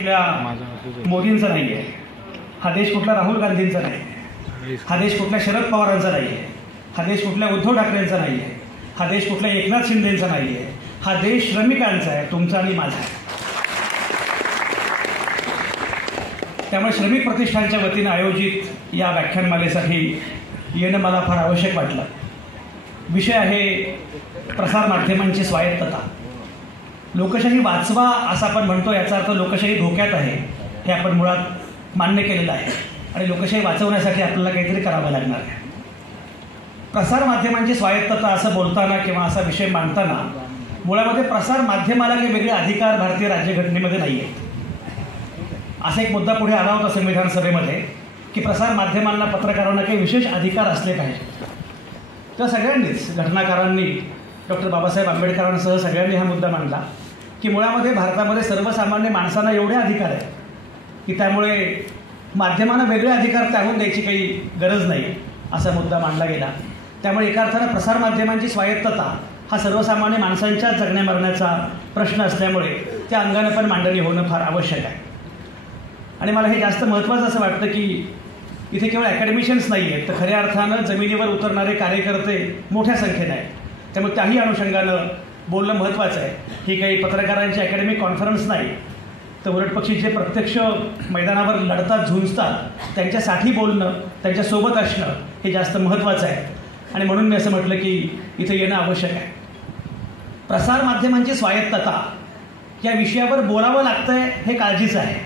कुठल्या मोदींचा नाही आहे, हा देश कुठल्या राहुल गांधींचा नाही आहे, हा देश कुठल्या शरद पवारांचा नाही आहे, हा देश कुठल्या उद्धव ठाकरेंचा नाही आहे, हा देश कुठल्या एकनाथ शिंदेंचा नाही आहे, हा देश श्रमिकांचा आहे, तुमचा आणि माझा आहे. त्यामुळे श्रमिक प्रतिष्ठानच्या वतीनं आयोजित या व्याख्यानमालेसाठी येणं मला फार आवश्यक वाटलं. विषय आहे प्रसारमाध्यमांची स्वायत्तता. लोकशाही वाचवा असं आपण म्हणतो, याचा अर्थ लोकशाही धोक्यात आहे हे आपण मुळात मान्य केलेलं आहे आणि लोकशाही वाचवण्यासाठी आपल्याला काहीतरी करावं लागणार आहे. प्रसारमाध्यमांची स्वायत्तता असं बोलताना किंवा असा विषय मांडताना मुळामध्ये प्रसारमाध्यमाला काही वेगळे अधिकार भारतीय राज्यघटनेमध्ये नाही आहेत. असा एक मुद्दा पुढे आला होता संविधान सभेमध्ये की प्रसारमाध्यमांना, पत्रकारांना काही विशेष अधिकार असले पाहिजेत. तर सगळ्यांनीच, घटनाकारांनी, डॉक्टर बाबासाहेब आंबेडकरांसह सगळ्यांनी हा मुद्दा मांडला की मुळामध्ये भारतामध्ये सर्वसामान्य माणसांना एवढे अधिकार आहेत की त्यामुळे माध्यमांना वेगळे अधिकार त्याहून द्यायची काही गरज नाही, असा मुद्दा मांडला गेला. त्यामुळे एका अर्थानं प्रसारमाध्यमांची स्वायत्तता हा सर्वसामान्य माणसांच्या जगण्या मरण्याचा प्रश्न असल्यामुळे त्या अंगानं पण मांडणी होणं फार आवश्यक आहे. आणि मला हे जास्त महत्त्वाचं असं वाटतं की इथे केवळ अकॅडमिशियन्स नाही आहेत, तर खऱ्या अर्थानं जमिनीवर उतरणारे कार्यकर्ते मोठ्या संख्येने आहेत. त्यामुळे त्याही अनुषंगानं बोलणं महत्त्वाचं आहे. ही काही पत्रकारांची अकॅडमिक कॉन्फरन्स नाही, तर उलटपक्षी जे प्रत्यक्ष मैदानावर लढतात, झुंजतात, त्यांच्यासाठी बोलणं, त्यांच्यासोबत असणं हे जास्त महत्त्वाचं आहे. आणि म्हणून मी असं म्हटलं की इथे येणं आवश्यक आहे. प्रसारमाध्यमांची स्वायत्तता या विषयावर बोलावं लागतं आहे हे काळजीचं आहे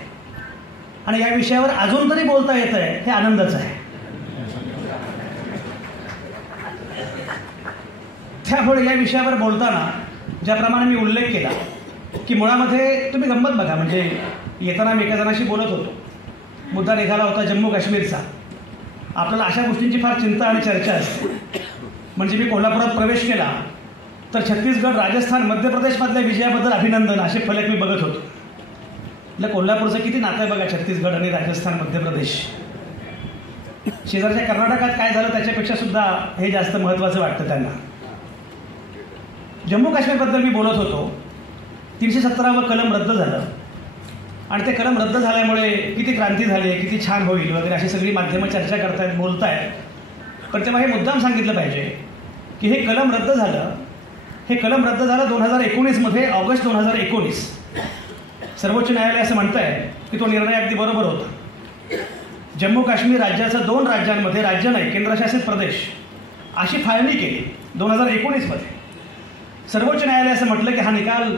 आणि या विषयावर अजून तरी बोलता येतं आहे हे आनंदाचं आहे. त्यामुळे या विषयावर बोलताना ज्याप्रमाणे मी उल्लेख केला की मुळामध्ये तुम्ही गंमत बघा, म्हणजे येताना मी एका जणाशी बोलत होतो, मुद्दा निघाला होता जम्मू काश्मीरचा. आपल्याला अशा गोष्टींची फार चिंता आणि चर्चा असते. म्हणजे मी कोल्हापुरात प्रवेश केला तर छत्तीसगड, राजस्थान, मध्य प्रदेशमधल्या विजयाबद्दल अभिनंदन असे फलक मी बघत होतो. म्हणजे कोल्हापूरचं किती नातं आहे बघा छत्तीसगड आणि राजस्थान, मध्य प्रदेश. शेजारच्या कर्नाटकात काय झालं त्याच्यापेक्षा सुद्धा हे जास्त महत्त्वाचं वाटतं त्यांना. जम्मू काश्मीरबद्दल मी बोलत होतो. 317वं कलम रद्द झालं आणि ते कलम रद्द झाल्यामुळे किती क्रांती झाली, किती छान होईल वगैरे अशी सगळी माध्यमं चर्चा करतायत, बोलतायत. पण तेव्हा हे मुद्दाम सांगितलं पाहिजे की हे कलम रद्द झालं. हे कलम रद्द झालं 2019मध्ये, ऑगस्ट 2019. सर्वोच्च न्यायालय असं म्हणतं आहे की तो निर्णय अगदी बरोबर होता. जम्मू काश्मीर राज्याचं 2 राज्यांमध्ये, राज्य नाही केंद्रशासित प्रदेश, अशी फाळणी केली 2019मध्ये. सर्वोच्च न्यायालय असं म्हटलं की हा निकाल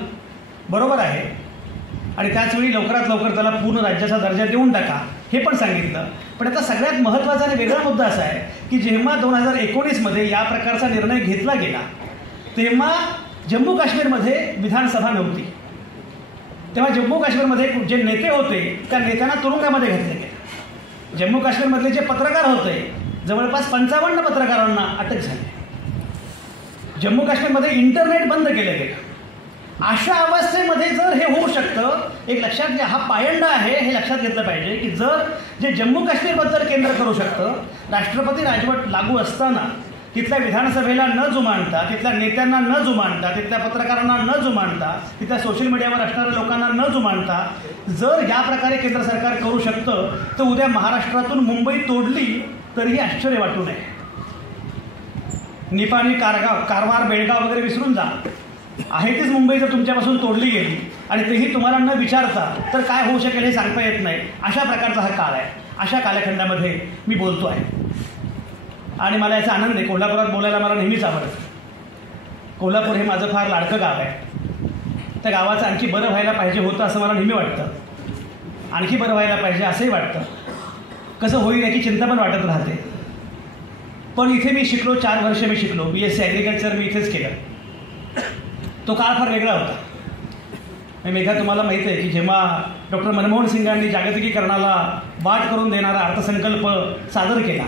बरोबर आहे आणि त्याचवेळी लवकरात लवकर त्याला पूर्ण राज्याचा दर्जा देऊन टाका हे पण सांगितलं. पण आता सगळ्यात महत्त्वाचा आणि वेगळा मुद्दा असा आहे की जेव्हा 2019मध्ये या प्रकारचा निर्णय घेतला गेला तेव्हा जम्मू काश्मीरमध्ये विधानसभा नव्हती. तेव्हा जम्मू काश्मीरमध्ये जे नेते होते त्या नेत्यांना तुरुंगामध्ये घातले गेले. जम्मू काश्मीरमधले जे पत्रकार होते जवळपास 55 पत्रकारांना अटक झाली. जम्मू काश्मीरमध्ये इंटरनेट बंद केलं गेलं. अशा अवस्थेमध्ये जर हे होऊ शकतं, एक लक्षात घ्या, हा पायंडा आहे हे लक्षात घेतलं पाहिजे की जर जे जम्मू काश्मीरबद्दल केंद्र करू शकतं, राष्ट्रपती राजवट लागू असताना तिथल्या विधानसभेला न जुमानता, तिथल्या नेत्यांना न जुमानता, तिथल्या पत्रकारांना न जुमानता, तिथल्या सोशल मीडियावर असणाऱ्या लोकांना न जुमानता जर या प्रकारे केंद्र सरकार करू शकतं तर उद्या महाराष्ट्रातून मुंबई तोडली तरीही आश्चर्य वाटू नये. निपाणी, कारवार, बेळगाव वगैरे विसरून जा. आहे तीच मुंबई जर तुमच्यापासून तोडली गेली आणि तेही तुम्हाला न विचारता तर काय होऊ शकेल हे सांगता येत नाही. अशा प्रकारचा हा काळ आहे. अशा कालखंडामध्ये मी बोलतो आहे आणि मला याचा आनंद आहे. कोल्हापुरात बोलायला मला नेहमीच आवडतं. कोल्हापूर हे माझं फार लाडकं गाव आहे. त्या गावाचं आणखी बरं व्हायला पाहिजे होतं असं मला नेहमी वाटतं. आणखी बरं व्हायला पाहिजे असंही वाटतं. कसं होईल याची चिंता पण वाटत राहते. पण इथे मी शिकलो, 4 वर्ष मी शिकलो. BSc ॲग्रिकल्चर मी इथेच केलं. तो काळ फार वेगळा होता. मेघा, तुम्हाला माहीत आहे की जेव्हा डॉक्टर मनमोहन सिंगांनी जागतिकीकरणाला वाट करून देणारा अर्थसंकल्प सादर केला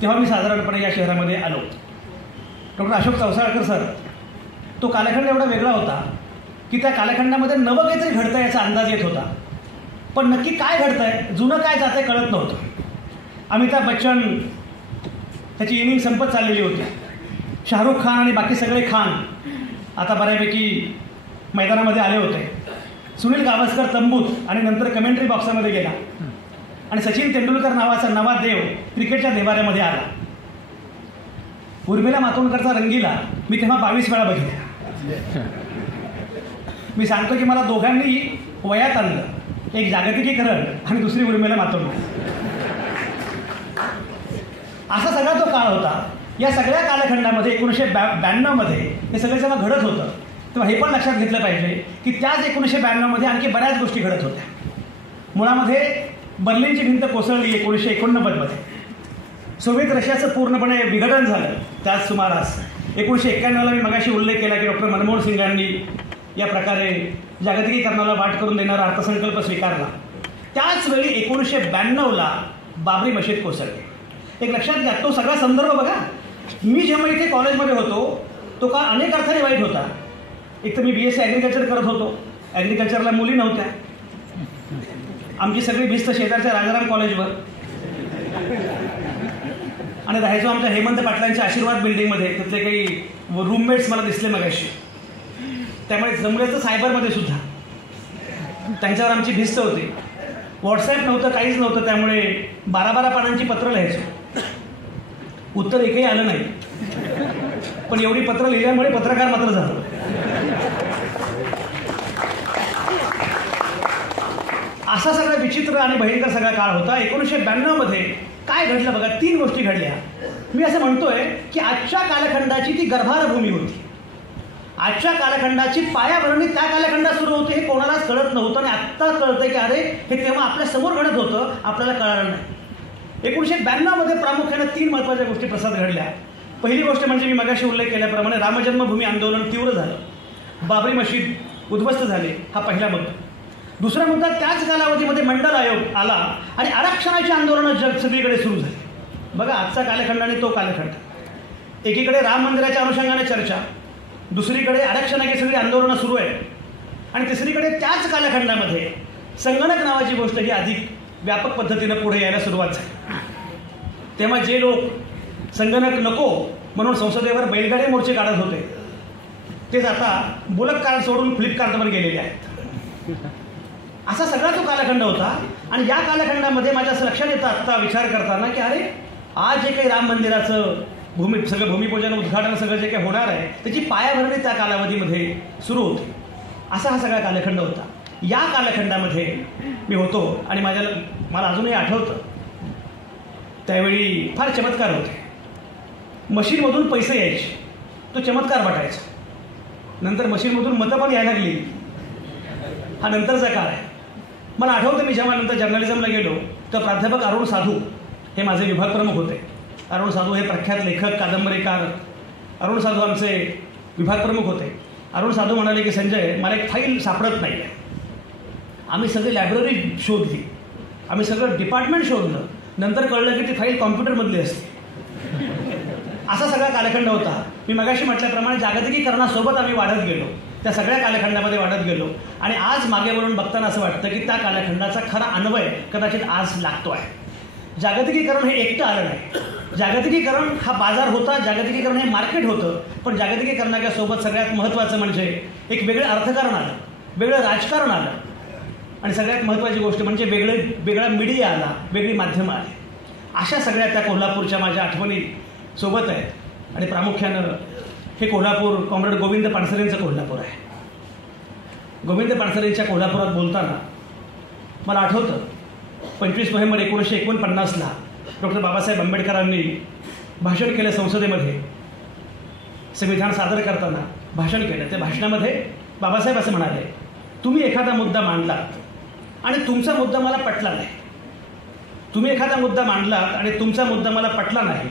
तेव्हा मी साधारणपणे या शहरामध्ये आलो. डॉक्टर अशोक चौसाळकर सर, तो कालखंड एवढा वेगळा होता की त्या कालखंडामध्ये नवं काहीतरी घडतं याचा अंदाज येत होता. पण नक्की काय घडतं आहे, जुनं काय जातं आहे कळत नव्हतं. अमिताभ बच्चन त्याची इनिंग संपत चाललेली होती. शाहरुख खान आणि बाकी सगळे खान आता बऱ्यापैकी मैदानामध्ये आले होते. सुनील गावस्कर तंबूत आणि नंतर कमेंट्री बॉक्समध्ये गेला आणि सचिन तेंडुलकर नावाचा नवा देव क्रिकेटच्या देवाऱ्यामध्ये आला. उर्मिला मातोंडकरचा रंगीला मी तेव्हा 22 वेळा बघितला. मी सांगतो की मला दोघांनी वयात आणलं, एक जागतिकीकरण आणि दुसरी उर्मिला मातोंडकर. असा सगळा तो काळ होता. या सगळ्या कालखंडामध्ये 1992 हे सगळं जेव्हा घडत होतं तेव्हा हे पण लक्षात घेतलं पाहिजे की त्याच 1992 आणखी बऱ्याच गोष्टी घडत होत्या. मुळामध्ये बर्लिनची भिंत कोसळली 1989. सोव्हिएत रशियाचं पूर्णपणे विघटन झालं त्याच सुमारास. 1991 मी मगाशी उल्लेख केला की डॉक्टर मनमोहन सिंगांनी या प्रकारे जागतिकीकरणाला वाट करून देणारा अर्थसंकल्प स्वीकारला. त्याच वेळी 1992 बाबरी मशीद कोसळली. एक लक्षात घ्या, तो सगळा संदर्भ बघा. मी जेव्हा इथे कॉलेजमध्ये होतो तो काळ अनेक अर्थाने वाईट होता. एक तर मी BSc ॲग्रिकल्चर करत होतो. ॲग्रिकल्चरला मुली नव्हत्या. आमची सगळी भिस्त शेजारच्या राजाराम कॉलेजवर आणि राहायचो आमच्या हेमंत पाटलांच्या आशीर्वाद बिल्डिंगमध्ये. तिथले काही रूममेट्स मला दिसले मगाशी. त्यामुळे जमल्याचं सायबरमध्ये सुद्धा त्यांच्यावर आमची भिस्त होती. व्हॉट्सॲप नव्हतं, काहीच नव्हतं. त्यामुळे 12-12 पानांची पत्रं लिहायचो. उत्तर एकही आलं नाही, पण एवढी पत्र लिहिल्यामुळे पत्रकार मात्र झालं. असा सगळा विचित्र आणि भयंकर सगळा काळ होता. 1992 काय घडलं बघा. 3 गोष्टी घडल्या. मी असं म्हणतोय की आजच्या कालखंडाची ती गर्भारभूमी होती. आजच्या कालखंडाची पायाभरणी त्या कालखंडात सुरू होते हे कोणालाच कळत नव्हतं आणि आत्ता कळतंय की अरे हे तेव्हा आपल्या समोर घडत होतं, आपल्याला कळलं नाही. 1992 प्रामुख्यानं 3 महत्त्वाच्या गोष्टी प्रसाद घडल्या. पहिली गोष्ट म्हणजे मी मगाशी उल्लेख केल्याप्रमाणे रामजन्मभूमी आंदोलन तीव्र झालं. बाबरी मशीद उद्ध्वस्त झाली, हा पहिला मुद्दा. दुसरा मुद्दा, त्याच कालावधीमध्ये मंडल आयोग आला आणि आरक्षणाची आंदोलनं जग सगळीकडे सुरू झाली. बघा आजचा कालखंड आणि तो कालखंड. एकीकडे राम मंदिराच्या अनुषंगाने चर्चा, दुसरीकडे आरक्षणाची सगळी आंदोलनं सुरू आहेत आणि तिसरीकडे त्याच कालखंडामध्ये संगणक नावाची गोष्ट ही अधिक व्यापक पद्धतीनं पुढे यायला सुरुवात झाली. तेव्हा जे लोक संगणक नको म्हणून संसदेवर बैलगाडी मोर्चे काढत होते तेच आता बुलक कार्ड सोडून फ्लिपकार्टवर गेलेले आहेत. असा सगळा तो कालखंड होता. आणि या कालखंडामध्ये माझ्या असं लक्षात येतं आत्ता विचार करताना की अरे आज जे काही राम मंदिराचं सगळं भूमिपूजन उद्घाटन सगळं जे काही होणार आहे त्याची पायाभरणी त्या कालावधीमध्ये सुरू होती. असा हा सगळा कालखंड होता. या कालखंडामध्ये मी होतो आणि मला अजूनही आठवतं त्यावेळी फार चमत्कार होते. मशीनमधून पैसे यायचे, तो चमत्कार वाटायचा. नंतर मशीनमधून मतं पण यायला लागली, हा नंतरचा काळ आहे. मला आठवतं मी जेव्हा नंतर जर्नलिझमला गेलो तर प्राध्यापक अरुण साधू हे माझे विभाग प्रमुख होते. अरुण साधू हे प्रख्यात लेखक, कादंबरीकार. अरुण साधू आमचे विभाग प्रमुख होते. अरुण साधू म्हणाले की संजय मला एक फाईल सापडत नाही आहे. आम्ही सगळी लायब्ररी शोधली, आम्ही सगळं डिपार्टमेंट शोधलं, नंतर कळलं की ती फाईल कॉम्प्युटरमधली असते. असा सगळा कालखंड होता. मी मगाशी म्हटल्याप्रमाणे जागतिकीकरणासोबत आम्ही वाढत गेलो, त्या सगळ्या कालखंडामध्ये वाढत गेलो आणि आज मागे वळून बघताना असं वाटतं की त्या कालखंडाचा खरा अन्वय कदाचित आज लागतो आहे. जागतिकीकरण हे एकटं आलं नाही. जागतिकीकरण हा बाजार होता, जागतिकीकरण हे मार्केट होतं. पण जागतिकीकरणाच्या सोबत सगळ्यात महत्त्वाचं म्हणजे एक वेगळं अर्थकारण आलं, वेगळं राजकारण आलं आणि सगळ्यात महत्त्वाची गोष्ट म्हणजे वेगळा मीडिया आला, वेगळी माध्यमं आली. अशा सगळ्या त्या कोल्हापूरच्या माझ्या आठवणी सोबत आहेत. आणि प्रामुख्यानं हे कोल्हापूर कॉम्रेड गोविंद पानसरेंचं कोल्हापूर आहे. गोविंद पानसरेंच्या कोल्हापुरात बोलताना मला आठवतं 25 नोव्हेंबर 1949 डॉक्टर बाबासाहेब आंबेडकरांनी भाषण केलं संसदेमध्ये. संविधान सादर करताना भाषण केलं. त्या भाषणामध्ये बाबासाहेब असं म्हणाले, तुम्ही एखादा मुद्दा मांडलात आणि तुमचा मुद्दा मला पटला नाही. तुम्ही एखादा मुद्दा मांडलात आणि तुमचा मुद्दा मला पटला नाही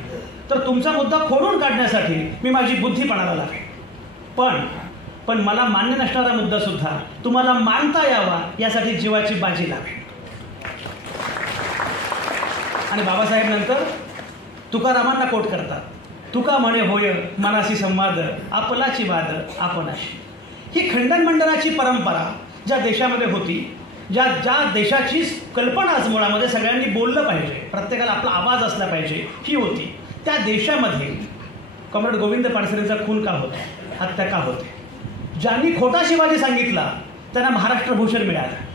तर तुमचा मुद्दा खोडून काढण्यासाठी मी माझी बुद्धी पणाला लावेन. पण मला मान्य नसणारा मुद्दा सुद्धा तुम्हाला मांडता यावा यासाठी जीवाची बाजी लावेन. आणि बाबासाहेब नंतर तुकारामांना कोट करतात. तुका म्हणे होय मनाशी संवाद आपलाची वाद आपणाशी. ही खंडन मंडनाची परंपरा ज्या देशामध्ये होती, ज्या देशाची कल्पना आज मुळामध्ये सगळ्यांनी बोललं पाहिजे, प्रत्येकाला आपला आवाज असला पाहिजे ही होती, त्या देशामध्ये कॉम्रेड गोविंद पानसरेंचा खून का होता, हत्या का होते. ज्यांनी खोटा शिवाजी सांगितला त्यांना महाराष्ट्र भूषण मिळालं.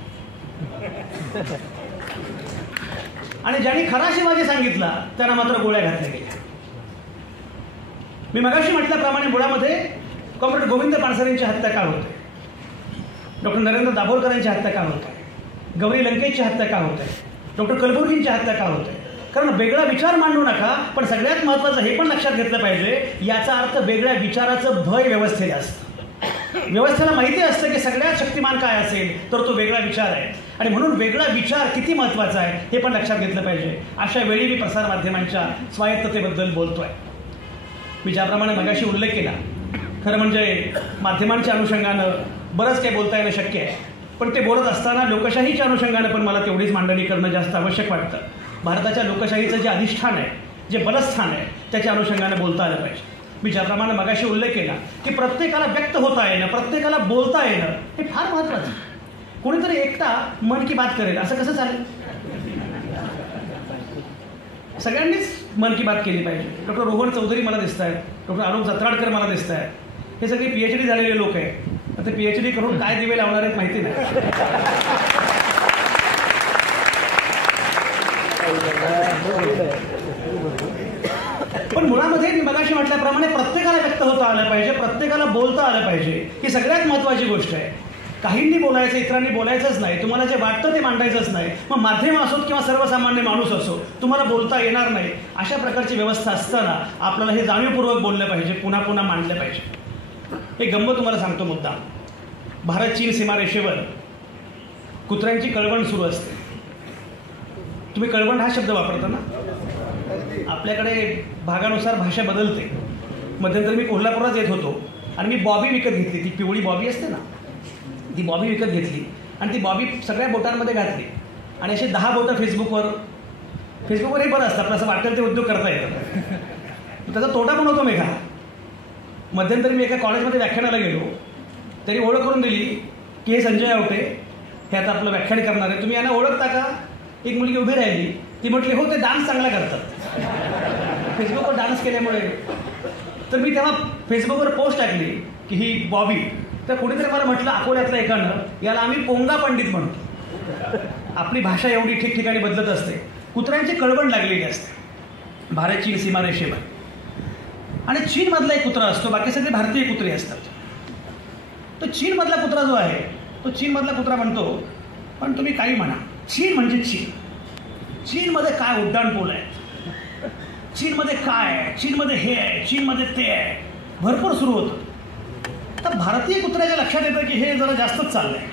आणि ज्यांनी खरा शिवाजी सांगितला त्यांना मात्र गोळ्या घातल्या गेल्या. मी मगाशी म्हटल्याप्रमाणे मुळामध्ये कॉम्रेड गोविंद पानसरेंची हत्या का होते, डॉक्टर नरेंद्र दाभोळकरांची हत्या का होते, गौरी लंकेशची हत्या का होते, डॉक्टर कलबुर्गींची हत्या का होते? कारण वेगळा विचार मांडू नका, पण सगळ्यात महत्त्वाचं हे पण लक्षात घेतलं पाहिजे, याचा अर्थ वेगळ्या विचाराचं भय व्यवस्थेला असतं. व्यवस्थेला माहिती असतं की सगळ्यात शक्तिमान काय असेल तर तो वेगळा विचार आहे, आणि म्हणून वेगळा विचार किती महत्त्वाचा आहे हे पण लक्षात घेतलं पाहिजे. अशा वेळी मी प्रसारमाध्यमांच्या स्वायत्ततेबद्दल बोलतोय. मी ज्याप्रमाणे मगाशी उल्लेख केला, खरं म्हणजे माध्यमांच्या अनुषंगानं बरंच काही बोलता येणं शक्य आहे, पण ते बोलत असताना लोकशाहीच्या अनुषंगानं पण मला तेवढीच मांडणी करणं जास्त आवश्यक वाटतं. भारताच्या लोकशाहीचं जे अधिष्ठान आहे, जे बलस्थान आहे, त्याच्या अनुषंगानं बोलता आलं पाहिजे. मी ज्याप्रमाणे मगाशी उल्लेख केला की प्रत्येकाला व्यक्त होता येणं, प्रत्येकाला बोलता येणं हे फार महत्त्वाचं आहे. कोणीतरी एकटा मन की बात करेल असं कसं चालेल? सगळ्यांनीच मन की बात केली पाहिजे. डॉक्टर रोहन चौधरी मला दिसत आहेत, डॉक्टर आलोक जत्राडकर मला दिसत आहेत, हे सगळे PhD झालेले लोक आहेत. आता PhD करून काय दिवे लावणार आहेत माहिती नाही. पण मुळामध्ये मी मगाशी म्हटल्याप्रमाणे प्रत्येकाला व्यक्त होता आलं पाहिजे, प्रत्येकाला बोलता आलं पाहिजे, ही सगळ्यात महत्त्वाची गोष्ट आहे. काहींनी बोलायचं, इतरांनी बोलायचंच नाही, तुम्हाला जे वाटतं ते मांडायचंच नाही. मग माध्यम असोत किंवा सर्वसामान्य माणूस असो, तुम्हाला बोलता येणार नाही, अशा प्रकारची व्यवस्था असताना आपल्याला हे जाणीवपूर्वक बोललं पाहिजे, पुन्हा पुन्हा मांडलं पाहिजे. एक गंमत तुम्हाला सांगतो मुद्दा. भारत चीन सीमारेषेवर कुत्र्यांची कळवण सुरू असते. तुम्ही कळवण हा शब्द वापरता ना? आपल्याकडे भागानुसार भाषा बदलते. मध्यंतरी मी कोल्हापुरात येत होतो आणि मी बॉबी विकत घेतली. ती पिवळी बॉबी असते ना, ती बॉबी विकत घेतली आणि ती बॉबी सगळ्या बोटांमध्ये घातली आणि असे 10 बोटं फेसबुकवर हे बरं असतं, आपलं असं वाटेल ते उद्योग करता येतात. त्याचा तोटा पण होतो मेघा. मध्यंतरी मी एका कॉलेजमध्ये व्याख्यानाला गेलो, तरी ओळख करून दिली की हे संजय आवटे, हे आता आपलं व्याख्यान करणार आहे, तुम्ही यांना ओळखता का? एक मुलगी उभी राहिली, ती म्हटली हो ते डान्स चांगला करतात फेसबुकवर डान्स केल्यामुळे. तर मी तेव्हा फेसबुकवर पोस्ट टाकली की ही बॉबी. तर कुणीतरी मला म्हटलं अकोल्यातलं एकानं, याला आम्ही पोंगा पंडित म्हणतो. आपली भाषा एवढी ठिकठिकाणी बदलत असते. कुत्र्यांची कळवण लागलेली असते भारत चीन सीमारेषेवर. आणि चीनमधला एक कुत्रा असतो, बाकी सगळे भारतीय कुत्रे असतात. तो चीनमधला कुत्रा जो आहे, तो चीनमधला कुत्रा म्हणतो, पण तुम्ही काही म्हणा, चीन म्हणजे चीन. चीनमध्ये काय उड्डाणपूल आहे, चीनमध्ये काय आहे, चीनमध्ये हे आहे, चीनमध्ये ते आहे, भरपूर सुरू होतं. तर भारतीय कुत्र्याच्या लक्षात येतं की हे जरा जास्तच चाललं आहे.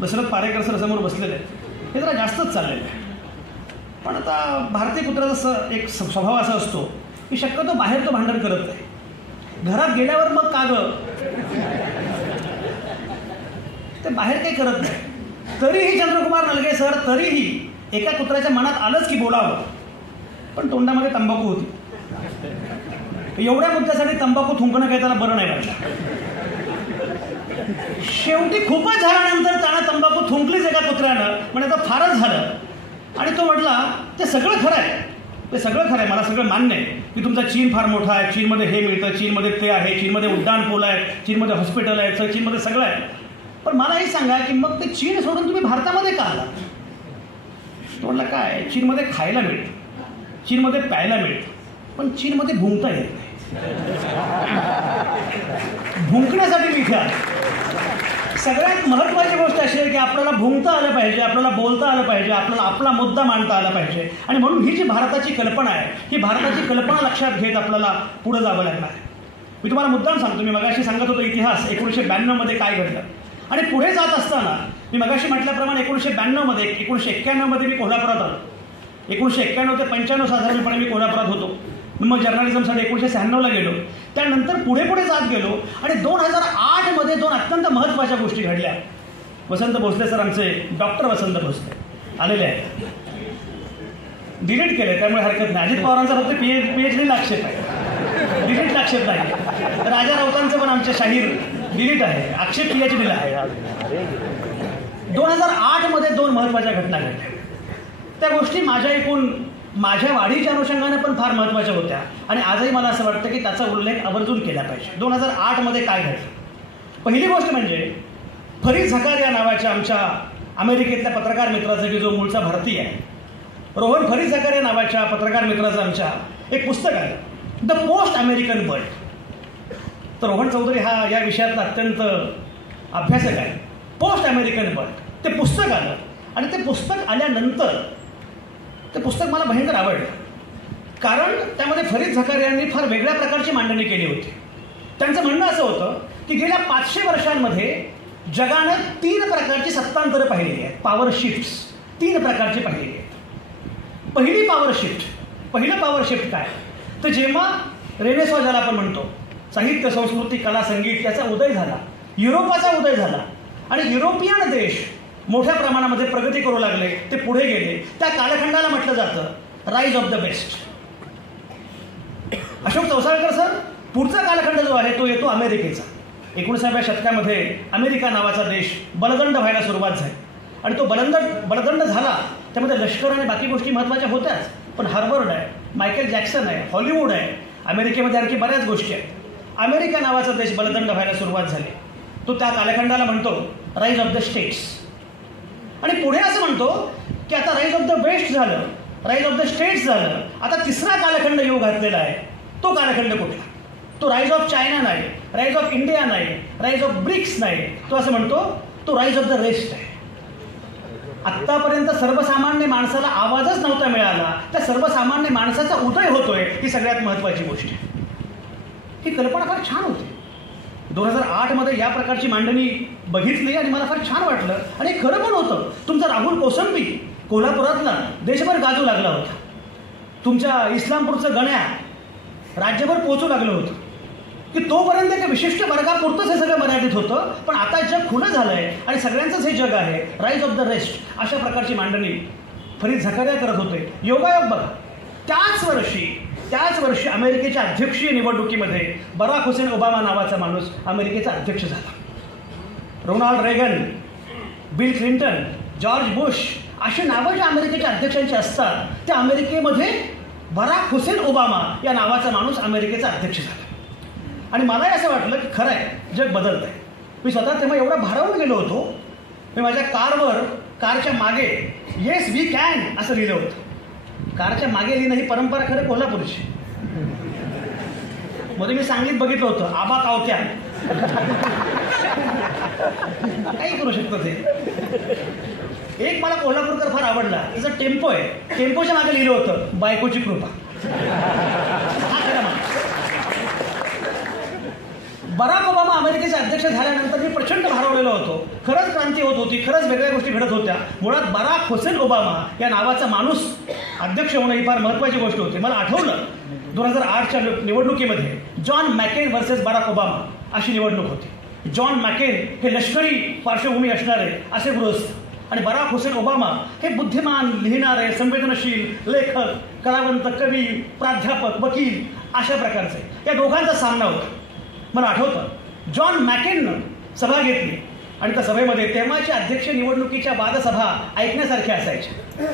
दशरथ पारेकर सर समोर बसलेले आहेत, हे जरा जास्तच चाललेलं आहे. पण आता भारतीय कुत्र्याचा एक स्वभाव असा असतो की शक्यतो बाहेर तो भांडण करत नाही. घरात गेल्यावर मग का गं ते बाहेर काही करत नाही. तरीही चंद्रकुमार नलगे सर, तरीही एका कुत्र्याच्या मनात आलंच की बोलावं, पण तोंडामध्ये तंबाखू होती. एवढ्या मुद्द्यासाठी तंबाखू थुंकणं काही त्याला बरं नाही वाटलं. शेवटी खूपच झाल्यानंतर त्याला तंबाखू थुंकलीच एका कुत्र्यानं, म्हणजे आता फारच झालं. आणि तो म्हटला ते सगळं खरं आहे, ते सगळं खरं आहे, मला सगळं मान्य आहे की तुमचा चीन फार मोठा आहे, चीनमध्ये हे मिळतं, चीनमध्ये ते आहे, चीनमध्ये उड्डाणपूल आहे, चीनमध्ये हॉस्पिटल आहे, चीनमध्ये सगळं आहे. पण मला हे सांगा की मग ते चीन सोडून तुम्ही भारतामध्ये का आला? तो म्हटलं काय, चीनमध्ये खायला मिळतं, चीनमध्ये प्यायला मिळतं, पण चीनमध्ये भुंकता येत नाही. भुंकण्यासाठी मी इथे आलो. सगळ्यात महत्त्वाची गोष्ट अशी आहे की आपल्याला भुंकता आलं पाहिजे, आपल्याला बोलता आलं पाहिजे, आपल्याला आपला मुद्दा मांडता आला पाहिजे. आणि म्हणून ही जी भारताची कल्पना आहे, ही भारताची कल्पना लक्षात घेत आपल्याला पुढे जावं लागणार आहे. मी तुम्हाला मुद्दाम सांगतो, मी मगाशी सांगत होतो इतिहास 1992 मध्ये काय घडलं. आणि पुढे जात असताना मी मगाशी म्हटल्याप्रमाणे 1992 मध्ये 1991 मध्ये मी कोल्हापुरात आलो. 1991 ते 95 साधारणपणे मी कोल्हापुरात होतो. मग जर्नलिझमसाठी 1996ला गेलो. त्यानंतर पुढे पुढे जात गेलो आणि 2008 मध्ये 2 अत्यंत महत्त्वाच्या गोष्टी घडल्या. वसंत भोसले सर, आमचे डॉक्टर वसंत भोसले आलेले आहेत. डिलीट केले त्यामुळे हरकत नाही. अजित पवारांचा फक्त PhD आक्षेप आहे, डिलीट आक्षेप नाही. राजा राऊतांचं पण आमच्या शाहीर डिलीट आहे, आक्षेप PhD ला आहे. 2008 मध्ये 2 महत्त्वाच्या घटना घडल्या. त्या गोष्टी माझ्या वाढीच्या अनुषंगाने पण फार महत्त्वाच्या होत्या आणि आजही मला असं वाटतं की त्याचा उल्लेख आवर्जून केला पाहिजे. 2008 मध्ये काय घडलं? पहिली गोष्ट म्हणजे फरीद झकारिया नावाच्या आमच्या अमेरिकेतल्या पत्रकार मित्राचा की जो मूळचा भारतीय आहे, रोहन फरीद झकारिया नावाच्या पत्रकार मित्राचं आमच्या एक पुस्तक आहे, द पोस्ट अमेरिकन वर्ल्ड. तर रोहन चौधरी हा या विषयातला अत्यंत अभ्यासक आहे. पोस्ट अमेरिकन वर्ल्ड ते पुस्तक आलं आणि ते पुस्तक आल्यानंतर ते पुस्तक मला भयंकर आवडलं. कारण त्यामध्ये फरीद झकारियांनी फार वेगळ्या प्रकारची मांडणी केली होती. त्यांचं म्हणणं असं होतं की गेल्या 500 वर्षांमध्ये जगानं 3 प्रकारची सत्तांतरं पाहिलेली आहेत. पॉवर शिफ्ट्स 3 प्रकारची पाहिलेली आहेत. पहिलं पॉवर शिफ्ट काय, तर जेव्हा रेनेसॉ ज्याला आपण म्हणतो, साहित्य संस्कृती कला संगीत याचा उदय झाला, युरोपाचा उदय झाला आणि युरोपियन देश मोठ्या प्रमाणामध्ये प्रगती करू लागले, ते पुढे गेले, त्या कालखंडाला म्हटलं जातं rise of the west. Ashok Chausalkar sir, पुढचा कालखंड जो आहे तो येतो अमेरिकेचा. 19व्या शतकामध्ये अमेरिका नावाचा देश बलदंड व्हायला सुरुवात झाली आणि तो बलदंड झाला. त्यामध्ये लष्कर आणि बाकी गोष्टी महत्त्वाच्या होत्याच, पण हार्वर्ड आहे, मायकेल जॅक्सन आहे, हॉलिवूड आहे, अमेरिकेमध्ये आणखी बऱ्याच गोष्टी आहेत. अमेरिका नावाचा देश बलदंड व्हायला सुरुवात झाली. तो त्या कालखंडाला म्हणतो राईज ऑफ द स्टेट्स. आणि पुढे असं म्हणतो की आता राईज ऑफ द वेस्ट झालं, राईज ऑफ द स्टेट्स झालं, आता तिसरा कालखंड येऊ घातलेला आहे. तो कालखंड कुठला? तो राईज ऑफ चायना नाही, राईज ऑफ इंडिया नाही, राईज ऑफ ब्रिक्स नाही, तो असं म्हणतो तो राईज ऑफ द रेस्ट आहे. आत्तापर्यंत सर्वसामान्य माणसाला आवाजच नव्हता मिळाला, त्या सर्वसामान्य माणसाचा उदय होतोय, ही सगळ्यात महत्त्वाची गोष्ट आहे. ही कल्पना फार छान होती. 2008 मध्ये या प्रकारची मांडणी बघितली आणि मला फार छान वाटलं आणि खरं पण होतं. तुमचा राहुल कोसंबी कोल्हापुरातला देशभर गाजू लागला होता. तुमच्या इस्लामपूरचं गण्या राज्यभर पोहोचू लागलं होतं की तोपर्यंत एका विशिष्ट वर्गापुरतंच हे सगळं मर्यादित होतं, पण आता जग खुलं झालंय आणि सगळ्यांचंच हे जग आहे. राईज ऑफ द रेस्ट अशा प्रकारची मांडणी फरीद झकारिया करत होते. योगायोग बघा, त्याच वर्षी अमेरिकेच्या अध्यक्षीय निवडणुकीमध्ये बराक हुसेन ओबामा नावाचा माणूस अमेरिकेचा अध्यक्ष झाला. Ronald Reagan, Bill Clinton, George Bush अशी नावं ज्या अमेरिकेच्या अध्यक्षांची असतात, त्या अमेरिकेमध्ये बराक हुसेन ओबामा या नावाचा माणूस अमेरिकेचा अध्यक्ष झाला. आणि मलाही असं वाटलं की खरं आहे, जग बदलत आहे. मी स्वतः तेव्हा एवढा भारावून गेलो होतो, मी माझ्या कारच्या मागे येस वी कॅन असं लिहिलं होतं. कारच्या मागे लिहिणं ही परंपरा खरं कोल्हापूरची. मध्ये मी सांगलीत बघितलं होतं, आबा कावत्या काही करू शकतो ते. एक मला कोल्हापूरकर फार आवडला, त्याचा टेम्पो आहे, टेम्पोच्या मागे लिहिलं होतं बायकोची कृपा. हा खरा माणूस. बराक ओबामा अमेरिकेचे अध्यक्ष झाल्यानंतर मी प्रचंड भारावलेलो होतो. खरंच क्रांती होत होती, खरंच वेगळ्या गोष्टी घडत होत्या. मुळात बराक हुसेन ओबामा या नावाचा माणूस अध्यक्ष होणं ही फार महत्त्वाची गोष्ट होती. मला आठवलं 2008च्या निवडणुकीमध्ये John McCain versus Barack Obama अशी निवडणूक होती. जॉन मॅकेन हे लष्करी पार्श्वभूमी असणारे असे गृहस्थ आणि बराक हुसेन ओबामा हे बुद्धिमान, लिहिणारे, संवेदनशील लेखक, कलावंत, कवी, प्राध्यापक, वकील अशा प्रकारचे या दोघांचा सामना होता. मला आठवतं जॉन मॅकेननं सभा घेतली आणि त्या सभेमध्ये तेव्हाच्या अध्यक्ष निवडणुकीच्या वादसभा ऐकण्यासारख्या असायच्या.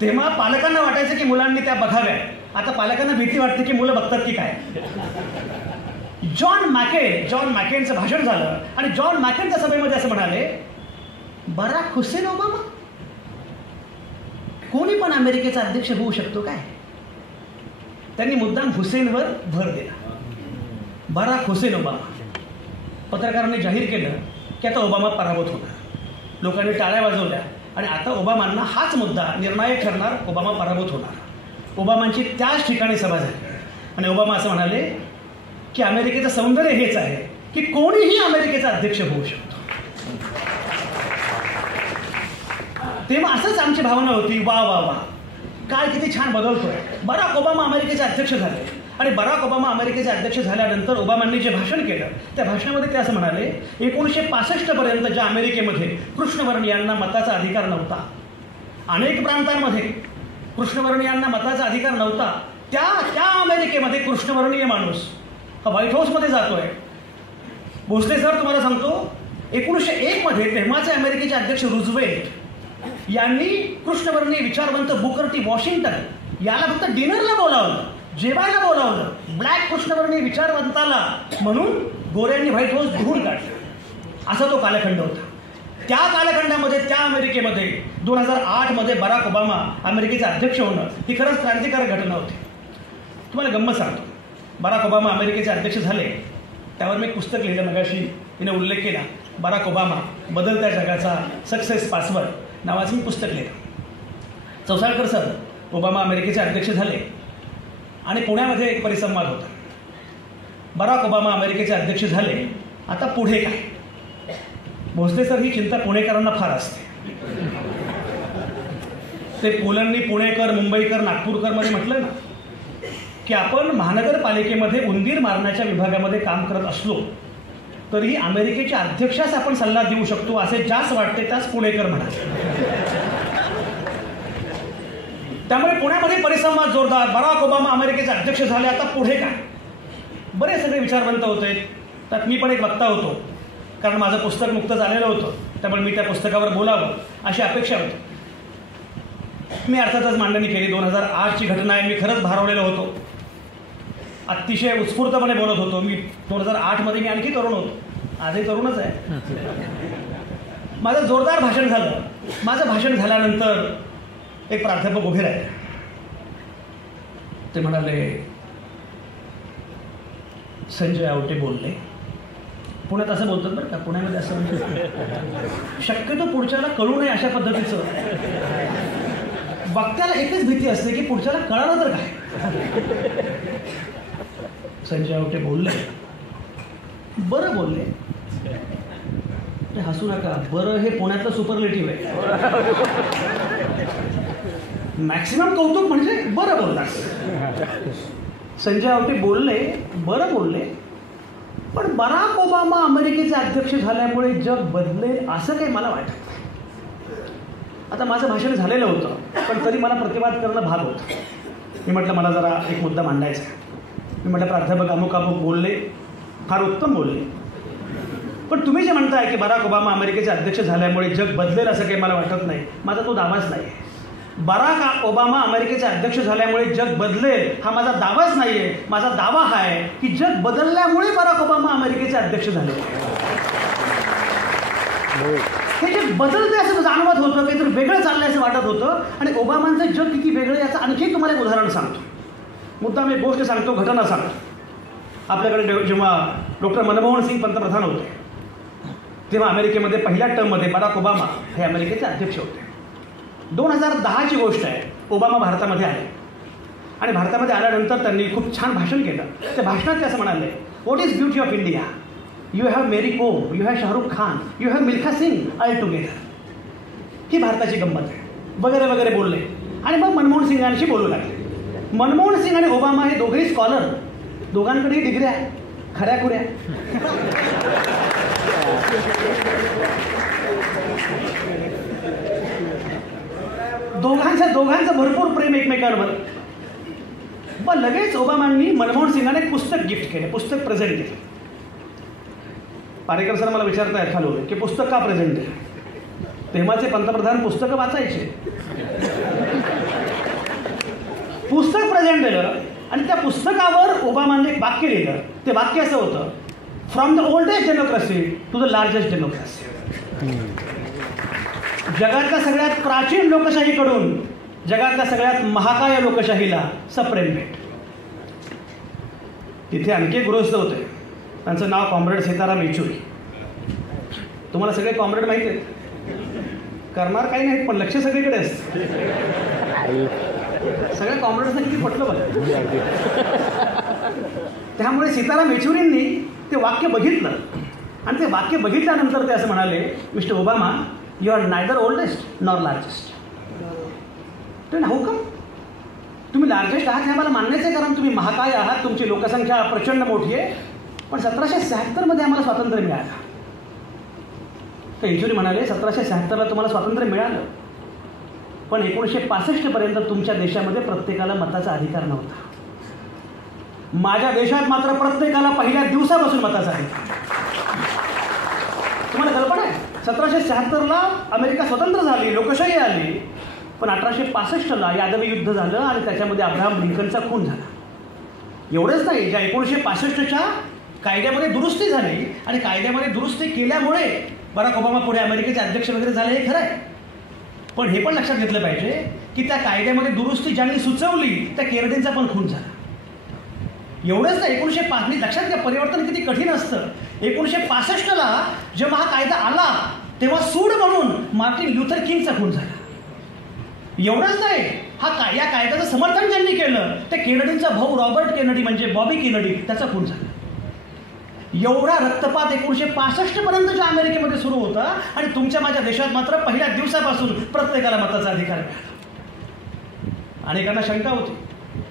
तेव्हा पालकांना वाटायचं की मुलांनी त्या बघाव्या. आता पालकांना भीती वाटते की मुलं बघतात की काय. जॉन मॅकेनचं भाषण झालं आणि जॉन मॅकेन त्या सभेमध्ये असं म्हणाले, बराक हुसेन ओबामा कोणी पण अमेरिकेचा अध्यक्ष होऊ शकतो काय. त्यांनी मुद्दाम हुसेनवर भर दिला. Barack Hussein Obama. पत्रकारांनी जाहीर केलं की आता ओबामा पराभूत होणार. लोकांनी टाळ्या वाजवल्या आणि आता ओबामांना हाच मुद्दा निर्णायक ठरणार, ओबामा पराभूत होणार. ओबामांची त्याच ठिकाणी सभा झाली आणि ओबामा असं म्हणाले की अमेरिकेचं सौंदर्य हेच आहे की कोणीही अमेरिकेचा अध्यक्ष होऊ शकतो. तेव्हा असंच आमची भावना होती, वा वा वा, काळ किती छान बदलतोय. बराक ओबामा अमेरिकेचे अध्यक्ष झाले आणि बराक ओबामा अमेरिकेचे अध्यक्ष झाल्यानंतर ओबामांनी जे भाषण केलं त्या भाषणामध्ये ते असं म्हणाले, 1965 पर्यंत ज्या अमेरिकेमध्ये कृष्णवर्णीयांना मताचा अधिकार नव्हता, अनेक प्रांतांमध्ये कृष्णवर्णीयांना मताचा अधिकार नव्हता, त्या अमेरिकेमध्ये कृष्णवर्णीय माणूस हा व्हाईट हाऊसमध्ये जातोय. भोसले सर तुम्हाला सांगतो, 1901 मध्ये तेव्हाचे अमेरिकेचे अध्यक्ष रुझवेल्ट यांनी कृष्णवर्णीय विचारवंत बुकर टी वॉशिंग्टन याला फक्त डिनरला बोलावलं, जेवायला बोलावलं, ब्लॅक कृष्णवर्णीय विचारवंताला, म्हणून गोऱ्यांनी व्हाईट हाऊस धुवून काढलं. असा तो कालखंड होता. त्या कालखंडामध्ये त्या अमेरिकेमध्ये 2008मध्ये बराक ओबामा अमेरिकेचे अध्यक्ष होणं ही खरंच क्रांतिकारक घटना होती. तुम्हाला गंमत सांगतो, बराक ओबामा अमेरिकेचे अध्यक्ष झाले त्यावर मी एक पुस्तक लिहिलं, मगाशी तिने उल्लेख केला, बराक ओबामा बदलत्या जगाचा सक्सेस पासवर्ड नावाचं मी पुस्तक लिहिलं. चौसाळकर सर ओबामा अमेरिकेचे अध्यक्ष झाले आणि पुण्यामध्ये एक परिसंवाद होता. बराक ओबामा अमेरिकेचे अध्यक्ष झाले, आता पुढे काय? भोसले सर, ही चिंता पुणेकरांना फार असते. ते पोलंनी पुणेकर, मुंबईकर, नागपूरकरमध्ये म्हटलं ना की आपण महानगरपालिकेमध्ये उंदीर मारण्याच्या विभागामध्ये काम करत असलो तरी अमेरिकेच्या अध्यक्षास आपण सल्ला देऊ शकतो असे ज्यास वाटते त्यास पुणेकर म्हणाले. त्यामुळे पुण्यामध्ये परिसंवाद जोरदार. बराक ओबामा अमेरिकेचे अध्यक्ष झाले, आता पुढे काय? बरेच सगळे विचारवंत होते, त्यात मी पण एक वक्ता होतो, कारण माझं पुस्तक नुकतं झालेलं होतं, त्यामुळे मी त्या पुस्तकावर बोलावं अशी अपेक्षा होती. मी अर्थातच मांडणी केली. 2008ची घटना आहे, मी खरंच भारावलेलो होतो, अतिशय उत्स्फूर्तपणे बोलत होतो. मी 2008मध्ये मी आणखी तरुण होतो, आजही तरुणच आहे. माझं जोरदार भाषण झालं. माझं भाषण झाल्यानंतर एक प्राध्यापक उभे राहिले. ते म्हणाले, संजय आवटे बोलले. पुण्यात असं बोलतात बरं का, पुण्यामध्ये असं म्हणजे शक्यतो पुढच्याला कळू नये अशा पद्धतीचं. वक्त्याला एकच भीती असते की पुढच्याला कळालं तर काय. संजय आवटे बोलले, बरं बोलले. हसू नका, बरं हे पुण्यातलं सुपरलेटिव्ह आहे. मॅक्सिमम कौतुक म्हणजे बरं बोललास. संजय आवटे बोलले, बरं बोलले, पण बराक ओबामा अमेरिकेचे अध्यक्ष झाल्यामुळे जग बदलेल असं काही मला वाटत नाही. आता माझं भाषण झालेलं होतं, पण तरी मला प्रतिवाद करणं भाग होतं. मी म्हटलं मला जरा एक मुद्दा मांडायचा आहे. मी म्हटलं प्राध्यापक अमुक अमुक बोलले, फार उत्तम बोलले, पण तुम्ही जे म्हणताय की बराक ओबामा अमेरिकेचे अध्यक्ष झाल्यामुळे जग बदलेल असं काही मला वाटत नाही. माझा तो दावाच नाही. बराक ओबामा अमेरिकेचे अध्यक्ष झाल्यामुळे जग बदलेल हा माझा दावाच नाही आहे. माझा दावा हा आहे की जग बदलल्यामुळे बराक ओबामा अमेरिकेचे अध्यक्ष झाले. हे जग बदलते असं जाणवत होतं, काहीतरी वेगळं चाललंय असं वाटत होतं. आणि ओबामांचं जग किती वेगळं याचं आणखी तुम्हाला एक उदाहरण सांगतो. मुद्दा मी गोष्ट सांगतो, घटना सांगतो. आपल्याकडे जेव्हा डॉक्टर मनमोहन सिंग पंतप्रधान होते तेव्हा अमेरिकेमध्ये पहिल्या टर्ममध्ये बराक ओबामा हे अमेरिकेचे अध्यक्ष होते. 2010ची गोष्ट आहे. ओबामा भारतामध्ये आले आणि भारतामध्ये आल्यानंतर त्यांनी खूप छान भाषण केलं. त्या भाषणात ते असं म्हणाले, what is beauty of India? You have Mary Kom, you have Shahrukh Khan, you have Milkha Singh all together. ही भारताची गंमत आहे वगैरे वगैरे बोलले. आणि मग मनमोहन सिंगांशी बोलू लागले. मनमोहन सिंग आणि ओबामा हे दोघेही स्कॉलर, दोघांकडेही डिग्र्या खऱ्या खुऱ्या. दोघांचं भरपूर प्रेम एकमेकांवर. पण लगेच ओबामांनी मनमोहन सिंगांना एक पुस्तक गिफ्ट केले, पुस्तक प्रेझेंट केलं. पारेकर सर मला विचारतायत खालून की पुस्तक का प्रेझेंट केलं? तेव्हाचे पंतप्रधान पुस्तकं वाचायचे. पुस्तक प्रेझेंट केलं आणि त्या पुस्तकावर ओबामांनी एक वाक्य लिहिलं. ते वाक्य असं होतं, from the oldest democracy to the largest democracy. जगातल्या सगळ्यात प्राचीन लोकशाहीकडून जगातल्या सगळ्यात महाकाय लोकशाहीला सप्रेम भेट. तिथे आणखी एक गृहस्थ होते, त्यांचं नाव कॉम्रेड सीताराम येचुरी. तुम्हाला सगळे कॉम्रेड माहिती आहेत, करणार काही नाहीत पण लक्ष सगळीकडे असतं. सगळ्या कॉम्रेड्सना किती पटलं बघा. त्यामुळे सीताराम येचुरींनी ते वाक्य बघितलं आणि ते वाक्य बघितल्यानंतर ते असं म्हणाले, mister Obama, you are neither oldest nor largest. तर हाऊ कम? तुम्ही लार्जेस्ट आहात हे आम्हाला मान्यच आहे, कारण तुम्ही महाकाय आहात, तुमची लोकसंख्या प्रचंड मोठी आहे. पण 1776मध्ये आम्हाला स्वातंत्र्य मिळालं. तर येचुरी म्हणाले, 1776ला तुम्हाला स्वातंत्र्य मिळालं, पण 1965पर्यंत तुमच्या देशामध्ये प्रत्येकाला मताचा अधिकार नव्हता. माझ्या देशात मात्र प्रत्येकाला पहिल्या दिवसापासून मताचा अधिकार. तुम्हाला कल्पना आहे, 1776ला अमेरिका स्वतंत्र झाली, लोकशाही आली, पण 1865ला यादवी युद्ध झालं आणि त्याच्यामध्ये अब्राहम लिंकनचा खून झाला. एवढंच नाही, ज्या 1965च्या कायद्यामध्ये दुरुस्ती झाली आणि कायद्यामध्ये दुरुस्ती केल्यामुळे बराक ओबामा पुढे अमेरिकेचे अध्यक्ष वगैरे झाले, हे खरं आहे. पण हे पण लक्षात घेतलं पाहिजे की त्या कायद्यामध्ये दुरुस्ती ज्यांनी सुचवली त्या केनेडींचा पण खून झाला. एवढंच नाही, 1905 लक्षात घ्या परिवर्तन किती कठीण असतं. 1965ला जेव्हा हा कायदा आला तेव्हा सूड म्हणून मार्टिन ल्युथर किंगचा खून झाला. एवढंच नाही, या कायद्याचं समर्थन ज्यांनी केलं ते केनेडींचा भाऊ रॉबर्ट केनेडी म्हणजे बॉबी केनेडी, त्याचा खून झाला. एवढा रक्तपात 1965 पर्यंतच्या अमेरिकेमध्ये सुरू होता आणि तुमच्या माझ्या देशात मात्र पहिल्या दिवसापासून प्रत्येकाला मताचा अधिकार मिळाला. अनेकांना शंका होती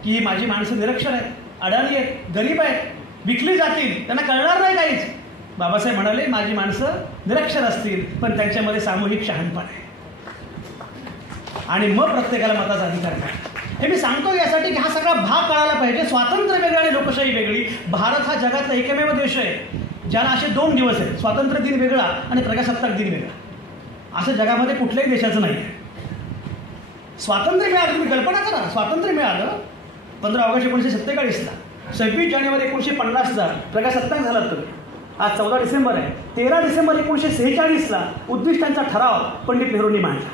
की ही माझी माणसं निरक्षर आहेत, अडाणी आहेत, गरीब आहेत, विकली जातील, त्यांना कळणार नाही काहीच. बाबासाहेब म्हणाले माझी माणसं निरक्षर असतील पण त्यांच्यामध्ये सामूहिक शहाणपण आहे आणि मग प्रत्येकाला मताचा अधिकार मिळाला. हे मी सांगतो यासाठी की हा सगळा भाग कळायला पाहिजे. स्वातंत्र्य वेगळं आणि लोकशाही वेगळी. भारत हा जगातला एकमेव देश आहे ज्याला असे 2 दिवस आहेत, स्वातंत्र्य दिन वेगळा आणि प्रजासत्ताक दिन वेगळा. असं जगामध्ये कुठल्याही देशाचं नाही आहे. स्वातंत्र्य मिळालं, तुम्ही कल्पना करा, स्वातंत्र्य मिळालं 15 ऑगस्ट 1947ला, 26 जानेवारी 1950ला प्रजासत्ताक झाला. तर आज 14 डिसेंबर आहे. 13 डिसेंबर 1946ला उद्दिष्टांचा ठराव पंडित नेहरूंनी मांडला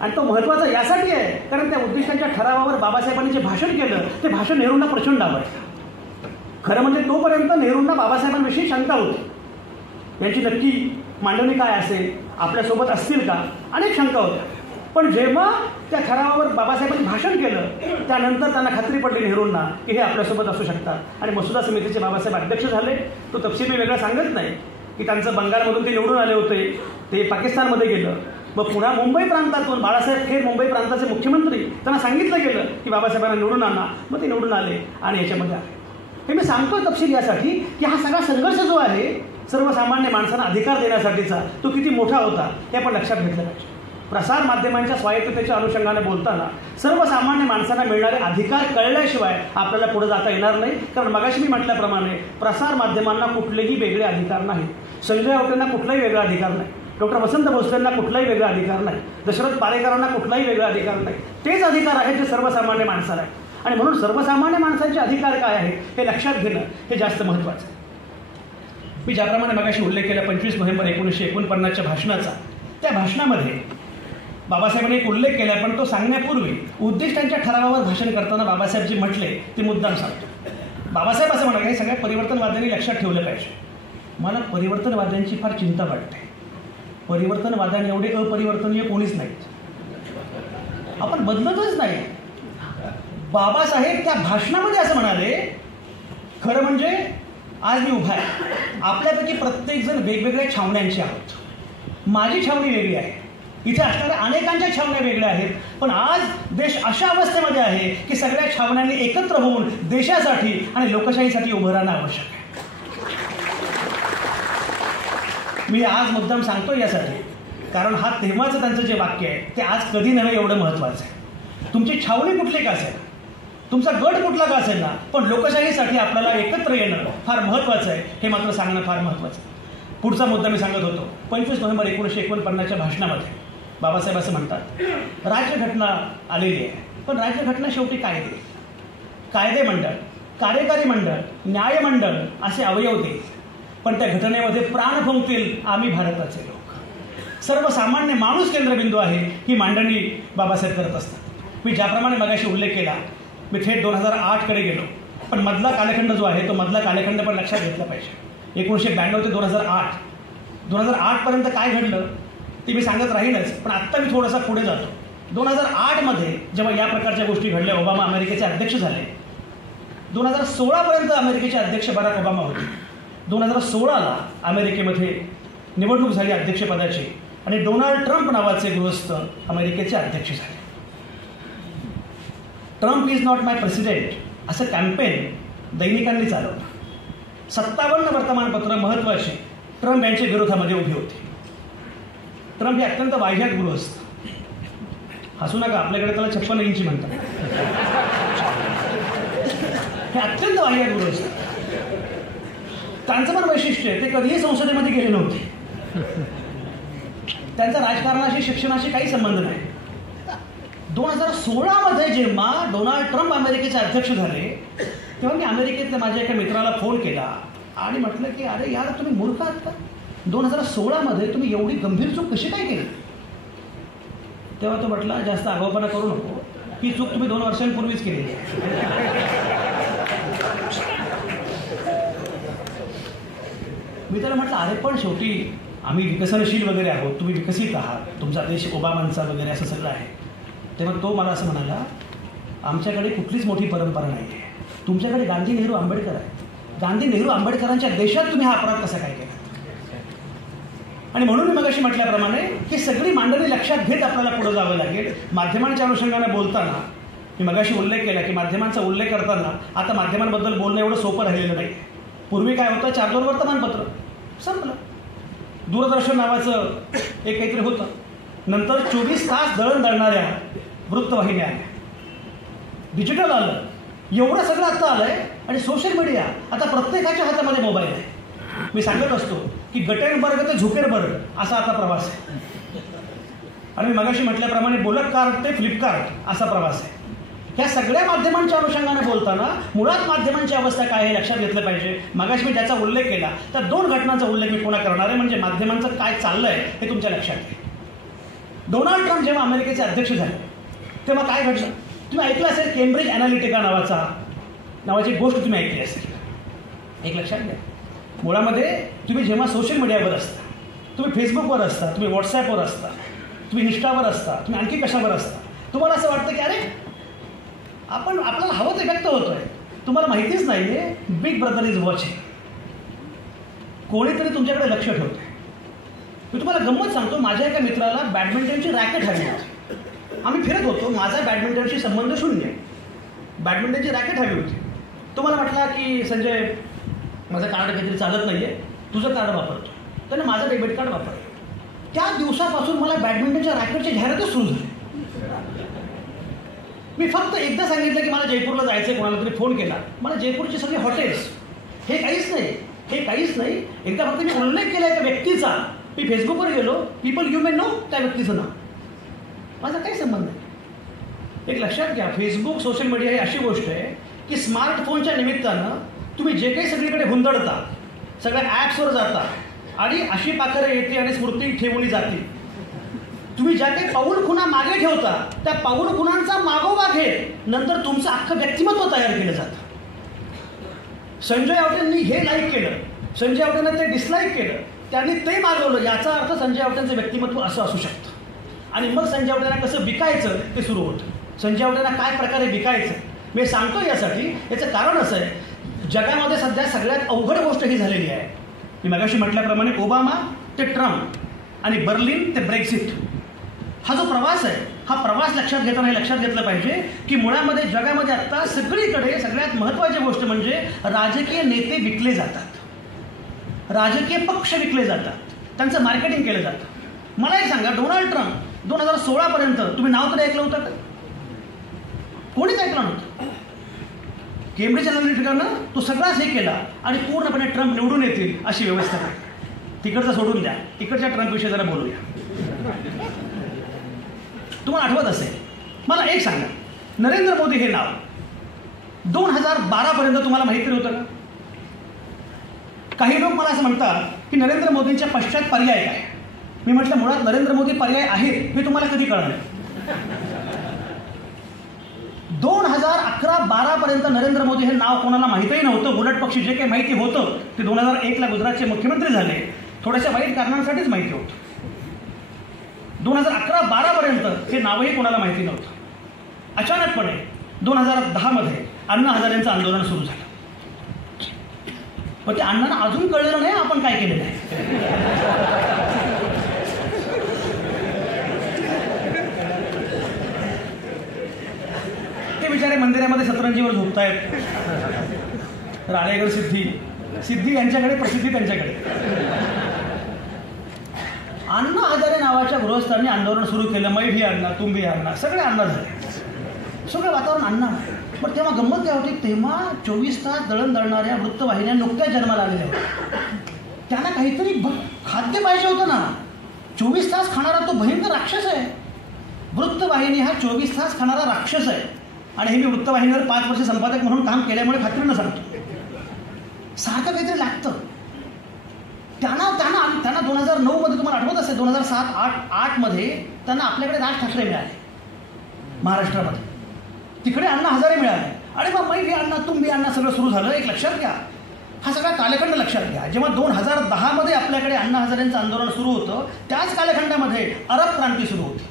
आणि तो महत्त्वाचा यासाठी आहे कारण त्या उद्दिष्टांच्या ठरावावर बाबासाहेबांनी जे भाषण केलं ते भाषण नेहरूंना प्रचंड आवडलं. खरं म्हणजे तोपर्यंत नेहरूंना बाबासाहेबांविषयी शंका होती, यांची नक्की मांडणी काय असेल, आपल्यासोबत असतील का, अनेक शंका होत्या. पण जेव्हा त्या ठरावावर बाबासाहेबांनी भाषण केलं त्यानंतर त्यांना खात्री पडली नेहरूंना की हे आपल्यासोबत असू शकतात आणि मसुदा समितीचे बाबासाहेब अध्यक्ष झाले. तो तपशील मी वेगळा सांगत नाही की त्यांचं बंगालमधून ते निवडून आले होते, ते पाकिस्तानमध्ये गेलं, मग पुन्हा मुंबई प्रांतातून बाळासाहेब खेर मुंबई प्रांताचे मुख्यमंत्री, त्यांना सांगितलं गेलं की बाबासाहेबांना निवडून आणा, मग ते निवडून आले आणि याच्यामध्ये आले. हे मी सांगतोय तपशील यासाठी की हा सगळा संघर्ष जो आहे सर्वसामान्य माणसांना अधिकार देण्यासाठीचा तो किती मोठा होता हे आपण लक्षात घेतलं पाहिजे. प्रसार माध्यमांच्या स्वायत्ततेच्या अनुषंगाने बोलताना सर्वसामान्य माणसांना मिळणारे अधिकार कळल्याशिवाय आपल्याला पुढे जाता येणार नाही. कारण मगाशी मी म्हटल्याप्रमाणे प्रसार माध्यमांना कुठलेही वेगळे अधिकार नाही. संजय राऊतांना कुठलाही वेगळा अधिकार नाही, डॉक्टर वसंत भोसलेंना कुठलाही वेगळा अधिकार नाही, दशरथ पारेकरांना कुठलाही वेगळा अधिकार नाही. तेच अधिकार आहेत जे सर्वसामान्य माणसाला आहेत आणि म्हणून सर्वसामान्य माणसांचे अधिकार काय आहेत हे लक्षात घेणं हे जास्त महत्त्वाचं आहे. मी ज्याप्रमाणे मगाशी उल्लेख केला 25 नोव्हेंबर 1949च्या भाषणाचा, त्या भाषणामध्ये बाबासाहेबांनी एक उल्लेख केला पण तो सांगण्यापूर्वी उद्दिष्टांच्या ठरावावर भाषण करताना बाबासाहेब जे म्हटले ते मुद्दाम सांगतो. बाबासाहेब असं म्हणाले, सगळ्या परिवर्तनवाद्यांनी लक्षात ठेवलं पाहिजे. मला परिवर्तनवाद्यांची फार चिंता वाटते. परिवर्तनवाद्यांनी एवढे अपरिवर्तनीय कोणीच नाही, आपण बदलतच नाही. बाबासाहेब त्या भाषणामध्ये असं म्हणाले, खरं म्हणजे आज मी उभा आहे, आपल्यापैकी प्रत्येकजण वेगवेगळ्या छावण्यांचे आहोत. माझी छावणी वेगळी आहे, इथे असणाऱ्या अनेकांच्या छावण्या वेगळ्या आहेत, पण आज देश अशा अवस्थेमध्ये आहे की सगळ्या छावण्यांनी एकत्र होऊन देशासाठी आणि लोकशाहीसाठी उभं राहणं आवश्यक आहे. मी आज मुद्दाम सांगतो यासाठी कारण हा तेव्हाचं त्यांचं जे वाक्य आहे ते आज कधी नव्हे एवढं महत्त्वाचं आहे. तुमची छावणी कुठली का असेल, तुमचा गट कुठला का असेल ना, पण लोकशाहीसाठी आपल्याला एकत्र येणं फार महत्त्वाचं आहे, हे मात्र सांगणं फार महत्त्वाचं आहे. पुढचा मुद्दा मी सांगत होतो. 25 नोव्हेंबर 1949च्या भाषणामध्ये बाबासाहेब असं म्हणतात, राज्यघटना आलेली आहे पण राज्यघटना शेवटी कायदे, कायदे मंडळ, कार्यकारी मंडळ, न्यायमंडळ असे अवयव देईल, पण त्या घटनेमध्ये प्राण फुंकतील आम्ही भारताचे लोक. सर्वसामान्य माणूस केंद्रबिंदू आहे ही मांडणी बाबासाहेब करत असतात. मी ज्याप्रमाणे मगाशी उल्लेख केला, मी थेट 2008कडे गेलो, पण मधला कालखंड जो आहे तो मधला कालखंड पण लक्षात घेतला पाहिजे. 1992 ते 2008, 2008पर्यंत काय घडलं ते मी सांगत राहीनच, पण आत्ता मी थोडासा पुढे जातो. 2008मध्ये जेव्हा या प्रकारच्या गोष्टी घडल्या, ओबामा अमेरिकेचे अध्यक्ष झाले. 2016पर्यंत अमेरिकेचे अध्यक्ष बराक ओबामा होते. 2016ला अमेरिकेमध्ये निवडणूक झाली अध्यक्षपदाची आणि डोनाल्ड ट्रम्प नावाचे गृहस्थ अमेरिकेचे अध्यक्ष झाले. Trump is not my president असं कॅम्पेन दैनिकांनी चालवलं. 57 वर्तमानपत्र महत्त्वाची ट्रम्प यांच्या विरोधामध्ये उभी होती. ट्रम्प हे अत्यंत वाह्यात गृहस्थ, हसू नका, आपल्याकडे त्याला 56 इंची म्हणतात. हे अत्यंत वाह्यात गृहस्थ. त्यांचं पण वैशिष्ट्य आहे, ते कधीही संसदेमध्ये गेले नव्हते. त्यांचा राजकारणाशी शिक्षणाशी काही संबंध नाही. 2016मध्ये जेव्हा डोनाल्ड ट्रम्प अमेरिकेचे अध्यक्ष झाले तेव्हा मी अमेरिकेतल्या माझ्या एका मित्राला फोन केला आणि म्हटलं की अरे यार तुम्ही मूर्ख आहात का? 2016 तुम्ही एवढी गंभीर चूक कशी काय केली? तेव्हा तो म्हटला जास्त आगाऊपणा करू नको, ही चूक तुम्ही 2 वर्षांपूर्वीच केलेली आहे. मी त्याला म्हटलं अरे पण शेवटी आम्ही विकसनशील वगैरे आहोत, तुम्ही विकसित आहात, तुमचा देश ओबामांचा वगैरे असं सगळं आहे. तेव्हा तो मला असं म्हणाला आमच्याकडे कुठलीच मोठी परंपरा नाही आहे, तुमच्याकडे गांधी नेहरू आंबेडकर आहे. गांधी नेहरू आंबेडकरांच्या देशात तुम्ही हा अपराध कसा काय केला? आणि म्हणून मी मगाशी म्हटल्याप्रमाणे ही सगळी मांडणी लक्षात घेत आपल्याला पुढे जावं लागेल. माध्यमांच्या अनुषंगाने बोलताना मी मगाशी उल्लेख केला की माध्यमांचा उल्लेख करताना आता माध्यमांबद्दल बोलणं एवढं सोपं राहिलेलं नाही. पूर्वी काय होतं, 4-2 वर्तमानपत्र संपलं. दूरदर्शन नावाचं एक काहीतरी होतं. नंतर 24 तास दळण दळणाऱ्या वृत्तवाहिन्या आल्या, डिजिटल आलं, एवढं सगळं आता आलंय. आणि सोशल मीडिया, आता प्रत्येकाच्या हातामध्ये मोबाईल आहे. मी सांगत असतो की गटेनबर्ग ते झुकेरबर्ग असा आता प्रवास आहे. आणि मी मगाशी म्हटल्याप्रमाणे बोलक कार्ट ते फ्लिपकार्ट असा प्रवास आहे. ह्या सगळ्या माध्यमांच्या अनुषंगाने बोलताना मुळात माध्यमांची अवस्था काय आहे लक्षात घेतलं पाहिजे. मगाशी मी ज्याचा उल्लेख केला त्या 2 घटनांचा उल्लेख मी पुन्हा करणार आहे, म्हणजे माध्यमांचं काय चाललंय हे तुमच्या लक्षात येईल. डोनाल्ड ट्रम्प जेव्हा अमेरिकेचे अध्यक्ष झाले तेव्हा काय घडलं? तुम्ही ऐकलं असेल केम्ब्रिज अनालिटिका नावाची गोष्ट तुम्ही ऐकली असेल. एक लक्षात घ्या, मुळामध्ये तुम्ही जेव्हा सोशल मीडियावर असता, तुम्ही फेसबुकवर असता, तुम्ही व्हॉट्सॲपवर असता, तुम्ही इन्स्टावर असता, तुम्ही आणखी कशावर असता, तुम्हाला असं वाटतं की अरे आपण आपल्याला हवं ते व्यक्त होतोय. तुम्हाला माहितीच नाही आहे बिग ब्रदर इज वॉचिंग. कोणीतरी तुमच्याकडे लक्ष ठेवतंय. मी तुम्हाला गंमत सांगतो, माझ्या एका मित्राला बॅडमिंटनची रॅकेट हवी होती. आम्ही फिरत होतो, माझा बॅडमिंटनशी संबंध शून्य. बॅडमिंटनची रॅकेट हवी होती. तो मला म्हटला की संजय माझं कार्ड काहीतरी चालत नाही आहे, तुझं कार्ड वापरतो. त्याने माझं डेबिट कार्ड वापरलं. त्या दिवसापासून मला बॅडमिंटनच्या रॅकेटची जाहिरातच सुरू झाली. मी फक्त एकदा सांगितलं की मला जयपूरला जायचं आहे, कोणाला तरी फोन केला, मला जयपूरची सगळी हॉटेल्स, हे काहीच नाही. एकदा फक्त मी उल्लेख केला एका व्यक्तीचा, मी फेसबुकवर गेलो, पीपल यू मे नो त्या व्यक्तीचं नाव. माझा काही संबंध नाही. एक लक्षात घ्या, फेसबुक सोशल मीडिया ही अशी गोष्ट आहे की स्मार्टफोनच्या निमित्तानं तुम्ही जे काही सगळीकडे हुंदडता, सगळ्या ॲप्सवर जाता आणि अशी पाखरं येते आणि स्मृती ठेवली जाते. तुम्ही ज्या काही पाऊल खुणा मागे ठेवता त्या पाऊल खुणांचा मागोवा घेत नंतर तुमचं अख्खं व्यक्तिमत्व तयार केलं जातं. संजय आवटेंनी हे लाईक केलं, संजय आवटेंना ते डिसलाईक केलं, त्यांनी ते मागवलं, याचा अर्थ संजय आवटेंचं व्यक्तिमत्व असं असू शकतं. आणि मग संजय आवटेंना कसं विकायचं ते सुरू होतं. संजय आवटेंना काय प्रकारे विकायचं मी सांगतो यासाठी. याचं कारण असं आहे, जगामध्ये सध्या सगळ्यात अवघड गोष्ट ही झालेली आहे. मी मगाशी म्हटल्याप्रमाणे ओबामा ते ट्रम्प आणि बर्लिन ते ब्रेक्झिट हा जो प्रवास आहे, हा प्रवास लक्षात घेताना हे लक्षात घेतलं पाहिजे की मुळामध्ये जगामध्ये आत्ता सगळीकडे सगळ्यात महत्त्वाची गोष्ट म्हणजे राजकीय नेते विकले जातात, राजकीय पक्ष विकले जातात, त्यांचं मार्केटिंग केलं जातं. मला एक सांगा, डोनाल्ड ट्रम्प 2016 तुम्ही नाव तरी ऐकलं होतं का? कोणीच ऐकलं नव्हतं. केम्ब्रिज अनालिटिकानं तो सगळाच हे केला आणि पूर्णपणे ट्रम्प निवडून येतील अशी व्यवस्था केली. तिकडचं सोडून द्या, इकडच्या ट्रम्पविषयी जरा बोलूया. तुम्हाला आठवत असेल, मला एक सांगा, नरेंद्र मोदी हे नाव 2012 तुम्हाला माहिती होतं का? काही लोक मला असं म्हणतात की नरेंद्र मोदींच्या पश्चात पर्याय काय? मी म्हटलं मुळात नरेंद्र मोदी पर्याय आहेत हे तुम्हाला कधी कळलं? 2011-12 नरेंद्र मोदी हे नाव कोणाला माहितीही नव्हतं. उलट पक्षी जे काही माहिती होतं ते 2001 गुजरातचे मुख्यमंत्री झाले, थोड्याशा वाईट कारणांसाठीच माहिती होतं. 2011-12 हे नावही कोणाला माहिती नव्हतं. अचानकपणे 2010 अण्णा हजारेंचं आंदोलन सुरू झालं. पण ते अण्णांना अजून कळलेलं नाही आपण काय केलेलं आहे. ते बिचारे मंदिरामध्ये सतरंजीवर झोपतायत. राळेगर सिद्धी यांच्याकडे, प्रसिद्धी त्यांच्याकडे. अण्णा हजारे नावाच्या गृहस्थांनी आंदोलन सुरू केलं. मै भी अण्णा, तुम भी अण्णा, सगळे अण्णा झाले, सगळं वातावरण अण्णा. पण तेव्हा गंमत काय होती, तेव्हा 24 तास दळण दळणाऱ्या वृत्तवाहिन्या नुकत्याच जन्माला आलेल्या होत्या. त्यांना काहीतरी खाद्य पाहिजे होतं ना. 24 तास खाणारा तो भयंकर राक्षस आहे. वृत्तवाहिनी हा 24 तास खाणारा राक्षस आहे. आणि हे मी वृत्तवाहिनीवर 5 वर्ष संपादक म्हणून काम केल्यामुळे खात्रीनं सांगतो. सारखं काहीतरी लागतं. त्यांना 2009 तुम्हाला आठवत असेल, 2007-8 त्यांना आपल्याकडे राज ठाकरे मिळाले महाराष्ट्रामध्ये, तिकडे अण्णा हजारे मिळाले. आणि मग मी अण्णा तुम्ही अण्णा सगळं सुरू झालं. एक लक्षात घ्या, हा सगळा कालखंड लक्षात घ्या. जेव्हा 2010 आपल्याकडे अण्णा हजारेंचं आंदोलन सुरू होतं, त्याच कालखंडामध्ये अरब क्रांती सुरू होती,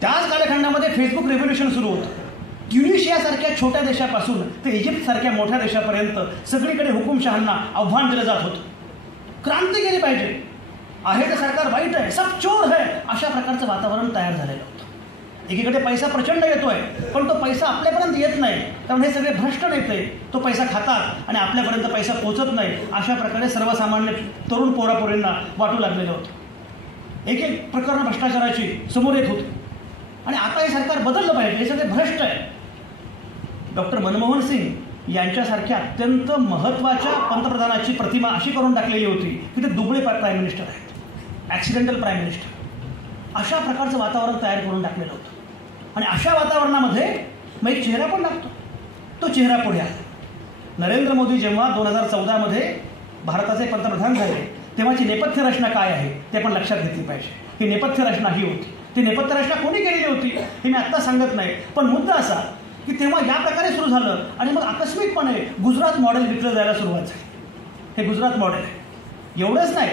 त्याच कालखंडामध्ये फेसबुक रेव्होल्युशन सुरू होतं. ट्युनिशियासारख्या छोट्या देशापासून ते इजिप्तसारख्या मोठ्या देशापर्यंत सगळीकडे हुकुमशहांना आव्हान दिलं जात होतं, क्रांती केली पाहिजे, आहे ते सरकार वाईट आहे, सब चोर है, अशा प्रकारचं वातावरण तयार झालेलं होतं. एकीकडे पैसा प्रचंड येतोय, पण तो पैसा आपल्यापर्यंत येत नाही, कारण हे सगळे भ्रष्ट नेते तो पैसा खातात आणि आपल्यापर्यंत पैसा पोहोचत नाही. अशा प्रकारे सर्वसामान्य तरुण पोरापोरींना वाटू लागलेलं होतं. एक प्रकरण भ्रष्टाचाराची समोर येत होती. आणि आता हे सरकार बदललं पाहिजे, हे सगळे भ्रष्ट आहे. डॉक्टर मनमोहन सिंग यांच्यासारख्या अत्यंत महत्त्वाच्या पंतप्रधानाची प्रतिमा अशी करून टाकलेली होती की ते दुबळे प्राईम मिनिस्टर आहेत, ॲक्सिडेंटल प्राईम मिनिस्टर. अशा प्रकारचं वातावरण तयार करून टाकलेलं होतं. आणि अशा वातावरणामध्ये मग एक चेहरा पण लागतो. तो चेहरा पुढे आला. नरेंद्र मोदी जेव्हा 2014 भारताचे पंतप्रधान झाले, तेव्हाची नेपथ्य रचना काय आहे ते पण लक्षात घेतली पाहिजे. ही नेपथ्य रचना ही होती. ती नेपथ्य रचना कोणी केलेली होती हे मी आत्ता सांगत नाही, पण मुद्दा असा की तेव्हा या प्रकारे सुरू झालं आणि मग आकस्मिकपणे गुजरात मॉडेल विकलं जायला सुरुवात झाली. हे गुजरात मॉडेल आहे. एवढंच नाही,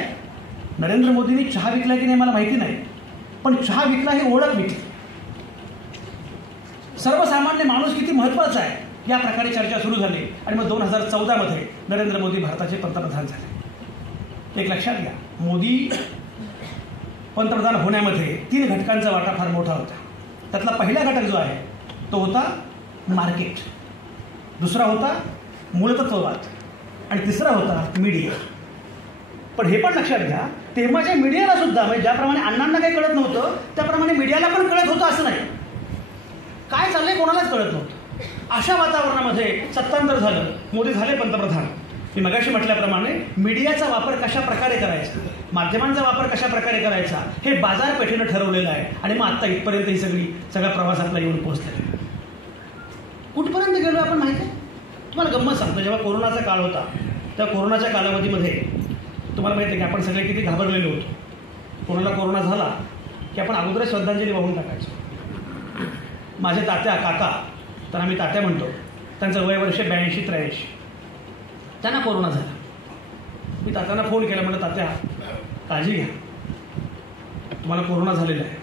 नरेंद्र मोदींनी चहा विकला की नाही मला माहिती नाही, पण चहा विकला ही ओळख विकली. सर्वसामान्य माणूस किती महत्त्वाचा आहे या प्रकारे चर्चा सुरू झाली. आणि मग 2014 नरेंद्र मोदी भारताचे पंतप्रधान झाले. एक लक्षात घ्या, मोदी पंतप्रधान होण्यामध्ये 3 घटकांचा वाटा फार मोठा होता. त्यातला पहिला घटक जो आहे तो होता मार्केट, दुसरा होता मूलतत्ववाद आणि तिसरा होता मीडिया. पण हे पण लक्षात घ्या, तेव्हाच्या मीडियाला सुद्धा, म्हणजे ज्याप्रमाणे अण्णांना काही कळत नव्हतं त्याप्रमाणे मीडियाला पण कळत होतं असं नाही. काय चाललंय कोणालाच कळत नव्हतं. अशा वातावरणामध्ये सत्तांतर झालं, मोदी झाले पंतप्रधान. मी मगाशी म्हटल्याप्रमाणे मीडियाचा वापर कशा प्रकारे करायचा, माध्यमांचा वापर कशा प्रकारे करायचा हे बाजारपेठेनं ठरवलेलं आहे. आणि मग आत्ता इथपर्यंत ही सगळा प्रवास आपला येऊन पोहोचलेला. कुठपर्यंत गेलो आपण माहिती आहे? तुम्हाला गंमत सांगतो, जेव्हा कोरोनाचा काळ होता तेव्हा कोरोनाच्या कालावधीमध्ये तुम्हाला माहिती आहे की आपण सगळे किती घाबरलेलो होतो. कोणाला कोरोना झाला की आपण अगोदर श्रद्धांजली वाहून टाकायचो. माझे तात्या काका, तर आम्ही तात्या म्हणतो, त्यांचं वय वर्ष 82-83, त्यांना कोरोना झाला. मी तात्यांना फोन केला, म्हटलं तात्या काळजी घ्या, तुम्हाला कोरोना झालेला आहे.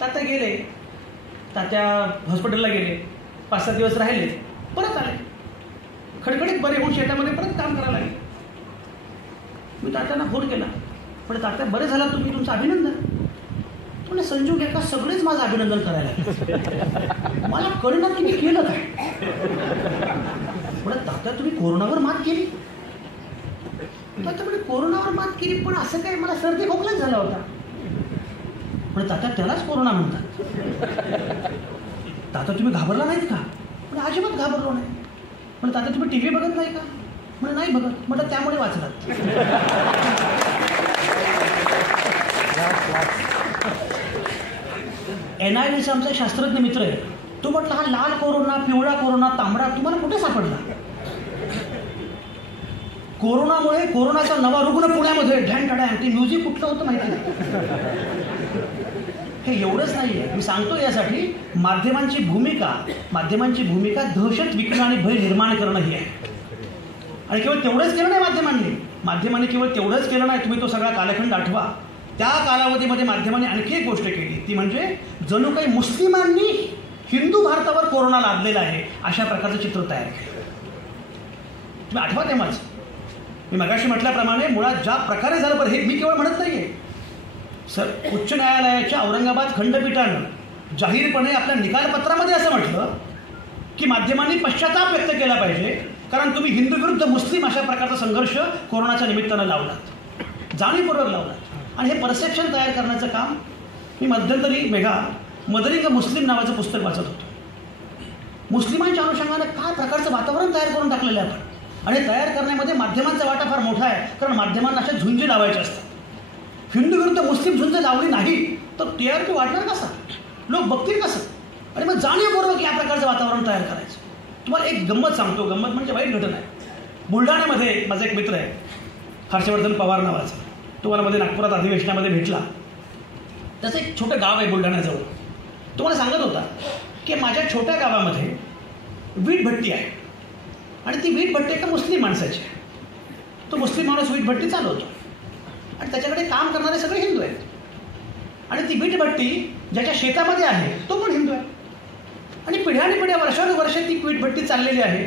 तात्या गेले, तात्या हॉस्पिटलला गेले, 5-7 दिवस राहिले, परत आले, खडखडीत बरे होऊन शेतामध्ये परत काम करायला लागले. मी तात्यांना फोन केला, पण तात्या बरे झाला तुम्ही, तुमचं अभिनंदन. तुम्ही संजू घ्या का सगळेच माझं अभिनंदन करायला, मला कळणार की मी केलं काय. पण तात्या तुम्ही कोरोनावर मात केली. तात्या म्हणजे कोरोनावर मात केली, पण असं काय मला सर्दी खोकलाच झाला होता. पण तात्या त्यालाच कोरोना म्हणतात. तात्या तुम्ही घाबरला नाहीत का? पण अजिबात घाबरलो नाही. पण तात्या तुम्ही टीव्ही बघत नाही का? म्हणजे नाही बघत. म्हटलं त्यामुळे वाचलात. NIVचा आमचा शास्त्रज्ञ मित्र आहे, तो म्हटला हा लाल कोरोना, पिवळा कोरोना, तांबडा तुम्हाला कुठे सापडला? कोरोनामुळे कोरोनाचा नवा रुग्ण पुण्यामध्ये ढॅनटाड्या, ते म्युझिक कुठलं होतं माहिती नाही. हे एवढंच नाही आहे, मी सांगतो यासाठी माध्यमांची भूमिका दहशत विकणं आणि भय निर्माण करणं ही आहे. आणि केवळ तेवढंच केलं नाही माध्यमांनी केवळ तेवढंच केलं नाही. तुम्ही तो सगळा कालखंड आठवा. त्या कालावधीमध्ये माध्यमांनी आणखी एक गोष्ट केली, ती म्हणजे जणू काही मुस्लिमांनी हिंदू भारतावर कोरोना लादलेला आहे अशा प्रकारचं चित्र तयार केलं. तुम्ही आठवा तेव्हाच मी मगाशी म्हटल्याप्रमाणे मुळात ज्या प्रकारे झालं, पण हे मी केवळ म्हणत नाहीये, उच्च न्यायालयाच्या औरंगाबाद खंडपीठानं जाहीरपणे आपल्या निकालपत्रामध्ये असं म्हटलं की माध्यमांनी पश्चाताप व्यक्त केला पाहिजे, कारण तुम्ही हिंदू विरुद्ध मुस्लिम अशा प्रकारचा संघर्ष कोरोनाच्या निमित्तानं लावलात, जाणीवपूर्वक लावलात. आणि हे परसेप्शन तयार करण्याचं काम मी मध्यंतरी मदरिंग मुस्लिम नावाचं पुस्तक वाचत होतो. मुस्लिमांच्या अनुषंगानं काय प्रकारचं वातावरण तयार करून टाकलेलं आहे आपण. आणि तयार करण्यामध्ये माध्यमांचा वाटा फार मोठा आहे, कारण माध्यमांना अशा झुंजी लावायच्या असतात. हिंदू विरुद्ध मुस्लिम झुंज लावली नाही तर TRP वाढणार कसा, लोक बघतील कसं. आणि मग जाणीवपूर्वक या प्रकारचं वातावरण तयार करायचं. तुम्हाला एक गंमत सांगतो, गंमत म्हणजे वाईट घटना आहे. बुलढाण्यामध्ये माझा एक मित्र आहे हर्षवर्धन पवार नावाचा, तो मला मध्ये नागपुरात अधिवेशनामध्ये भेटला. त्याचं एक छोटं गाव आहे बुलढाण्याजवळ. तो मला सांगत होता की माझ्या छोट्या गावामध्ये वीटभट्टी आहे आणि ती वीटभट्टी एका मुस्लिम माणसाची आहे. तो मुस्लिम माणूस वीटभट्टी चालवतो आणि त्याच्याकडे काम करणारे सगळे हिंदू आहेत. आणि ती वीटभट्टी ज्याच्या शेतामध्ये आहे तो पण हिंदू आहे. आणि पिढ्यानपिढ्या वर्षानुवर्षे ती वीटभट्टी चाललेली आहे,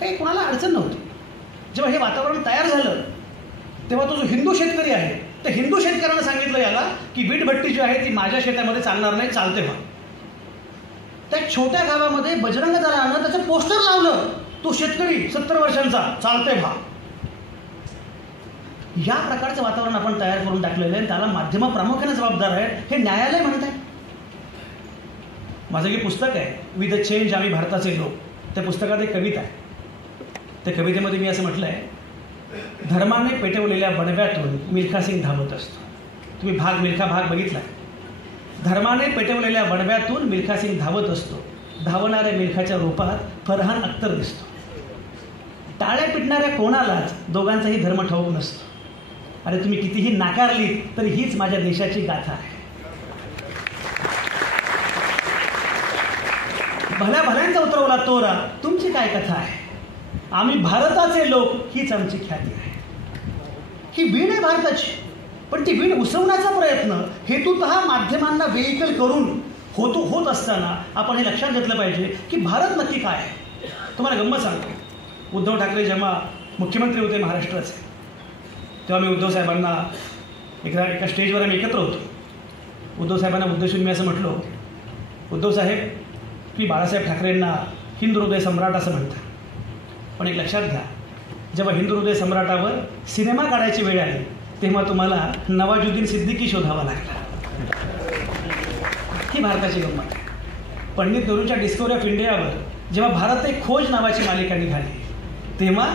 काही कोणाला अडचण नव्हती. जेव्हा हे वातावरण तयार झालं तेव्हा तो जो हिंदू शेतकरी आहे त्या हिंदू शेतकऱ्यानं सांगितलं याला की वीटभट्टी जी आहे ती माझ्या शेतामध्ये चालणार नाही, चालते व्हा. त्या छोट्या गावामध्ये बजरंग दलानं त्याचं पोस्टर लावलं, तो शेतकरी 70 वर्षांचा, चालते व्हा. या प्रकारचं वातावरण आपण तयार करून टाकलेलं आहे. त्याला माध्यम प्रामुख्याने जबाबदार आहे, हे न्यायालय म्हणत आहे. माझं जे पुस्तक आहे विथ द चेंज आम्ही भारताचे लोक, त्या पुस्तकात एक कविता आहे. त्या कवितेमध्ये मी असं म्हटलं आहे, धर्माने पेटवलेल्या बनव्यातून मिल्खा सिंग धावत असतो. तुम्ही मिल्खा भाग बघितला. धर्माने पेटवलेल्या बनव्यातून मिल्खा सिंग धावत असतो. धावणाऱ्या मिल्खाच्या रूपात फरहान अख्तर दिसतो. टाळ्या पिटणाऱ्या कोणालाच दोघांचाही धर्म ठाऊक नसतो. अरे तुम्ही कितीही नाकारली तरी हीच माझ्या देशाची गाथा आहे. भल्या भल्यांचा उतरवला तोरा, तुमची काय कथा आहे. आम्ही भारताचे लोक, हीच आमची ख्याती आहे. ही वीण आहे भारताची, पण ती वीण उसवण्याचा प्रयत्न हेतुतः माध्यमांना वेहिकल करून होत असताना आपण हे लक्षात घेतलं पाहिजे की भारत नक्की काय आहे. तुम्हाला गंमत सांगतो, उद्धव ठाकरे जेव्हा मुख्यमंत्री होते महाराष्ट्राचे तेव्हा मी उद्धव साहेबांना एका स्टेजवर आम्ही एकत्र होतो. उद्धव साहेबांना उद्देशून मी असं म्हटलो, उद्धव साहेब की बाळासाहेब ठाकरेंना हिंदू हृदय सम्राट असं म्हणतात, पण एक लक्षात घ्या, जेव्हा हिंदू हृदय सम्राटावर सिनेमा काढायची वेळ आली तेव्हा तुम्हाला नवाजुद्दीन सिद्दीकी शोधावा लागला. ही भारताची गंमत आहे. पंडित नेहरूंच्या डिस्कवरी ऑफ इंडियावर जेव्हा भारत एक खोज नावाची मालिका निघाली तेव्हा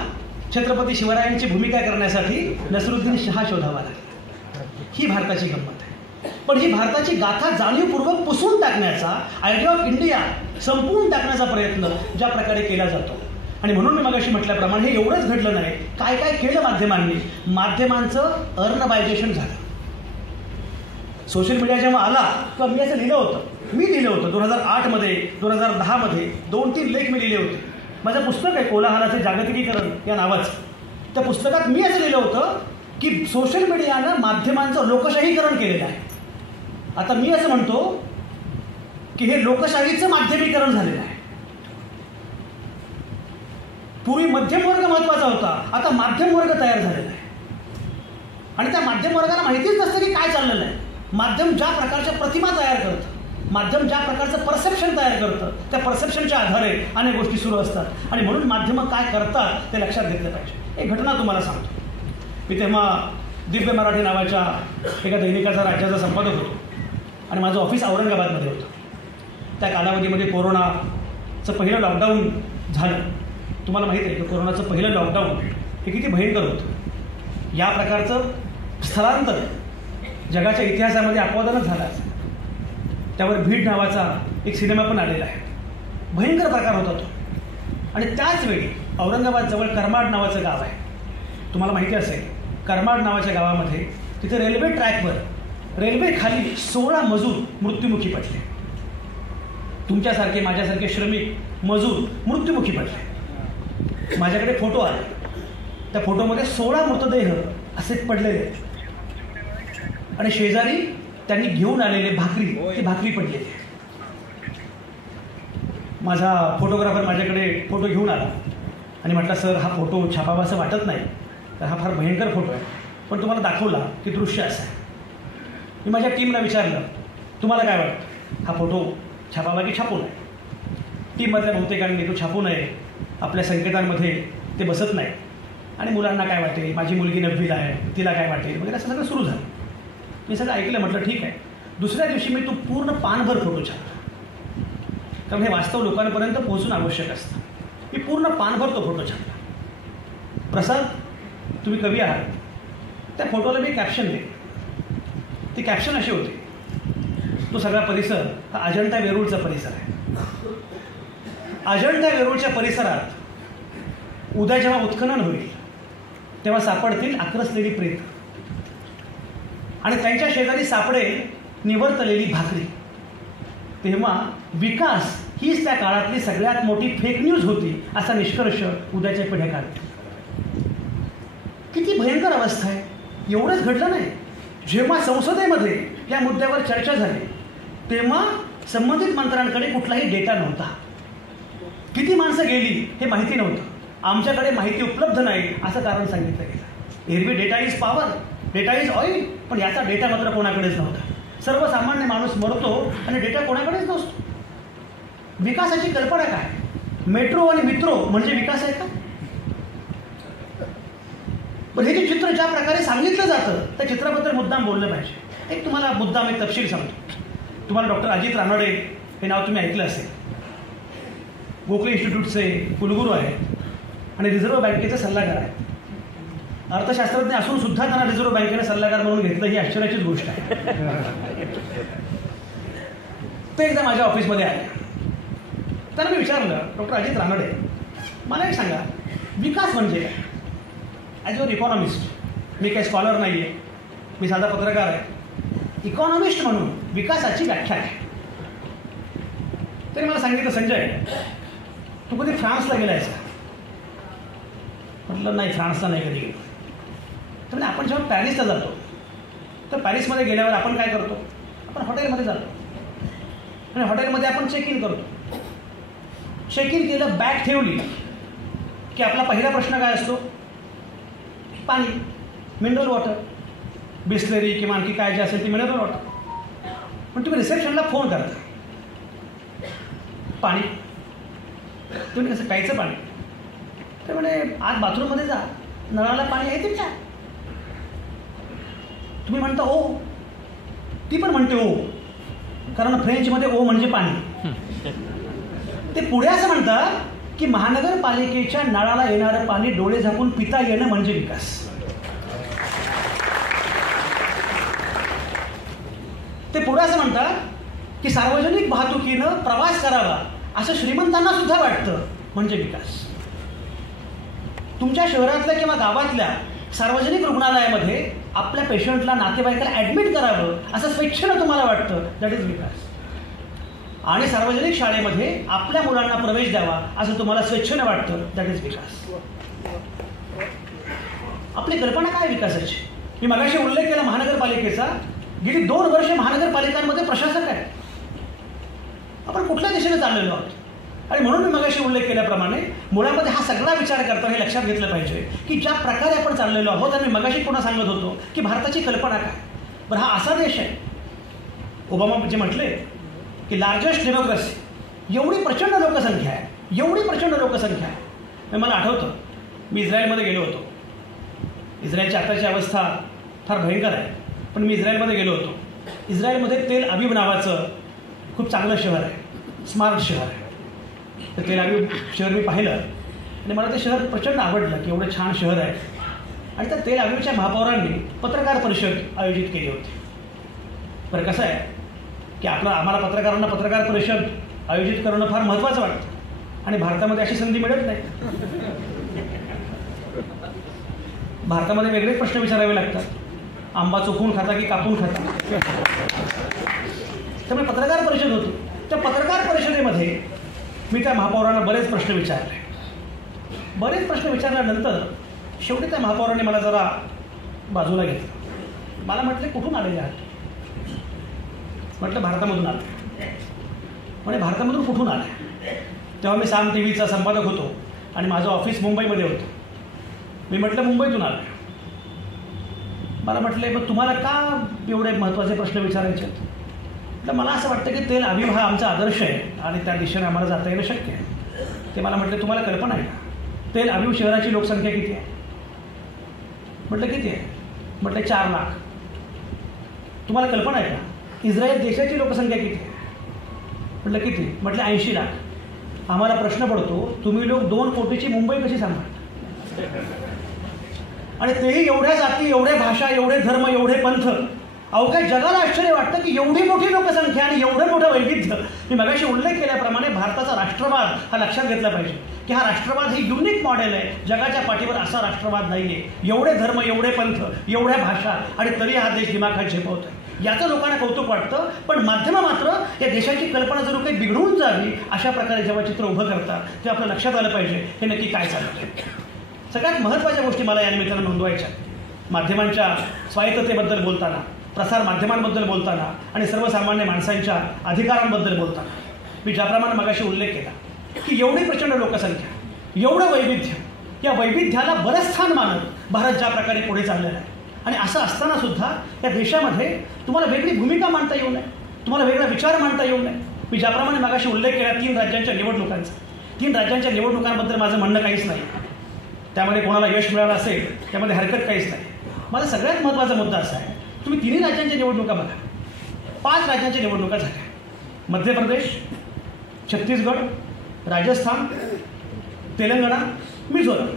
छत्रपती शिवरायांची भूमिका करण्यासाठी नसरुद्दीन शहा शोधावा लागला. ही भारताची गंमत आहे. पण ही भारताची गाथा जाणीवपूर्वक पुसून टाकण्याचा, आयडिया ऑफ इंडिया संपवून टाकण्याचा प्रयत्न ज्या प्रकारे केला जातो. आणि म्हणून मी मगाशी म्हटल्याप्रमाणे हे एवढंच घडलं नाही, काय काय केलं माध्यमांनी. माध्यमांचं अर्नबायझेशन झालं. सोशल मीडिया जेव्हा आला तेव्हा मी असं लिहिलं होतं, 2008मध्ये 2010मध्ये 2-3 लेख मी लिहिले होते. माझं पुस्तक आहे कोलाहलाचे जागतिकीकरण या नावाचं. त्या पुस्तकात मी असं लिहिलं होतं की सोशल मीडियानं माध्यमांचं लोकशाहीकरण केलेलं आहे. आता मी असं म्हणतो की हे लोकशाहीचं माध्यमीकरण झालेलं आहे. पूर्वी मध्यम वर्ग महत्वाचा होता, आता माध्यम वर्ग तयार झालेला आहे. आणि त्या माध्यम वर्गाला माहितीच नसतं की काय चाललेलं आहे. माध्यम ज्या प्रकारच्या प्रतिमा तयार करतं, माध्यम ज्या प्रकारचं परसेप्शन तयार करतं, त्या परसेप्शनच्या आधारे अनेक गोष्टी सुरू असतात. आणि म्हणून माध्यमं काय करतात ते लक्षात घेतलं पाहिजे. एक घटना तुम्हाला सांगतो. मी तेव्हा दिव्य मराठी नावाच्या एका दैनिकाचा राज्याचा संपादक होतो आणि माझं ऑफिस औरंगाबादमध्ये होतं. त्या कालावधीमध्ये कोरोनाचं पहिलं लॉकडाऊन झालं. तुम्हाला माहीत आहे की कोरोनाचं पहिलं लॉकडाऊन हे किती भयंकर होतं. या प्रकारचं स्थलांतर जगाच्या इतिहासामध्ये अपवादानच झालं असेल. त्यावर भीड नावाचा एक सिनेमा पण आलेला आहे. भयंकर प्रकार होता तो. आणि त्याच वेळी औरंगाबादजवळ करमाड नावाचं गाव आहे. तुम्हाला माहिती असेल, करमाड नावाच्या गावामध्ये तिथे रेल्वे ट्रॅकवर रेल्वे खाली 16 मजूर मृत्युमुखी पडले. तुमच्यासारखे माझ्यासारखे श्रमिक मजूर मृत्युमुखी पडले. माझ्याकडे फोटो आले. त्या फोटोमध्ये 16 मृतदेह असे पडलेले आणि शेजारी त्यांनी घेऊन आलेले भाकरी, ती भाकरी पडलेली. माझा फोटोग्राफर माझ्याकडे फोटो घेऊन आला आणि म्हटलं, सर हा फोटो छापावा असं वाटत नाही, तर हा फार भयंकर फोटो आहे, पण तुम्हाला दाखवला की दृश्य असं आहे. मी माझ्या टीमला विचारलं, तुम्हाला काय वाटतं, हा फोटो छापावा की छापू नये. टीममधल्या बहुतेकांनी तो छापू नये, आपल्या संकेतांमध्ये ते बसत नाही आणि मुलांना काय वाटेल, माझी मुलगी 9वीला आहे, तिला काय वाटेल वगैरे असं सगळं सुरू झालं. मी सगळं ऐकलं, म्हटलं ठीक आहे. दुसऱ्या दिवशी मी तो पूर्ण पानभर फोटो छापला, कारण हे वास्तव लोकांपर्यंत पोहोचणं आवश्यक असतं. मी पूर्ण पानभर तो फोटो छापला. प्रसाद, तुम्ही कवी आहात, त्या फोटोला मी कॅप्शन दिले. ते कॅप्शन असे होते, तो सगळा परिसर हा अजंठा वेरूळचा परिसर आहे. अजंठा वेरूळच्या परिसरात उद्या जेव्हा उत्खनन होईल तेव्हा सापडतील आक्रसलेली प्रेत आणि त्यांच्या शेजारी सापडेल निवर्तलेली भाकरी. तेव्हा विकास हीच त्या काळातली सगळ्यात मोठी फेक न्यूज होती असा निष्कर्ष उद्याच्या पिढ्या काढतील. किती भयंकर अवस्था आहे. एवढंच घडलं नाही, जेव्हा संसदेमध्ये या मुद्द्यावर चर्चा झाली तेव्हा संबंधित मंत्र्यांकडे कुठलाही डेटा नव्हता. किती माणसं गेली हे माहिती नव्हतं. आमच्याकडे माहिती उपलब्ध नाही असं कारण सांगितलं गेलं. एरवी data is power, data is oil, पण याचा डेटा मात्र कोणाकडेच नव्हता. सर्वसामान्य माणूस मरतो आणि डेटा कोणाकडेच नसतो. विकासाची कल्पना काय? मेट्रो आणि मित्रो म्हणजे विकास आहे का? पण हे जे चित्र ज्या प्रकारे सांगितलं जातं त्या चित्राबद्दल मुद्दाम बोललं पाहिजे. एक तुम्हाला मुद्दाम एक तपशील सांगतो. तुम्हाला डॉक्टर अजित रानडे हे नाव तुम्ही ऐकलं असेल. गोखले इन्स्टिट्यूटचे कुलगुरू आहेत आणि रिझर्व्ह बँकेचे सल्लागार आहेत. अर्थशास्त्रज्ञ असून सुद्धा त्यांना रिझर्व्ह बँकेने सल्लागार म्हणून घेतलं ही आश्चर्याचीच गोष्ट आहे. ते एकदा माझ्या ऑफिसमध्ये आले. त्यांना मी विचारलं, डॉक्टर अजित रानडे मला एक सांगा, विकास म्हणजे काय? ॲज युअर इकॉनॉमिस्ट, मी काही स्कॉलर नाही आहे, मी साधा पत्रकार आहे. इकॉनॉमिस्ट म्हणून विकासाची व्याख्या आहे. तरी मला सांगितलं, संजय तू कधी फ्रान्सला गेला आहेस का? म्हटलं नाही, फ्रान्सला नाही कधी गेलो. तर म्हणजे आपण जेव्हा पॅरिसला जातो तर पॅरिसमध्ये गेल्यावर आपण काय करतो? आपण हॉटेलमध्ये जातो आणि हॉटेलमध्ये आपण चेक इन करतो. चेक इन केलं, बॅग ठेवली की आपला पहिला प्रश्न काय असतो? पाणी, मिनरल वॉटर, बिस्लेरी किंवा आणखी काय जे असेल ती मिनरल वॉटर. पण तुम्ही रिसेप्शनला फोन करता, पाणी. तुम्ही कसं प्यायचं पाणी? तर म्हणजे आज बाथरूममध्ये जा, नळाला पाणी आहे ते काय? तुम्ही म्हणता ओ, ती पण म्हणते ओ, कारण फ्रेंचमध्ये ओ म्हणजे पाणी. ते पुढे असं म्हणतात की महानगरपालिकेच्या नळाला येणारं पाणी डोळे झाकून पिता येणं म्हणजे विकास. ते पुढे असं म्हणतात की सार्वजनिक वाहतुकीनं प्रवास करावा असं श्रीमंतांना सुद्धा वाटतं म्हणजे विकास. तुमच्या शहरातल्या किंवा गावातल्या सार्वजनिक रुग्णालयामध्ये आपल्या पेशंटला, नातेवाईकाला ॲडमिट करावं असं स्वेच्छेनं तुम्हाला वाटतं, दॅट इज विकास. आणि सार्वजनिक शाळेमध्ये आपल्या मुलांना प्रवेश द्यावा असं तुम्हाला स्वेच्छेनं वाटतं, दॅट इज विकास. आपली कल्पना काय विकासाची? मी मगाशी उल्लेख केला महानगरपालिकेचा. गेली 2 वर्ष महानगरपालिकांमध्ये प्रशासक आहे. आपण कुठल्या दिशेने चाललेलो आहोत? आणि म्हणून मी मगाशी उल्लेख केल्याप्रमाणे मुळामध्ये हा सगळा विचार करता हे लक्षात घेतलं पाहिजे की ज्या प्रकारे आपण चाललेलो आहोत. आणि मी मगाशी पुन्हा सांगत होतो की भारताची कल्पना काय. पण हा असा देश आहे, ओबामा जे म्हटले की लार्जेस्ट डेमोक्रेसी, एवढी प्रचंड लोकसंख्या आहे, एवढी प्रचंड लोकसंख्या आहे. मला आठवतं मी इस्रायलमध्ये गेलो होतो. इस्रायलची आताची अवस्था फार भयंकर आहे, पण मी इस्रायलमध्ये गेलो होतो. इस्रायलमध्ये तेल अविव नावाचं खूप चांगलं शहर आहे, स्मार्ट शहर आहे. तर तेल अविव शहर मी पाहिलं आणि मला ते शहर प्रचंड आवडलं की एवढं छान शहर आहे. आणि त्या तेल अविवच्या महापौरांनी पत्रकार परिषद आयोजित केली होती. बरं कसं आहे की आम्हाला पत्रकारांना पत्रकार परिषद आयोजित करणं फार महत्त्वाचं वाटतं आणि भारतामध्ये अशी संधी मिळत नाही. भारतामध्ये वेगळेच प्रश्न विचारावे लागतात. आंबा चोखून खाता की कापून खाता. त्यामुळे पत्रकार परिषद होती. त्या पत्रकार परिषदेमध्ये मी त्या महापौरांना बरेच प्रश्न विचारले. बरेच प्रश्न विचारल्यानंतर शेवटी त्या महापौरांनी मला जरा बाजूला घेतलं. मला म्हटले कुठून आलेले आहात? म्हटलं भारतामधून आलो. म्हणजे भारतामधून कुठून आले? तेव्हा मी साम टी व्हीचा संपादक होतो आणि माझं ऑफिस मुंबईमध्ये होतं. मी म्हटलं मुंबईतून आलो. मला म्हटले मग तुम्हाला का एवढे महत्त्वाचे प्रश्न विचारायचे आहेत? तर मला असं वाटतं की तेल अविव हा आमचा आदर्श आहे आणि त्या दिशेने आम्हाला जाता येणं शक्य आहे. ते मला म्हटले तुम्हाला कल्पना आहे का तेल अविव शहराची लोकसंख्या किती आहे? म्हटलं किती आहे? म्हटलं 4 लाख. तुम्हाला कल्पना आहे का इस्रायल देशाची लोकसंख्या किती आहे? म्हटलं किती? म्हटलं 80 लाख. आम्हाला प्रश्न पडतो तुम्ही लोक 2 कोटीची मुंबई कशी सांभाळता? आणि तेही एवढ्या जाती, एवढ्या भाषा, एवढे धर्म, एवढे पंथ. अवघ्या जगाला आश्चर्य वाटतं की एवढी मोठी लोकसंख्या आणि एवढं मोठं वैविध्य, मी मगाशी उल्लेख केल्याप्रमाणे भारताचा राष्ट्रवाद हा लक्षात घेतला पाहिजे की हा राष्ट्रवाद हे युनिक मॉडेल आहे. जगाच्या पाठीवर असा राष्ट्रवाद नाही आहे. एवढे धर्म, एवढे पंथ, एवढ्या भाषा आणि तरी हा देश दिमाखात झेपवत आहे. याचं लोकांना कौतुक वाटतं. पण माध्यमं मात्र या देशाची कल्पना जरूर काही बिघडून जावी अशा प्रकारे जेव्हा चित्र उभं करतात ते आपलं लक्षात आलं पाहिजे हे नक्की काय चालतं. सगळ्यात महत्त्वाच्या गोष्टी मला या निमित्तानं नोंदवायच्या. माध्यमांच्या स्वायत्ततेबद्दल बोलताना, प्रसार माध्यमांबद्दल बोलताना आणि सर्वसामान्य माणसांच्या अधिकारांबद्दल बोलताना मी ज्याप्रमाणे मगाशी उल्लेख केला की एवढी प्रचंड लोकसंख्या, एवढं वैविध्य, या वैविध्याला बरं स्थान मानत भारत ज्या प्रकारे पुढे चाललेला आहे आणि असं असताना सुद्धा या देशामध्ये तुम्हाला वेगळी भूमिका मांडता येऊ नये, तुम्हाला वेगळा विचार मांडता येऊ नये. मी ज्याप्रमाणे मगाशी उल्लेख केला 3 राज्यांच्या निवडणुकांचा, 3 राज्यांच्या निवडणुकांबद्दल माझं म्हणणं काहीच नाही. त्यामध्ये कोणाला यश मिळालं असेल त्यामध्ये हरकत काहीच नाही. माझा सगळ्यात महत्त्वाचा मुद्दा असा आहे, तुम्ही 3 राज्यांच्या निवडणुका बघा. 5 राज्यांच्या निवडणुका झाल्या. मध्य प्रदेश, छत्तीसगड, राजस्थान, तेलंगणा, मिझोरम.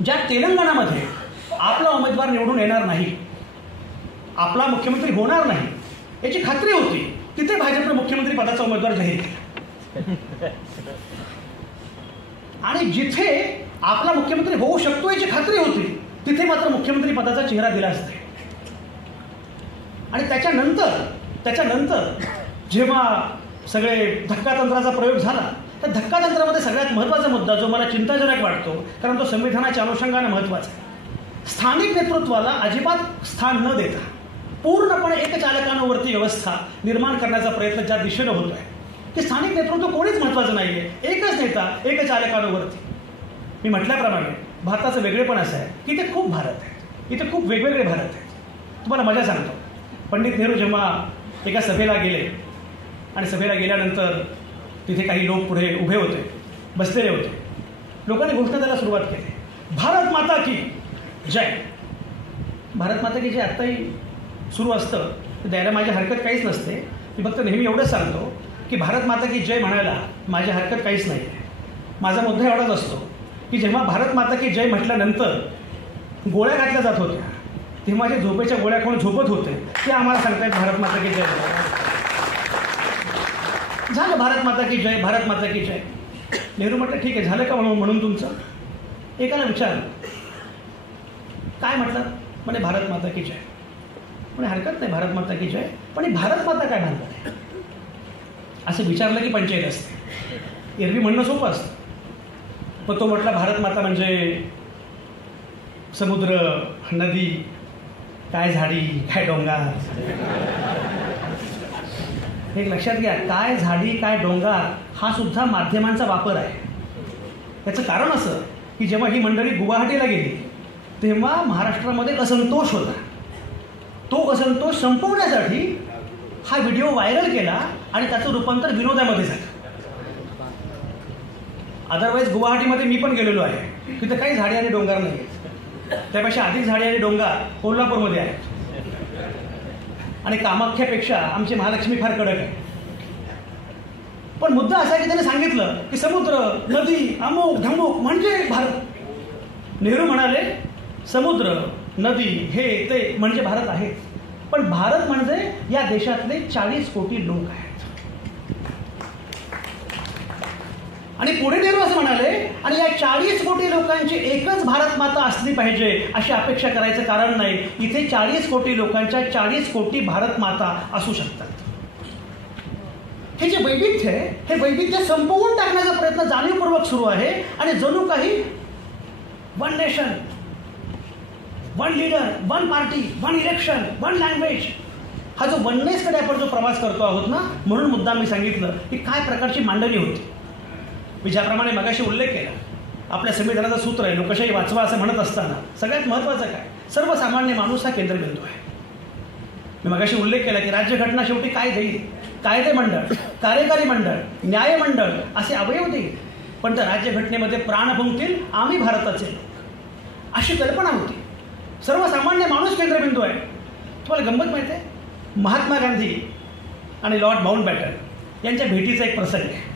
ज्या तेलंगणामध्ये आपला उमेदवार निवडून येणार नाही, आपला मुख्यमंत्री होणार नाही याची खात्री होती, तिथे भाजपनं मुख्यमंत्री पदाचा उमेदवार जाहीर केला. आणि जिथे आपला मुख्यमंत्री होऊ शकतो याची खात्री होती तिथे मात्र मुख्यमंत्री पदाचा चेहरा दिला असते. आणि त्याच्यानंतर जेव्हा सगळे धक्कातंत्राचा प्रयोग झाला, त्या धक्कातंत्रामध्ये सगळ्यात महत्त्वाचा मुद्दा जो मला चिंताजनक वाटतो, कारण तो संविधानाच्या अनुषंगाने महत्त्वाचा आहे, स्थानिक नेतृत्वाला अजिबात स्थान न देता पूर्णपणे एकचालकांवरती व्यवस्था निर्माण करण्याचा प्रयत्न ज्या दिशेनं होतो आहे की स्थानिक नेतृत्व कोणीच महत्त्वाचं नाही आहे, एकच नेता एकचालकांवरती. मी म्हटल्याप्रमाणे भारताचं वेगळेपण असं आहे की इथे खूप भारत आहेत, इथे खूप वेगवेगळे भारत आहेत. तुम्हाला मजा सांगतो, पंडित नेहरू जेव्हा एका सभेला गेले आणि सभेला गेल्यानंतर तिथे काही लोक पुढे उभे होते, बसलेले होते. लोकांनी घोषणा द्यायला सुरुवात केली, भारत माता की जय. भारत माता की जय आत्ताही सुरू असतं तर द्यायला माझी हरकत काहीच नसते. मी फक्त नेहमी एवढंच सांगतो की भारत माता की जय म्हणायला माझी हरकत काहीच नाही आहे. माझा मुद्दा एवढाच असतो की जेव्हा भारत माता की जय म्हटल्यानंतर गोळ्या घातल्या जात होत्या तेव्हा जे झोपेच्या गोळ्या कोण झोपत होते ते आम्हाला सांगतायत भारत माता की जय. झालं भारत माता की जय, भारत माता की जय. नेहरू म्हटलं ठीक आहे, झालं का म्हणून तुमचं. एकाला विचारलं काय म्हटलं, म्हणे भारत माता की जय. म्हणे हरकत नाही भारत माता की जय, पण ही भारत माता काय म्हणतात आहे असं विचारलं की पंचायत असते. एरवी म्हणणं सोपं असतं, पण तो म्हटला भारत माता म्हणजे समुद्र, नदी, काय झाडी, काय डोंगर. एक लक्षात घ्या, काय झाडी काय डोंगर हा सुद्धा माध्यमांचा वापर आहे. याचं कारण असं की जेव्हा ही मंडळी गुवाहाटीला गेली तेव्हा महाराष्ट्रामध्ये असंतोष होता. तो असंतोष संपवण्यासाठी हा व्हिडिओ व्हायरल केला आणि त्याचं रूपांतर विनोदामध्ये झालं. अदरवाईज गुवाहाटीमध्ये मी पण गेलेलो आहे, तिथं काही झाडी आणि डोंगर नाही, त्यापेक्षा अधिक झाडी आणि डोंगर कोल्हापूरमध्ये आहेत. आणि कामाख्यापेक्षा आमची महालक्ष्मी फार कडक आहे. पण मुद्दा असा आहे की त्याने सांगितलं की समुद्र, नदी, अमुक ढमुक म्हणजे भारत. नेहरू म्हणाले समुद्र, नदी, हे ते म्हणजे भारत आहे, पण भारत म्हणजे या देशातले 40 कोटी लोक आहेत. आणि पुढे नेहरू असं म्हणाले, आणि या 40 कोटी लोकांची एकच भारत माता असली पाहिजे अशी अपेक्षा करायचं कारण नाही. इथे 40 कोटी लोकांच्या 40 कोटी भारत माता असू शकतात. हे जे वैविध्य आहे हे वैविध्य संपवून टाकण्याचा प्रयत्न जाणीवपूर्वक सुरू आहे. आणि जणू काही one nation, one leader, one party, one election, one language, हा जो वननेसकडे आपण जो प्रवास करतो आहोत ना, म्हणून मुद्दा मी सांगितलं की काय प्रकारची मांडणी होती. मी ज्याप्रमाणे मगाशी उल्लेख केला, आपल्या संविधानाचं सूत्र आहे लोकशाही वाचवा असं म्हणत असताना सगळ्यात महत्त्वाचं काय, सर्वसामान्य माणूस हा केंद्रबिंदू आहे. मी मगाशी उल्लेख केला की राज्यघटना शेवटी काय देईल, कायदे मंडळ, कार्यकारी मंडळ, न्यायमंडळ असे अवयव देईल, पण त्या राज्यघटनेमध्ये प्राण फुंकतील आम्ही भारताचे लोक अशी कल्पना होती. सर्वसामान्य माणूस केंद्रबिंदू आहे. तुम्हाला गंमत माहिती आहे, महात्मा गांधी आणि लॉर्ड माउंटबॅटन यांच्या भेटीचा एक प्रसंग आहे.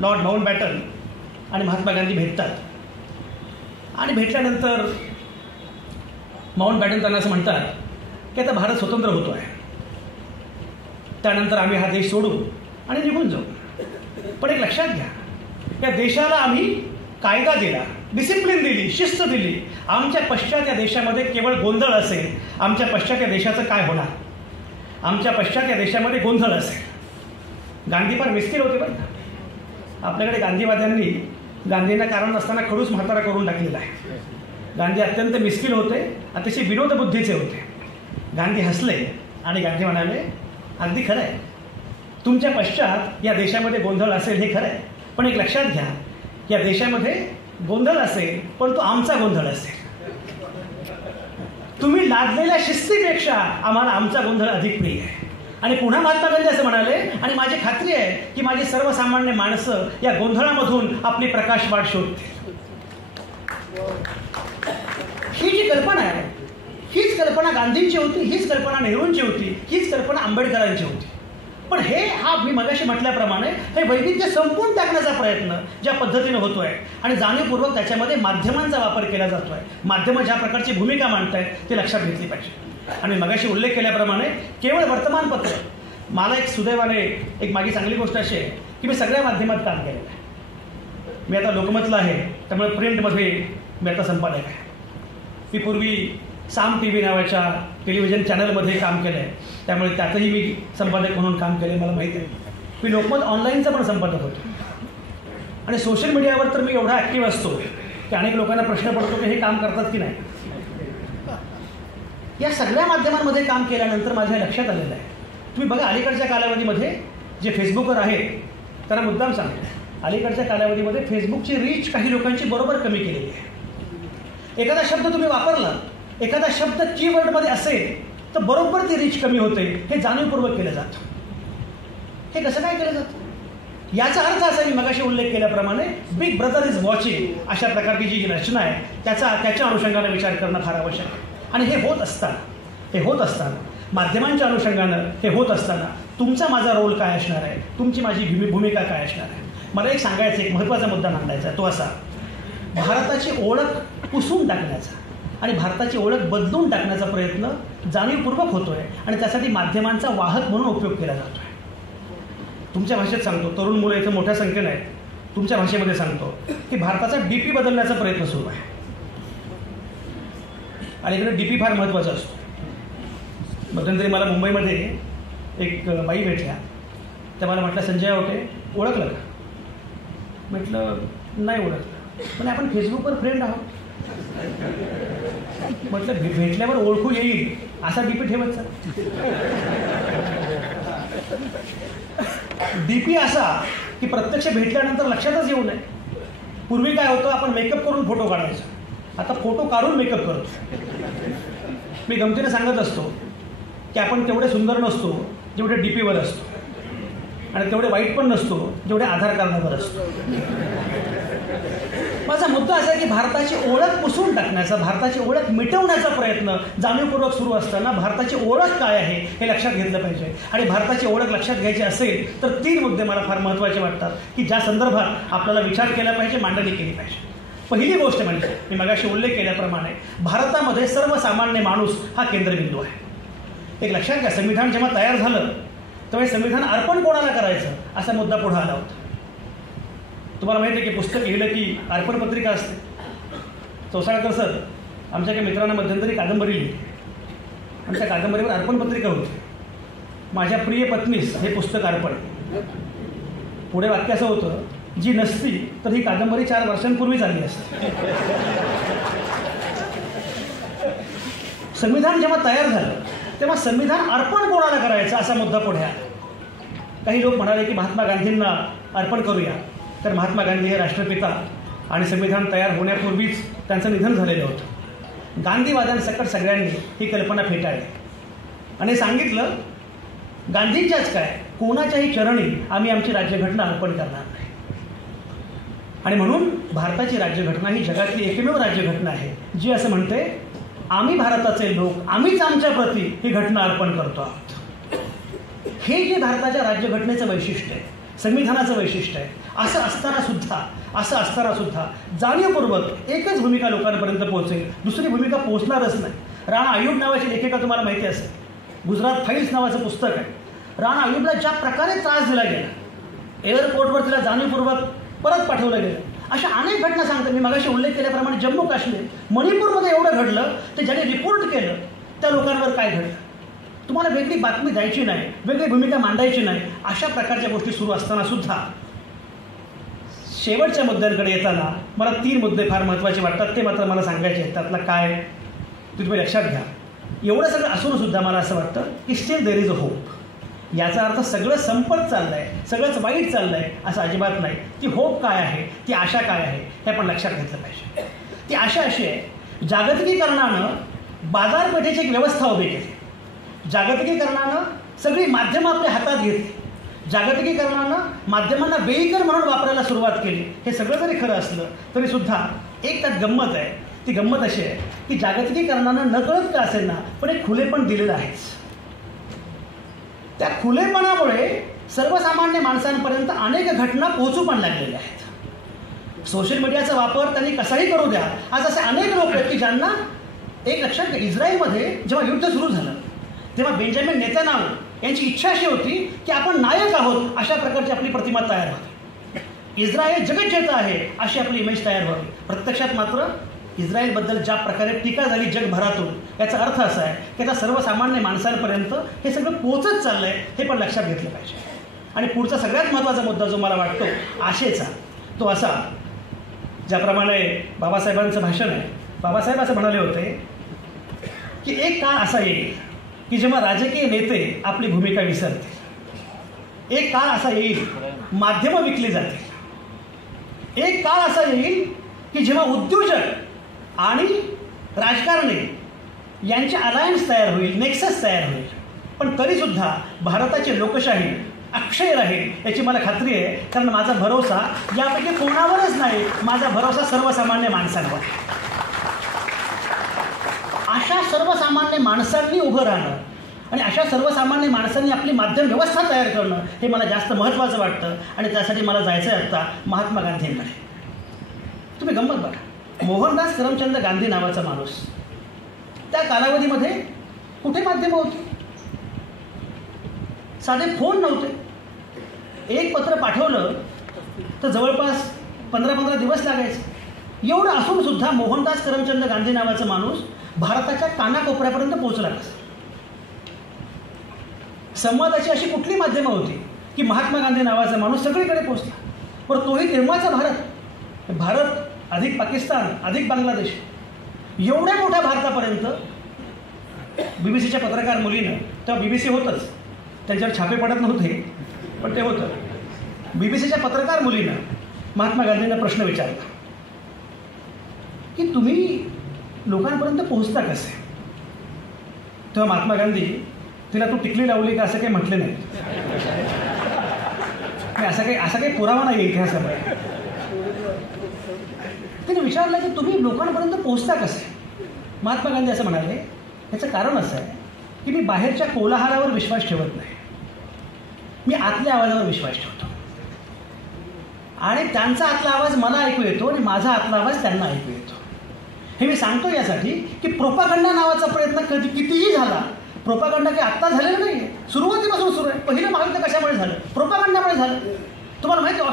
लॉर्ड माउंटबॅटन आणि महात्मा गांधी भेटतात आणि भेटल्यानंतर माउंटबॅटन त्यांना असं म्हणतात की आता भारत स्वतंत्र होतो आहे. त्यानंतर आम्ही हा देश सोडू आणि निघून जाऊ. पण एक लक्षात घ्या, या देशाला आम्ही कायदा दिला, डिसिप्लिन दिली, शिस्त दिली. आमच्या पश्चात या देशामध्ये केवळ गोंधळ असेल, आमच्या पश्चात या देशाचं काय होणार? आमच्या पश्चात या देशामध्ये गोंधळ असेल. गांधी फार मिस्किल होते बरं का. आपल्याकडे गांधीवाद्यांनी गांधींना कारण नसताना खडूस म्हातारा करून टाकलेला आहे. गांधी अत्यंत मिस्किल होते, अतिशय विनोद बुद्धीचे होते. गांधी हसले आणि गांधी म्हणाले, अगदी खरं आहे, तुमच्या पश्चात या देशामध्ये गोंधळ असेल हे खरं आहे, पण एक लक्षात घ्या, या देशामध्ये गोंधळ असेल पण तो आमचा गोंधळ असेल. तुम्ही लादलेल्या शिस्तीपेक्षा आम्हाला आमचा गोंधळ अधिक प्रिय आहे. आणि पुन्हा महात्मा गांधी असं म्हणाले, आणि माझी खात्री आहे की माझी सर्वसामान्य माणसं या गोंधळामधून आपली प्रकाशवाट शोधतील. ही जी कल्पना आहे, हीच कल्पना गांधींची होती, हीच कल्पना नेहरूंची होती, हीच कल्पना आंबेडकरांची होती. पण मी मगाशी म्हटल्याप्रमाणे हे वैविध्य संपून टाकण्याचा प्रयत्न ज्या पद्धतीने होतोय आणि जाणीवपूर्वक त्याच्यामध्ये माध्यमांचा वापर केला जातोय, माध्यमं ज्या प्रकारची भूमिका मांडतायत ते लक्षात घेतली पाहिजे. आणि मगाशी उल्लेख केल्याप्रमाणे केवळ वर्तमानपत्र, मला एक सुदैवाने एक माझी चांगली गोष्ट अशी आहे की मी सगळ्या माध्यमात काम केलेलं आहे. मी आता लोकमतला आहे, त्यामुळे प्रिंटमध्ये मी आता संपादक आहे. मी पूर्वी साम टी व्ही नावाच्या टेलिव्हिजन चॅनलमध्ये काम केलं आहे, त्यामुळे त्यातही मी संपादक म्हणून काम केलं, मला माहिती आहे. मी लोकमत ऑनलाईनचा पण संपादक होतो. आणि सोशल मीडियावर तर मी एवढा ॲक्टिव्ह असतो की अनेक लोकांना प्रश्न पडतो की हे काम करतात की नाही. या सगळ्या माध्यमांमध्ये काम केल्यानंतर माझ्या लक्षात आलेलं आहे, तुम्ही बघा अलीकडच्या कालावधीमध्ये जे फेसबुकवर आहेत त्यांना मुद्दाम सांगतो, अलीकडच्या कालावधीमध्ये फेसबुकची रीच काही लोकांची बरोबर कमी केलेली आहे. एखादा शब्द तुम्ही वापरला, एखादा शब्द कीवर्डमध्ये असेल तर बरोबर ती रीच कमी होते, हे जाणीवपूर्वक केलं जातं. हे कसं काय केलं जातं? याचा अर्थ असा मी मगाशी उल्लेख केल्याप्रमाणे बिग ब्रदर इज वॉचिंग अशा प्रकारची जी रचना आहे त्याच्या अनुषंगाने विचार करणं फार आवश्यक आहे. आणि हे होत असताना माध्यमांच्या अनुषंगानं हे होत असताना तुमचा माझा रोल काय असणार आहे, तुमची माझी भूमिका काय असणार आहे. मला एक सांगायचं, एक महत्त्वाचा मुद्दा मांडायचा, तो असा, भारताची ओळख पुसून टाकण्याचा आणि भारताची ओळख बदलून टाकण्याचा प्रयत्न जाणीवपूर्वक होतोय आणि त्यासाठी माध्यमांचा वाहक म्हणून उपयोग केला जातोय. तुमच्या भाषेत सांगतो, तरुण मुलं इथं मोठ्या संख्येने आहेत, तुमच्या भाषेमध्ये सांगतो की भारताचा डीपी बदलण्याचा प्रयत्न सुरू आहे. आणि इकडे डीपी फार महत्त्वाचा असतो. मध्यंतरी मला मुंबईमध्ये एक बाई भेटल्या, त्या मला म्हटलं, संजय आवटे ओळखलं का? म्हटलं नाही ओळखलं. पण आपण फेसबुकवर फ्रेंड आहोत. म्हटलं भेटल्यावर ओळखू येईल असा डीपी ठेवायचा. डीपी असा की प्रत्यक्ष भेटल्यानंतर लक्षातच येऊ नये. पूर्वी काय होतं, आपण मेकअप करून फोटो काढायचो, आता फोटो काढून मेकअप करतो. मी गमतीने सांगत असतो की आपण तेवढे सुंदर नसतो जेवढे डीपीवर असतो, आणि तेवढे वाईट पण नसतो जेवढे आधार कार्डावर असतो. माझा मुद्दा असा आहे की भारताची ओळख पुसून टाकण्याचा, भारताची ओळख मिटवण्याचा प्रयत्न जाणीवपूर्वक सुरू असताना भारताची ओळख काय आहे हे लक्षात घेतलं पाहिजे. आणि भारताची ओळख लक्षात घ्यायची असेल तर 3 मुद्दे मला फार महत्त्वाचे वाटतात की ज्या संदर्भात आपल्याला विचार केला पाहिजे, मांडणी केली पाहिजे. पहिली गोष्ट म्हणजे मी मगाशी उल्लेख केल्याप्रमाणे भारतामध्ये सर्वसामान्य माणूस हा केंद्रबिंदू आहे. एक लक्षात घ्या, संविधान जेव्हा तयार झालं तेव्हा संविधान अर्पण कोणाला करायचं असा मुद्दा पुढे आला होता. तुम्हाला माहिती आहे की पुस्तक लिहिलं की अर्पण पत्रिका असते. चौसाळकर सर आमच्या काही मित्रांना मध्यंतरी कादंबरी लिहिली आणि त्या कादंबरीवर अर्पण पत्रिका होती, माझ्या प्रिय पत्नीस हे पुस्तक अर्पण. पुढे वाक्य असं होतं, जी नसती तर ही कादंबरी 4 वर्षांपूर्वी झाली असते. संविधान जेव्हा तयार झालं तेव्हा संविधान अर्पण कोणाला करायचं असा मुद्दा पुढे आला. काही लोक म्हणाले की महात्मा गांधींना अर्पण करूया, तर महात्मा गांधी हे राष्ट्रपिता आणि संविधान तयार होण्यापूर्वीच त्यांचं निधन झालेलं होतं. गांधीवाद्यांसकट सगळ्यांनी ही कल्पना फेटाळली आणि सांगितलं, गांधींच्याच काय कोणाच्याही चरणी आम्ही आमची राज्यघटना अर्पण करणार नाही. आणि म्हणून भारताची राज्यघटना ही जगातली एकमेव राज्यघटना आहे जी असं म्हणते, आम्ही भारताचे लोक, आम्हीच आमच्या प्रती ही घटना अर्पण करतो आहोत. हे जे भारताच्या राज्यघटनेचं वैशिष्ट्य आहे, संविधानाचं वैशिष्ट्य आहे. असं असताना सुद्धा जाणीवपूर्वक एकच भूमिका लोकांपर्यंत पोहोचेल, दुसरी भूमिका पोहोचणारच नाही. राणा अय्यूब नावाची लेखिका तुम्हाला माहिती असेल, गुजरात फाईल्स नावाचं पुस्तक आहे. राणा अय्यूबला ज्या प्रकारे त्रास दिला गेला, एअरपोर्टवर तिला जाणीवपूर्वक परत पाठवलं गेलं, अशा अनेक घटना सांगतात. मी मगाशी उल्लेख केल्याप्रमाणे जम्मू काश्मीर, मणिपूरमध्ये एवढं घडलं, ते ज्याने रिपोर्ट केलं त्या लोकांवर काय घडलं. तुम्हाला वेगळी बातमी द्यायची नाही, वेगळी भूमिका मांडायची नाही, अशा प्रकारच्या गोष्टी सुरू असताना सुद्धा शेवटच्या मुद्द्यांकडे येताना मला 3 मुद्दे फार महत्त्वाचे वाटतात. ते मात्र मला सांगायचे आहेत. त्यातलं काय ते तुम्ही लक्षात घ्या. एवढं सगळं असून सुद्धा मला असं वाटतं की steel there is a hope. याचा अर्थ सगळं संपत चाललं आहे, सगळंच वाईट चाललं आहे असं अजिबात नाही. ती होप काय आहे, ती आशा काय आहे हे आपण लक्षात घेतलं पाहिजे. ती आशा अशी आहे, जागतिकीकरणानं बाजारपेठेची एक व्यवस्था उभी केली. जागतिकीकरणानं सगळी माध्यमं आपल्या हातात घेतली. जागतिकीकरणानं माध्यमांना वेहिकल म्हणून वापरायला सुरुवात केली. हे सगळं जरी खरं असलं तरीसुद्धा एक त्यात गंमत आहे. ती गंमत अशी आहे की जागतिकीकरणानं नकळत का असेल ना, पण एक खुलेपण दिलेलं आहेच. त्या खुलेपणामुळे सर्वसामान्य माणसांपर्यंत अनेक घटना पोहोचू पण लागलेल्या आहेत. सोशल मीडियाचा वापर त्यांनी कसाही करू द्या. आज असे अनेक लोक आहेत की ज्यांना एक लक्षात घ्या, इस्रायलमध्ये जेव्हा युद्ध सुरू झालं तेव्हा बेंजामिन नेतान्याहू यांची इच्छा अशी होती की आपण नायक आहोत अशा प्रकारची आपली प्रतिमा तयार व्हावी. इस्रायल जगज्जेता आहे अशी आपली इमेज तयार व्हावी. प्रत्यक्षात मात्र इस्रायलबद्दल ज्या प्रकारे टीका झाली जगभरातून, याचा अर्थ असा आहे की आता सर्वसामान्य माणसांपर्यंत हे सगळं पोचत चाललं आहे, हे पण लक्षात घेतलं पाहिजे. आणि पुढचा सगळ्यात महत्त्वाचा मुद्दा जो मला वाटतो आशेचा, तो असा, ज्याप्रमाणे बाबासाहेबांचं भाषण आहे. बाबासाहेब असं म्हणाले होते की एक काळ असा येईल की जेव्हा राजकीय नेते आपली भूमिका विसरतील. एक काळ असा येईल माध्यमं विकली जातील. एक काळ असा येईल की जेव्हा उद्योजक आणि राजकारणी यांचे अलायन्स तयार होईल, नेक्सस तयार होईल. पण तरीसुद्धा भारताची लोकशाही अक्षय राहील याची मला खात्री आहे. कारण माझा भरोसा यापैकी कोणावरच नाही, माझा भरोसा सर्वसामान्य माणसांवर. अशा सर्वसामान्य माणसांनी उभं राहणं आणि अशा सर्वसामान्य माणसांनी आपली माध्यम व्यवस्था तयार करणं हे मला जास्त महत्त्वाचं वाटतं. आणि त्यासाठी मला जायचं आहे आत्ता महात्मा गांधींकडे. तुम्ही गंमत बघा, मोहनदास करमचंद गांधी नावाचा माणूस, त्या कालावधीमध्ये कुठे माध्यमं होती? साधे फोन नव्हते. एक पत्र पाठवलं तर जवळपास 15-15 दिवस लागायचे. एवढं असून सुद्धा मोहनदास करमचंद गांधी नावाचा माणूस भारताच्या कानाकोपऱ्यापर्यंत पोहोचला कसा? संवादाची अशी कुठली माध्यमं होती की महात्मा गांधी नावाचा माणूस सगळीकडे पोहोचला? पण तोही तेव्हाचा भारत अधिक पाकिस्तान अधिक बांगलादेश, एवढ्या मोठ्या भारतापर्यंत BBC पत्रकार मुलीनं, तेव्हा BBC होतंच, त्यांच्यावर छापे पडत नव्हते पण ते होतं. BBC पत्रकार मुलीनं महात्मा गांधींना प्रश्न विचारला की तुम्ही लोकांपर्यंत पोहोचता कसे? तेव्हा महात्मा गांधी तिला तू टिकली लावली का असं काही म्हटले नाही. असा काही पुरावा नाही इतिहासामध्ये. तिने विचारलं की तुम्ही लोकांपर्यंत पोहोचता कसे? महात्मा गांधी असं म्हणाले, याचं कारण असं आहे की मी बाहेरच्या कोलाहलावर विश्वास ठेवत नाही, मी आतल्या आवाजावर विश्वास ठेवतो. आणि त्यांचा आतला आवाज मला ऐकू येतो आणि माझा आतला आवाज त्यांना ऐकू येतो. हे मी सांगतो यासाठी की प्रोपागंडा नावाचा प्रयत्न कितीही झाला, प्रोपागंडा काही आत्ता झालेला नाही आहे, सुरुवातीपासून सुरू आहे. पहिलं महायुद्ध कशामुळे झालं? प्रोपागंडामुळे झालं. तुम्हाला माहिती आहे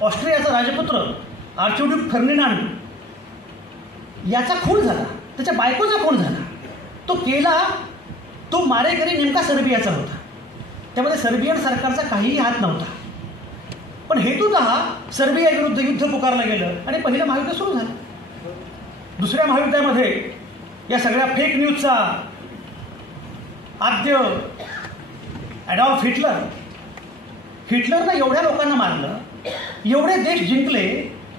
ऑस्ट्रेलियाचा राजपुत्र आर्चड्यूक फर्डिनांड याचा खून झाला, त्याच्या बायकोचा खून झाला. तो मारेकरी नेमका सर्बियाचा होता. त्यामध्ये सर्बियन सरकारचा काहीही हात नव्हता. पण हेतुतः सर्बिया विरुद्ध युद्ध पुकारलं गेलं आणि पहिलं महायुद्ध सुरू झालं. दुसऱ्या महायुद्धामध्ये या सगळ्या फेक न्यूजचा आद्य ॲडॉल्फ हिटलरनं एवढ्या लोकांना मारलं, एवढे देश जिंकले,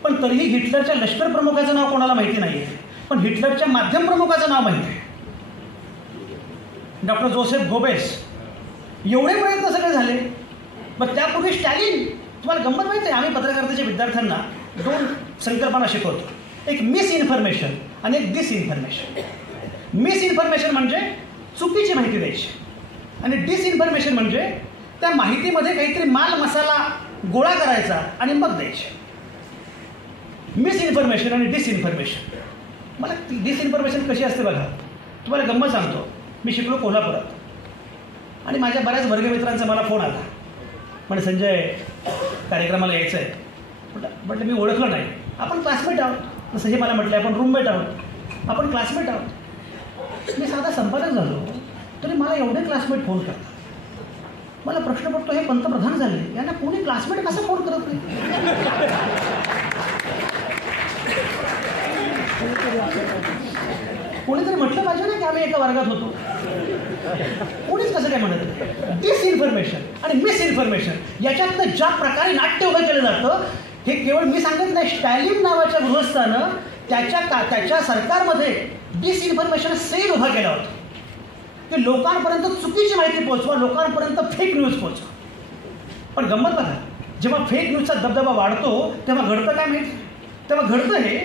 पण तरीही हिटलरच्या लष्कर प्रमुखाचं नाव कोणाला माहिती नाही आहे. पण हिटलरच्या माध्यम प्रमुखाचं नाव माहिती आहे, डॉक्टर जोसेफ गोबेल्स. एवढे प्रयत्न सगळे झाले. मग त्यापूर्वी स्टॅलिन, तुम्हाला गंमत माहिती आहे, आम्ही पत्रकारितेच्या विद्यार्थ्यांना 2 संकल्पना शिकवतो, एक मिस इन्फॉर्मेशन आणि एक डिसइन्फॉर्मेशन. मिस इन्फॉर्मेशन म्हणजे चुकीची माहिती द्यायची आणि डिसइन्फॉर्मेशन म्हणजे त्या माहितीमध्ये काहीतरी माल मसाला गोळा करायचा आणि मग द्यायची. मिस इन्फॉर्मेशन आणि डिसइन्फॉर्मेशन. मला डिसइन्फॉर्मेशन कशी असते बघा, तुम्हाला गंमत सांगतो. मी शिकलो कोल्हापुरात आणि माझ्या बऱ्याच वर्गमित्रांचा मला फोन आला, म्हणजे संजय कार्यक्रमाला यायचं आहे. म्हटलं मी ओळखलं नाही, आपण क्लासमेट आहोत. जसं हे मला म्हटलं आपण रूममेट आहोत, आपण क्लासमेट आहोत. मी साधा संपादक झालो तरी मला एवढे क्लासमेट फोन करतात. मला प्रश्न पडतो, हे पंतप्रधान झाले, यांना कोणी क्लासमेट कसं फोन करत नाही? कोणीतरी म्हटलं पाहिजे ना की आम्ही एका वर्गात होतो. कोणीच कसं काय म्हणत नाही. डिसइन्फॉर्मेशन आणि मिसइन्फॉर्मेशन याच्यातनं ज्या प्रकारे नाट्य उभं केलं जातं, हे केवळ मी सांगत नाही, स्टॅलिन नावाच्या गृहस्थानं त्याच्या सरकारमध्ये डिसइन्फॉर्मेशन सेल उभा केला होता की लोकांपर्यंत चुकीची माहिती पोहोचवा, लोकांपर्यंत फेक न्यूज पोहोचवा. पण गंमत बघा, जेव्हा फेक न्यूजचा दबदबा वाढतो तेव्हा घडतं काय माहिती? तेव्हा घडतं हे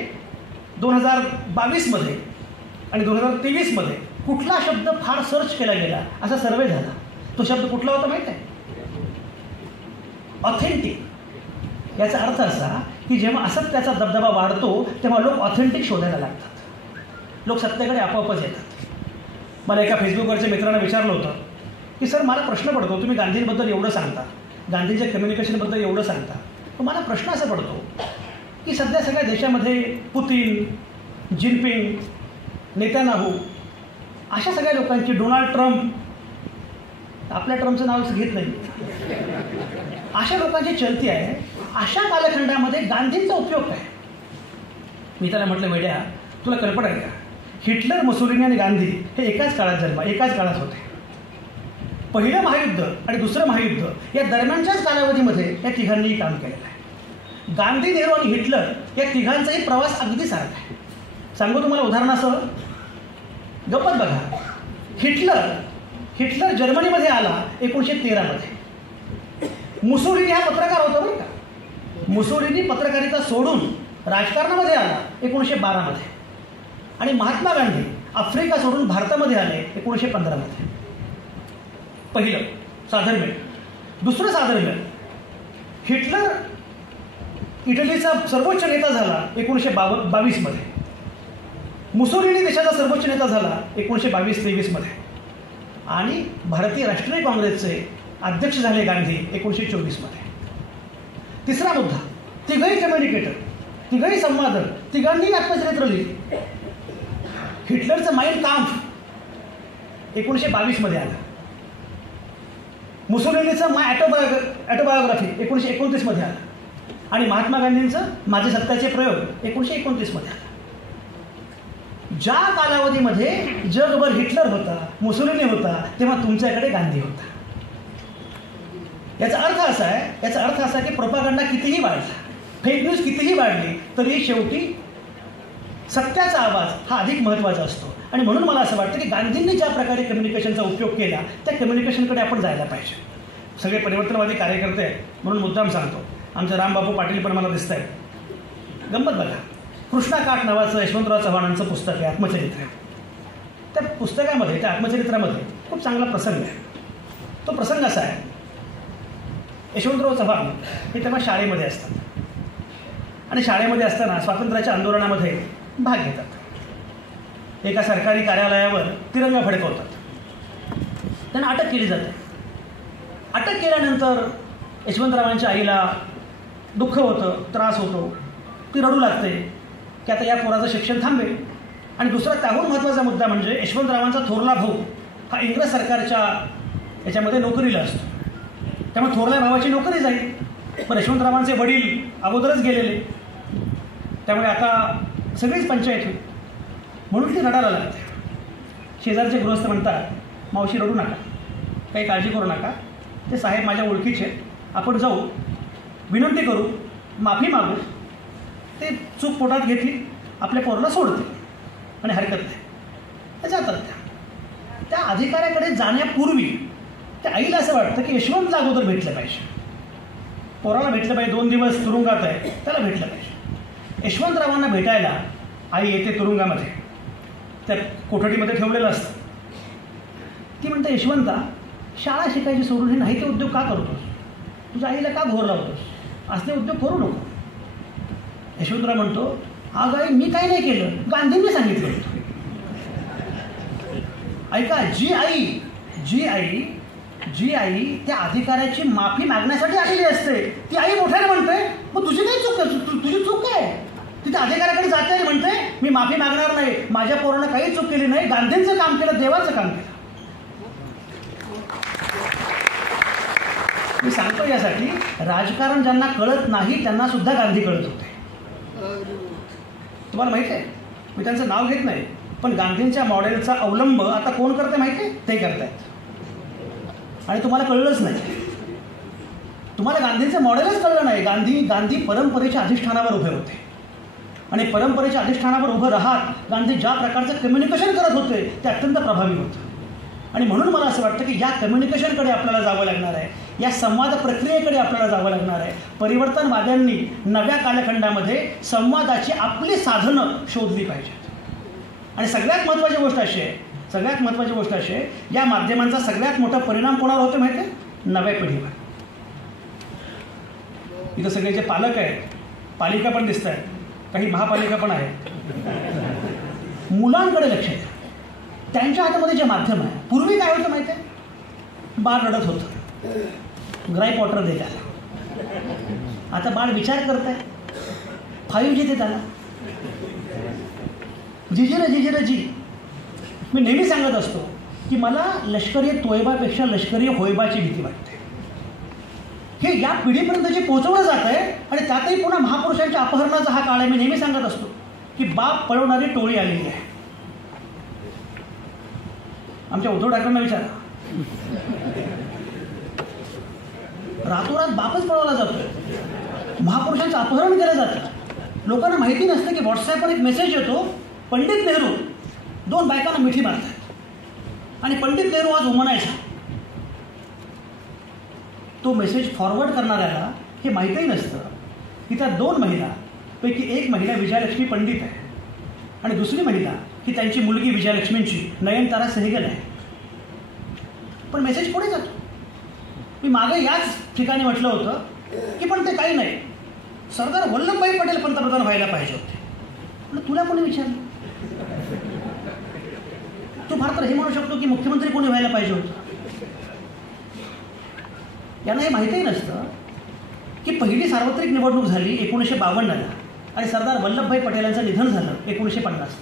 2022मध्ये आणि 2023मध्ये कुठला शब्द फार सर्च केला गेला असा सर्वे झाला. तो शब्द कुठला होता माहीत आहे? ऑथेंटिक. याचा अर्थ असा की जेव्हा असत्याचा दबदबा वाढतो तेव्हा लोक ऑथेंटिक शोधायला लागतात, लोक सत्याकडे आपोआपच येतात. मला एका फेसबुकवरच्या मित्रानं विचारलं होतं की सर मला प्रश्न पडतो, तुम्ही गांधींबद्दल एवढं सांगता, गांधींच्या कम्युनिकेशनबद्दल एवढं सांगता, तर मला प्रश्न असा पडतो की सध्या सगळ्या देशामध्ये पुतीन, जिनपिंग, नेतान्याहू अशा सगळ्या लोकांची, डोनाल्ड ट्रम्प, आपल्या ट्रम्पचं नाव घेत नाही, अशा लोकांची चलती आहे. अशा कालखंडामध्ये गांधींचा उपयोग काय? मी त्याला म्हटलं, वेड्या तुला कल्पना आहे का, हिटलर, मुसोलिनी आणि गांधी हे एकाच काळात होते. पहिलं महायुद्ध आणि दुसरं महायुद्ध या दरम्यानच्याच कालावधीमध्ये या तिघांनीही काम केलेलं आहे. गांधी, नेहरू आणि हिटलर या तिघांचाही प्रवास अगदी सारखा आहे. सांगू तुम्हाला उदाहरणासह, गप्पत बघा. हिटलर जर्मनीमध्ये आला 1913मध्ये. मुसोलिनी हा पत्रकार होता बरं का. मुसोलिनी पत्रकारिता सोडून राजकारणामध्ये आला 1912मध्ये. आणि महात्मा गांधी आफ्रिका सोडून भारतामध्ये आले 1915मध्ये. पहिलं साधर्म्य. दुसरं साधर्म्य, हिटलर इटलीचा सर्वोच्च नेता झाला 1922मध्ये. मुसोलिनी देशाचा सर्वोच्च नेता झाला 1922-23मध्ये. आणि भारतीय राष्ट्रीय काँग्रेसचे अध्यक्ष झाले गांधी 1924मध्ये. तिसरा मुद्दा, तिघही कम्युनिकेटर, तिघही संवादक, तिघांनी आत्मचरित्र लिहिली. हिटलरचं माईन काम्फ 1922मध्ये आलं. मुसोलिनीचं माय ॲटोबायोग्राफी 1929मध्ये आलं. आणि महात्मा गांधींचं माझे सत्याचे प्रयोग 1929मध्ये आलं. ज्या कालावधीमध्ये जगभर हिटलर होता, मुसोलिनी होता, तेव्हा तुमच्याकडे गांधी होता. याचा अर्थ असा आहे की प्रोपागंडा कितीही वाढला, फेक न्यूज कितीही वाढली, तरी शेवटी सत्याचा आवाज हा अधिक महत्त्वाचा असतो. आणि म्हणून मला असं वाटतं की गांधींनी ज्या प्रकारे कम्युनिकेशनचा उपयोग केला त्या कम्युनिकेशनकडे आपण जायला पाहिजे. सगळे परिवर्तनवादी कार्यकर्ते आहेत म्हणून मुद्दाम सांगतो, आमचे रामबापू पाटील पण मला दिसत आहेत. गंमत बघा, कृष्णा काठ नावाचं यशवंतराव चव्हाणांचं पुस्तक आहे, आत्मचरित्र. त्या पुस्तकामध्ये, त्या आत्मचरित्रामध्ये खूप चांगला प्रसंग आहे. तो प्रसंग असा आहे, यशवंतराव चव्हाण हे तेव्हा शाळेमध्ये असतात आणि शाळेमध्ये असताना स्वातंत्र्याच्या आंदोलनामध्ये भाग घेतात. एका सरकारी कार्यालयावर तिरंगा फडकवतात. त्यांना अटक केली जाते. अटक केल्यानंतर यशवंतरावांच्या आईला दुःख होतं, त्रास होतो, ती रडू लागते की आता या पोराचं शिक्षण थांबेल. आणि दुसरा त्याहून महत्त्वाचा मुद्दा म्हणजे यशवंतरावांचा थोरला भाऊ हा इंग्रज सरकारच्या याच्यामध्ये नोकरीला असतो. त्यामुळे थोरल्या भावाची नोकरी जाईल. पण यशवंतरावांचे वडील अगोदरच गेलेले, त्यामुळे आता सगळीच पंचायत होईल. म्हणून ती रडायला लागते. शेजारचे गृहस्थ म्हणतात, मावशी रडू नका, काही काळजी करू नका, ते साहेब माझ्या ओळखीचे, आपण जाऊ, विनंती करू, माफी मागू, ते चूक पोटात घेतली, आपल्या पोराला सोडते आणि हरकत नाही. ते जातात. त्या अधिकाऱ्याकडे जाण्यापूर्वी त्या आईला असं वाटतं की यशवंतला अगोदर भेटलं पाहिजे, पोराला भेटलं पाहिजे, 2 दिवस तुरुंगात आहे, त्याला भेटलं पाहिजे. यशवंतरावांना भेटायला आई येते तुरुंगामध्ये, त्या कोठडीमध्ये ठेवलेलं असतं. ती म्हणते, यशवंता, शाळा शिकायची सोडून हे नाही ते उद्योग का करतोस? तुझ्या आईला का घोर लावतोस? असले उद्योग करू नको. यशवंतराव म्हणतो, अगं आई, मी काही नाही केलं, गांधींनी सांगितलं होतं. ऐका, जी आई जी आई त्या अधिकाऱ्याची माफी मागण्यासाठी आलेली असते ती आई मोठ्याने म्हणते मग तुझी काय चूक आहे? तुझी चूक काय? तिथे अधिकाऱ्याकडे जाते आणि म्हणते मी माफी मागणार नाही, माझ्या पोरानं काही चूक केली नाही, गांधींचं काम केलं, देवाचं काम केलं. मी सांगतो यासाठी, राजकारण ज्यांना कळत नाही त्यांना सुद्धा गांधी कळत होते. तुम्हाला माहिती आहे, मी त्यांचं नाव घेत नाही, पण गांधींच्या मॉडेलचा अवलंब आता कोण करते माहिती आहे? ते करतायत. आणि तुम्हाला कळलंच नाही, तुम्हाला गांधींचं मॉडेलच कळलं नाही. गांधी परंपरेच्या अधिष्ठानावर उभे होते आणि परंपरेच्या अधिष्ठानावर उभं राहत गांधी ज्या प्रकारचं कम्युनिकेशन करत होते ते अत्यंत प्रभावी होतं. आणि म्हणून मला असं वाटतं की या कम्युनिकेशनकडे आपल्याला जावं लागणार आहे, या संवाद प्रक्रियेकडे आपल्याला जावं लागणार आहे. परिवर्तनवाद्यांनी नव्या कालखंडामध्ये संवादाची आपली साधनं शोधली पाहिजेत. आणि सगळ्यात महत्त्वाची गोष्ट अशी आहे, या माध्यमांचा सगळ्यात मोठा परिणाम कोणावर होतो माहिती आहे? नव्या पिढीवर. इथं सगळे जे पालक आहेत, पालिका पण दिसत आहेत, काही महापालिका पण आहेत, मुलांकडे लक्ष द्या. त्यांच्या हातामध्ये जे माध्यम आहे, पूर्वी काय होतं माहिती आहे? बाळ रडत होतं, ग्राईप वॉटर दे त्याला. आता बाळ विचार करत आहे, 5G दे त्याला, जी. मी नेहमी सांगत असतो की मला लष्करी तोयबापेक्षा लष्करी होयबाची भीती वाटते. हे या पिढीपर्यंत जे पोहोचवलं जात आहे आणि त्यातही पुन्हा महापुरुषांच्या अपहरणाचा हा काळ आहे. मी नेहमी सांगत असतो की बाप पळवणारी टोळी आलेली आहे. आमच्या उद्धव ठाकरेंना विचारा, रातोरात बापच पळवला जातो, महापुरुषांचं अपहरण केलं जातं. लोकांना माहिती नसतं की व्हॉट्सॲपवर एक मेसेज येतो, पंडित नेहरू 2 बायकांना मिठी मारतात आणि पंडित नेहरू आज उमनायचा. तो मेसेज फॉरवर्ड करणाऱ्याला हे माहीतही नसतं की त्या 2 महिलापैकी एक महिला विजयालक्ष्मी पंडित आहे आणि दुसरी महिला ही त्यांची मुलगी विजयालक्ष्मींची नयनतारा सहगल आहे. पण मेसेज पुढे जातो. मी मागे याच ठिकाणी म्हटलं होतं की पण ते काही नाही, सरदार वल्लभभाई पटेल पंतप्रधान व्हायला पाहिजे होते. पण तुला कोणी विचारलं? तू फार तर हे म्हणू शकतो की मुख्यमंत्री कोणी व्हायला पाहिजे होतं. यांना हे माहितीही नसतं की पहिली सार्वत्रिक निवडणूक झाली 1952ला आणि सरदार वल्लभभाई पटेलांचं निधन झालं 1950.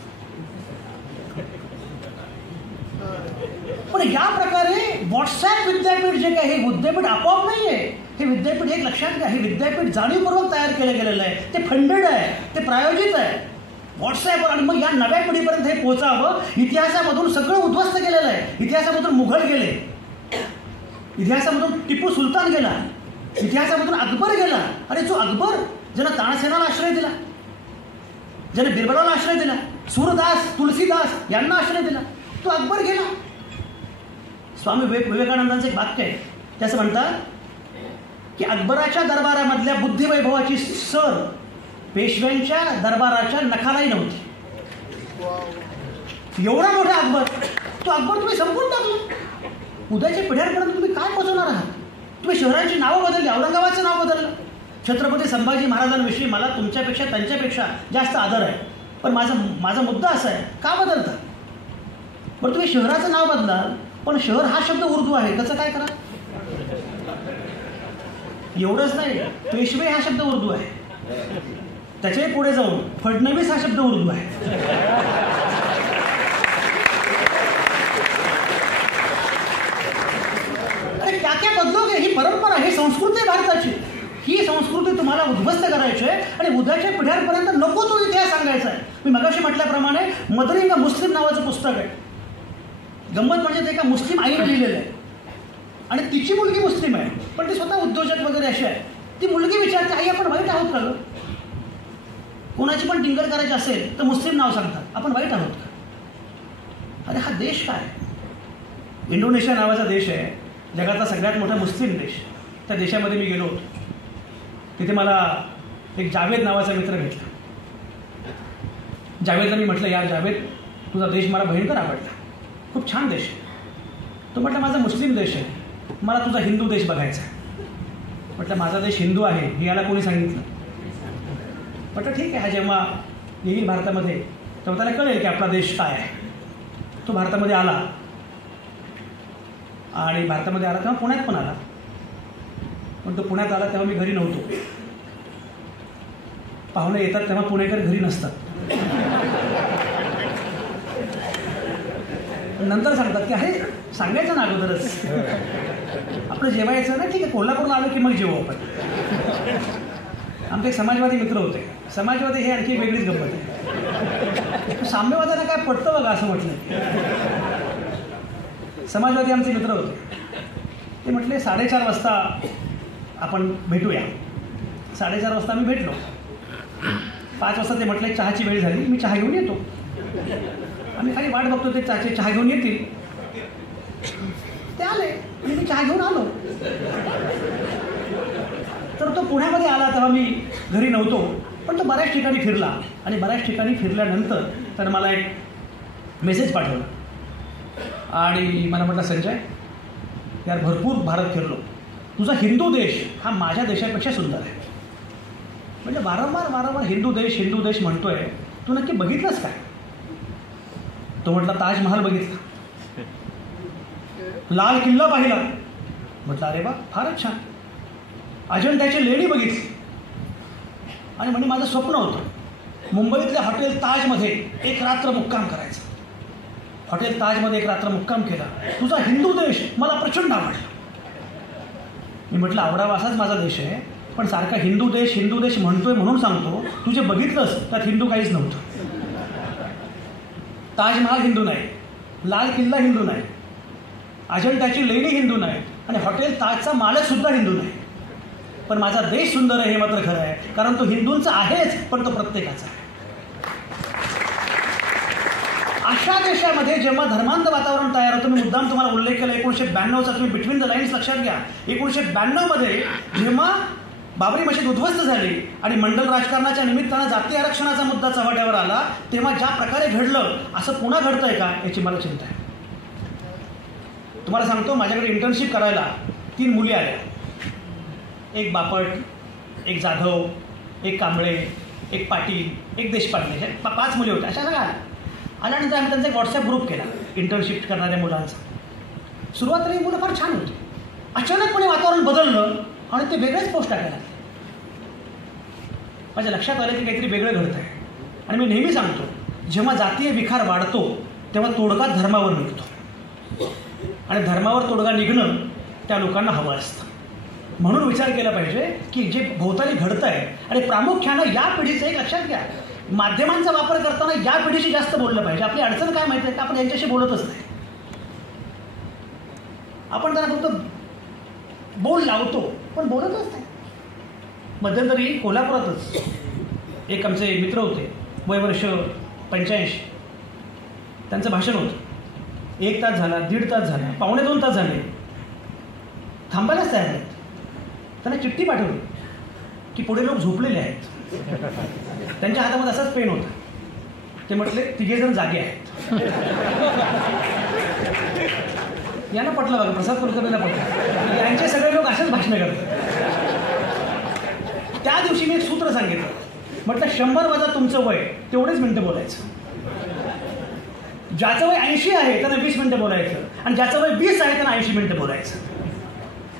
पण या प्रकारे व्हॉट्सॲप विद्यापीठ जे काय, हे विद्यापीठ आपोआप नाही आहे. हे विद्यापीठ एक लक्षात घ्या, हे विद्यापीठ जाणीवपूर्वक तयार केलं गेलेलं आहे, ते फंडेड आहे, ते प्रायोजित आहे व्हॉट्सॲपवर. आणि मग या नव्या पिढीपर्यंत हे पोहोचावं. इतिहासामधून सगळं उद्ध्वस्त केलेलं आहे. इतिहासामधून मुघल गेले, इतिहासामधून टिपू सुलतान गेला, इतिहासामधून अकबर गेला. अरे जो अकबर ज्यानं तानसेनाला आश्रय दिला, ज्याने बिरबलाला आश्रय दिला, सूरदास, तुलसीदास यांना आश्रय दिला, तो अकबर गेला. स्वामी विवेकानंदांचं एक वाक्य आहे, त्याचं म्हणतात की अकबराच्या दरबारामधल्या बुद्धिवैभवाची सर पेशव्यांच्या दरबाराच्या नखालाही नव्हती. एवढा मोठा अकबर, तो अकबर तुम्ही संपून टाकला. उद्याच्या पिढ्यांपर्यंत तुम्ही काय पोहोचवणार आहात? तुम्ही शहरांची नावं बदलली, औरंगाबादचं नाव बदललं. छत्रपती संभाजी महाराजांविषयी मला तुमच्यापेक्षा त्यांच्यापेक्षा जास्त आदर आहे, पण माझा मुद्दा असा आहे, का बदलता? बरं तुम्ही शहराचं नाव बदलाल, पण शहर हा शब्द उर्दू आहे, त्याचं काय करा? एवढंच नाही, पेशवे हा शब्द उर्दू आहे, त्याच्याही पुढे जाऊन फडणवीस हा शब्द उर्दू आहे. अरे क्या क्या बदलोगे? ही परंपरा, ही संस्कृती आहे भारताची. ही संस्कृती तुम्हाला उद्ध्वस्त करायची आहे आणि उद्याच्या पिढ्यांपर्यंत नको तो इतिहास सांगायचा आहे. मी मगाशी म्हटल्याप्रमाणे मदरिंग अ मुस्लिम नावाचं पुस्तक आहे. गंमत म्हणजे ते एका मुस्लिम आईने लिहिलेलं आहे आणि तिची मुलगी मुस्लिम आहे, पण ती स्वतः उद्योजक वगैरे अशी आहे. ती मुलगी विचारते, आई आपण वाईट आहोत का गं? कोणाची पण टिंगल करायची असेल तर मुस्लिम नाव सांगतात, आपण वाईट आहोत का? अरे हा देश काय? इंडोनेशिया नावाचा देश आहे, जगातला सगळ्यात मोठा मुस्लिम देश. त्या देशामध्ये मी गेलो होतो. तिथे मला एक जावेद नावाचा मित्र भेटला. जावेदला मी म्हटलं, यार जावेद, तुझा देश मला भयंकर आवडला, खूप छान देश आहे. तो म्हटलं, माझा मुस्लिम देश आहे, मला तुझा हिंदू देश बघायचा आहे. म्हटलं, माझा देश हिंदू आहे हे याला कोणी सांगितलं? म्हटलं ठीक आहे, हा जेव्हा येईल भारतामध्ये तेव्हा त्याला कळेल की आपला देश काय आहे. तो भारतामध्ये आला आणि भारतामध्ये आला तेव्हा पुण्यात पण आला, पण तो पुण्यात आला तेव्हा मी घरी नव्हतो. पाहुणे येतात तेव्हा पुणेकर घरी नसतात. नंतर सांगतात की अरे सांगायचं ना अगोदरच, आपलं जेवायचं ना, ठीक आहे कोल्हापूरला आलो की मग जेवू आपण. आमचे एक समाजवादी मित्र होते. समाजवादी हे आणखी वेगळीच गंमत आहे. साम्यवादाला काय पटतं बघा असं म्हटलं. समाजवादी आमचे मित्र होते. ते म्हटले 4:30 वाजता आपण भेटूया. 4:30 वाजता आम्ही भेटलो. 5 वाजता ते म्हटले चहाची वेळ झाली, मी चहा घेऊन येतो. आम्ही खाली वाट बघतो ते चहा घेऊन येतील. ते आले आणि मी चहा घेऊन आलो. तर तो पुण्यामध्ये आला तेव्हा मी घरी नव्हतो, पण तो बऱ्याच ठिकाणी फिरला आणि बऱ्याच ठिकाणी फिरल्यानंतर तर मला एक मेसेज पाठवला आणि मला म्हटलं संजय यार भरपूर भारत फिरलो, तुझा हिंदू देश हा माझ्या देशापेक्षा सुंदर आहे. म्हणजे वारंवार हिंदू देश म्हणतोय, तू नक्की बघितलंस काय? तो म्हटला ताजमहाल बघितला, लाल किल्ला पाहिला. म्हटलं अरे वा फारच छान. अजंठाची लेणी बघितली आणि म्हणजे माझं स्वप्न होतं मुंबईतल्या हॉटेल ताजमध्ये एक रात्र मुक्काम करायचं. हॉटेल ताजमध्ये एक रात्र मुक्काम केला. तुझा हिंदू देश मला प्रचंड आवडला. मी म्हटलं आवडावा असाच माझा देश आहे, पण सारखा हिंदू देश म्हणतोय म्हणून सांगतो, तुझे बघितलंस त्यात हिंदू काहीच नव्हतं. ताजमहाल हिंदू नाही, लाल किल्ला हिंदू नाही, अजंठाची लेणी हिंदू नाही आणि हॉटेल ताजचा मालक सुद्धा हिंदू नाही. पण माझा देश सुंदर आहे हे मात्र खरं आहे, कारण तो हिंदूंचा आहेच पण तो प्रत्येकाचा आहे. अशा देशामध्ये जेव्हा धर्मांध वातावरण तयार होतं, मी मुद्दाम तुम्हाला उल्लेख केला 1992चा, तुम्ही बिटवीन द लाईन्स लक्षात घ्या. 1992मध्ये जेव्हा बाबरी मशीद उद्ध्वस्त झाली आणि मंडल राजकारणाच्या निमित्तानं जाती आरक्षणाचा मुद्दा चव्हाट्यावर आला, तेव्हा ज्या प्रकारे घडलं असं पुन्हा घडतंय का याची मला चिंता आहे. तुम्हाला सांगतो, माझ्याकडे इंटर्नशिप करायला 3 मुली आल्या. एक बापट, एक जाधव, एक कांबळे, एक पाटील, एक देशपांडे, हे 5 मुली होत्या. अशा सगळ्या आल्यानंतर आम्ही त्यांचा एक व्हॉट्सॲप ग्रुप केला इंटर्नशिप करणाऱ्या मुलांचा. सुरुवातीला ही मुलं फार छान होती. अचानकपणे वातावरण बदललं आणि ते वेगळेच पोस्ट टाकायला लागले. माझ्या लक्षात आलं की काहीतरी वेगळं घडतं आहे. आणि मी नेहमी सांगतो, जेव्हा जातीय विखार वाढतो तेव्हा तोडगा धर्मावर निघतो आणि धर्मावर तोडगा निघणं त्या लोकांना हवं असतं. म्हणून विचार केला पाहिजे की जे भोवताली घडतं आहे, आणि प्रामुख्यानं या पिढीचं एक लक्षात घ्या, माध्यमांचा वापर करताना या पिढीशी जास्त बोललं पाहिजे. आपली अडचण काय माहिती आहे का, आपण यांच्याशी बोलतच नाही. आपण त्यांना फक्त बोल लावतो पण बोलतच नाही. मध्यंतरी कोल्हापुरातच एक आमचे मित्र होते, वयवर्ष 85, त्यांचं भाषण होतं. 1 तास झाला, 1.5 तास झाला, 1.25 तास झाले, थांबायलाच तयार नाहीत. त्यांना चिठ्ठी पाठवली की पुढे लोक झोपलेले आहेत. त्यांच्या हातामध्ये असाच पेन होता. ते म्हटले 3 जण जागे आहेत. यांना पटलं बघा, प्रसाद कुलकर्णीला पटलं. यांचे सगळे लोक असेच भाषणं करतात. त्या दिवशी मी एक सूत्र सांगितलं, म्हटलं 100 वजा तुमचं वय तेवढेच मिनटं बोलायचं. ज्याचं वय 80 आहे त्यांना 20 मिनटं बोलायचं आणि ज्याचं वय 20 आहे त्यांना 80 मिनटं बोलायचं.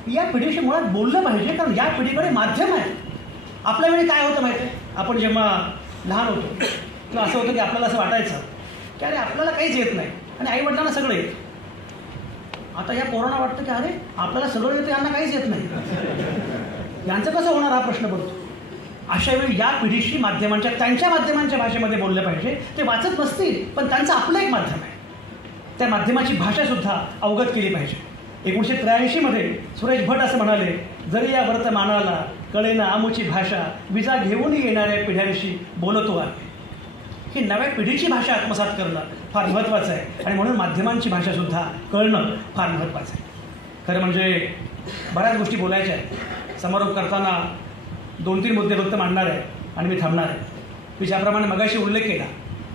या पिढीशी मुळात बोललं पाहिजे, कारण या पिढीकडे माध्यम आहे. आपल्या वेळी काय होतं माहिती आहे, आपण जेव्हा लहान होतो तेव्हा असं होतं की आपल्याला असं वाटायचं की अरे आपल्याला काहीच येत नाही आणि आईवडिलांना सगळं येतं. आता या पोरांना वाटतं की अरे आपल्याला सगळं येतं, यांना काहीच येत नाही. यांचं कसं होणार हा प्रश्न पडतो. अशा वेळी या पिढीशी त्यांच्या माध्यमांच्या भाषेमध्ये बोललं पाहिजे. ते वाचत नसतील पण त्यांचं आपलं एक माध्यम आहे, त्या माध्यमाची भाषासुद्धा अवगत केली पाहिजे. 1983मध्ये सुरेश भट असं म्हणाले, जरी या वर्तमानाला कळेना आमुची भाषा, विजा घेऊन येणाऱ्या पिढ्यांशी बोलतो आहे. ही नव्या पिढीची भाषा आत्मसात करणं फार महत्त्वाचं आहे आणि म्हणून माध्यमांची भाषासुद्धा कळणं फार महत्त्वाचं आहे. खरं म्हणजे बऱ्याच गोष्टी बोलायच्या आहेत. समारोप करताना 2-3 मुद्दे फक्त मांडणार आहे आणि मी थांबणार आहे. मी ज्याप्रमाणे मगाशी उल्लेख केला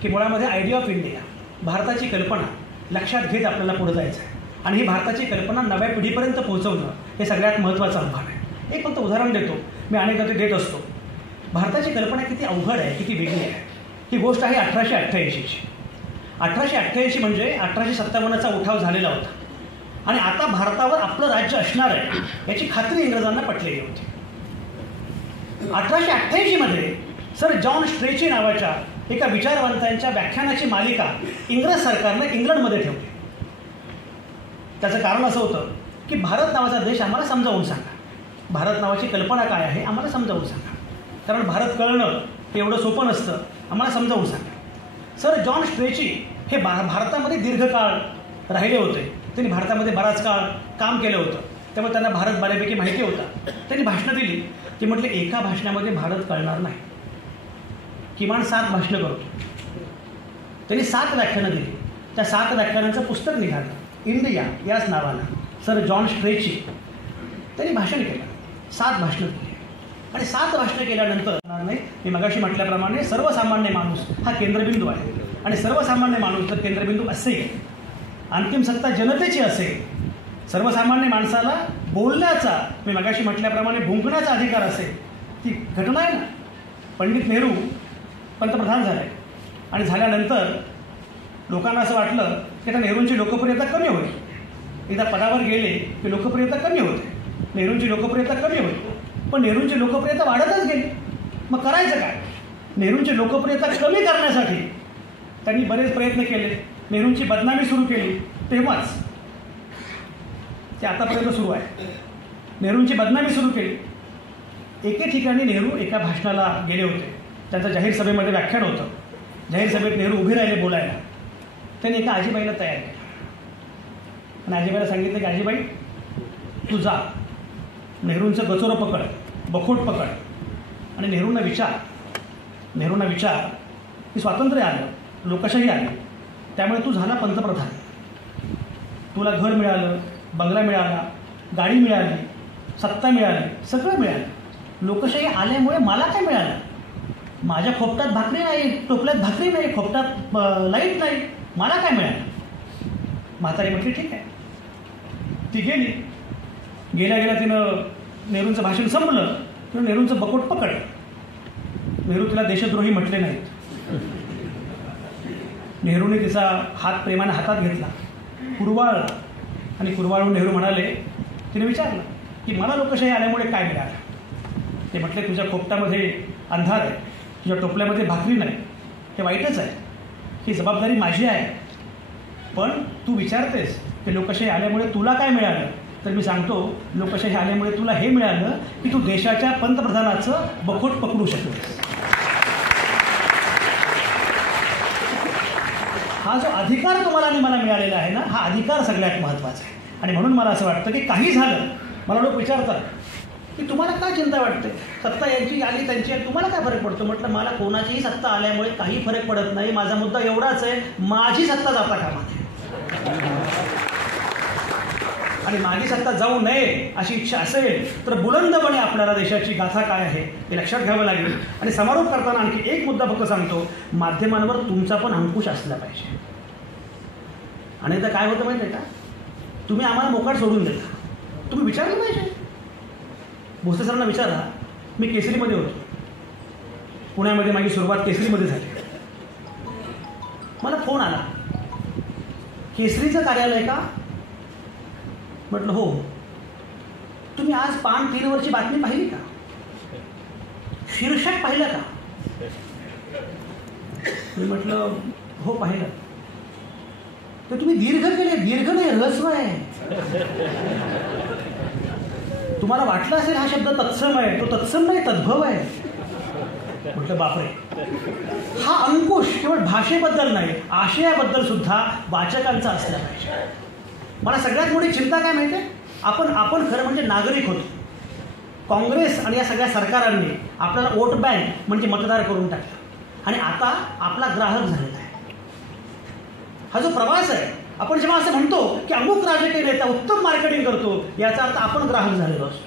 की मुळामध्ये आयडिया ऑफ इंडिया, भारताची कल्पना लक्षात घेत आपल्याला पुढे जायचं आहे आणि ही भारताची कल्पना नव्या पिढीपर्यंत पोहोचवणं हे सगळ्यात महत्त्वाचं आव्हान आहे. एक फक्त उदाहरण देतो, मी अनेकदा ते देत असतो. भारताची कल्पना किती अवघड आहे, किती वेगळी आहे. ही गोष्ट आहे 1888ची. 1888 म्हणजे 1857चा उठाव झालेला होता आणि आता भारतावर आपलं राज्य असणार आहे याची खात्री इंग्रजांना पटलेली होती. 1888 मध्ये सर जॉन स्ट्रेची नावाच्या एका विचारवंतांच्या व्याख्यानाची मालिका इंग्रज सरकारने इंग्लंडमध्ये ठेवली. त्याचं कारण असं होतं की भारत नावाचा देश आम्हाला समजावून सांगा, भारत नावाची कल्पना काय आहे आम्हाला समजावून सांगा, कारण भारत कळणं हे एवढं सोपं नसतं, आम्हाला समजावून सांगा. सर जॉन स्ट्रेची हे भारतामध्ये दीर्घकाळ राहिले होते. त्यांनी भारतामध्ये बराच काळ काम केलं होतं, त्यामुळे त्यांना भारत बऱ्यापैकी माहिती होता. त्यांनी भाषणं दिली. ते म्हटले एका भाषणामध्ये भारत कळणार नाही, किमान 7 भाषणं करतो. त्यांनी 7 व्याख्यानं दिली. त्या 7 व्याख्यानांचं पुस्तक निघालं इंडिया याच नावानं. सर जॉन स्ट्रेची त्यांनी भाषण केलं, 7 भाषणं केली. आणि 7 भाषणं केल्यानंतर नाही, मी मगाशी म्हटल्याप्रमाणे सर्वसामान्य माणूस हा केंद्रबिंदू आहे. आणि सर्वसामान्य माणूस जर केंद्रबिंदू असेल, अंतिम सत्ता जनतेची असेल, सर्वसामान्य माणसाला बोलण्याचा, मी मगाशी म्हटल्याप्रमाणे भुंकण्याचा अधिकार असेल, ती घटना आहे ना. पंडित नेहरू पंतप्रधान झाले आणि झाल्यानंतर लोकांना असं वाटलं की आता नेहरूंची लोकप्रियता कमी होईल. एकदा पदावर गेले की लोकप्रियता कमी होते, नेहरूंची लोकप्रियता कमी होईल. पण नेहरूंची लोकप्रियता वाढतच गेली. मग करायचं काय? नेहरूंची लोकप्रियता कमी करण्यासाठी त्यांनी बरेच प्रयत्न केले, नेहरूंची बदनामी सुरू केली. तेव्हाच ते आतापर्यंत सुरू आहे. नेहरूंची बदनामी सुरू केली. एके ठिकाणी नेहरू एका भाषणाला गेले होते. त्यांचं जाहीर सभेमध्ये व्याख्यान होतं. जाहीर सभेत नेहरू उभे राहिले बोलायला. त्यांनी एका आजीबाईला तयार केलं आणि आजीबाईला सांगितलं की आजीबाई तू जा, नेहरूंचं गचोरं पकड, बखोट पकड आणि नेहरूंना विचार की स्वातंत्र्य आलं, लोकशाही आली, त्यामुळे तू झाला पंतप्रधान, तुला घर मिळालं, बंगला मिळाला, गाडी मिळाली, सत्ता मिळाली, सगळं मिळालं. लोकशाही आल्यामुळे मला काय मिळालं? माझ्या खोपटात भाकरी नाही, टोपल्यात भाकरी नाही, खोपटात लाईट नाही, मला काय मिळालं? म्हातारी म्हटली ठीक आहे. ती गेली. गेल्या तिनं नेहरूंचं भाषण संपलं किंवा नेहरूंचं बकोट पकडलं. नेहरू तिला देशद्रोही म्हटले नाहीत. नेहरूने तिचा हात प्रेमाने हातात घेतला, कुरवाळला आणि कुरवाळून नेहरू म्हणाले, तिने विचारलं की मला लोकशाही आल्यामुळे काय मिळालं? ते म्हटले तुझ्या खोपटामध्ये अंधार आहे, तुझ्या टोपल्यामध्ये भाकरी नाही, हे वाईटच आहे, ही जबाबदारी माझी आहे. पण तू विचारतेस की लोकशाही आल्यामुळे तुला काय मिळालं, तर मी सांगतो लोकशाही आल्यामुळे तुला हे मिळालं की तू देशाच्या पंतप्रधानाचं बखोट पकडू शकतेस. हा जो अधिकार तुम्हाला आणि मला मिळालेला आहे ना, हा अधिकार सगळ्यात महत्त्वाचा आहे. आणि म्हणून मला असं वाटतं की काही झालं, मला लोक विचारतात की तुम्हाला काय चिंता वाटते, सत्ता यांची आली त्यांची आली, तुम्हाला काय फरक पडतो? म्हटलं मला कोणाचीही सत्ता आल्यामुळे काही फरक पडत नाही. माझा मुद्दा एवढाच आहे, माझी सत्ता जाता कामा नये आणि माझी सत्ता जाऊ नये अशी इच्छा असेल तर बुलंदपणे आपल्याला देशाची गाथा काय आहे हे लक्षात घ्यावं लागेल. आणि समारोप करताना आणखी एक मुद्दा फक्त सांगतो, माध्यमांवर तुमचा पण अंकुश असला पाहिजे. आणि तर काय होतं माहिती आहे का, तुम्ही आम्हाला मोकाट सोडून देता. तुम्ही विचारलं पाहिजे. भोसले सरांना विचारा, मी केसरीमध्ये होतो, पुण्यामध्ये माझी सुरुवात केसरीमध्ये झाली. मला फोन आला, केसरीचं कार्यालय का? म्हटलं हो. तुम्ही आज पान 3 वरची बातमी पाहिली का? शीर्षक पाहिलं का? मी म्हटलं हो पाहिलं. तर तुम्ही दीर्घ केले. दीर्घ नाही, ह्रस्व आहे. तुम्हाला वाटलं असेल हा शब्द तत्सम आहे, तो तत्सम नाही, तद्भव आहे. म्हटलं बापरे. हा अंकुश केवळ भाषेबद्दल नाही, आशयाबद्दल सुद्धा वाचकांचा असला पाहिजे. मला सगळ्यात मोठी चिंता काय माहिती आहे, आपण खरं म्हणजे नागरिक होतो. काँग्रेस आणि या सगळ्या सरकारांनी आपल्याला वोट बँक म्हणजे मतदार करून टाकलं आणि आता आपला ग्राहक झालेला आहे. हा जो प्रवास आहे, आपण जेव्हा असं म्हणतो की अमुक राजकीय नेता उत्तम मार्केटिंग करतो, याचा अर्थ आपण ग्राहक झालेलो असतो.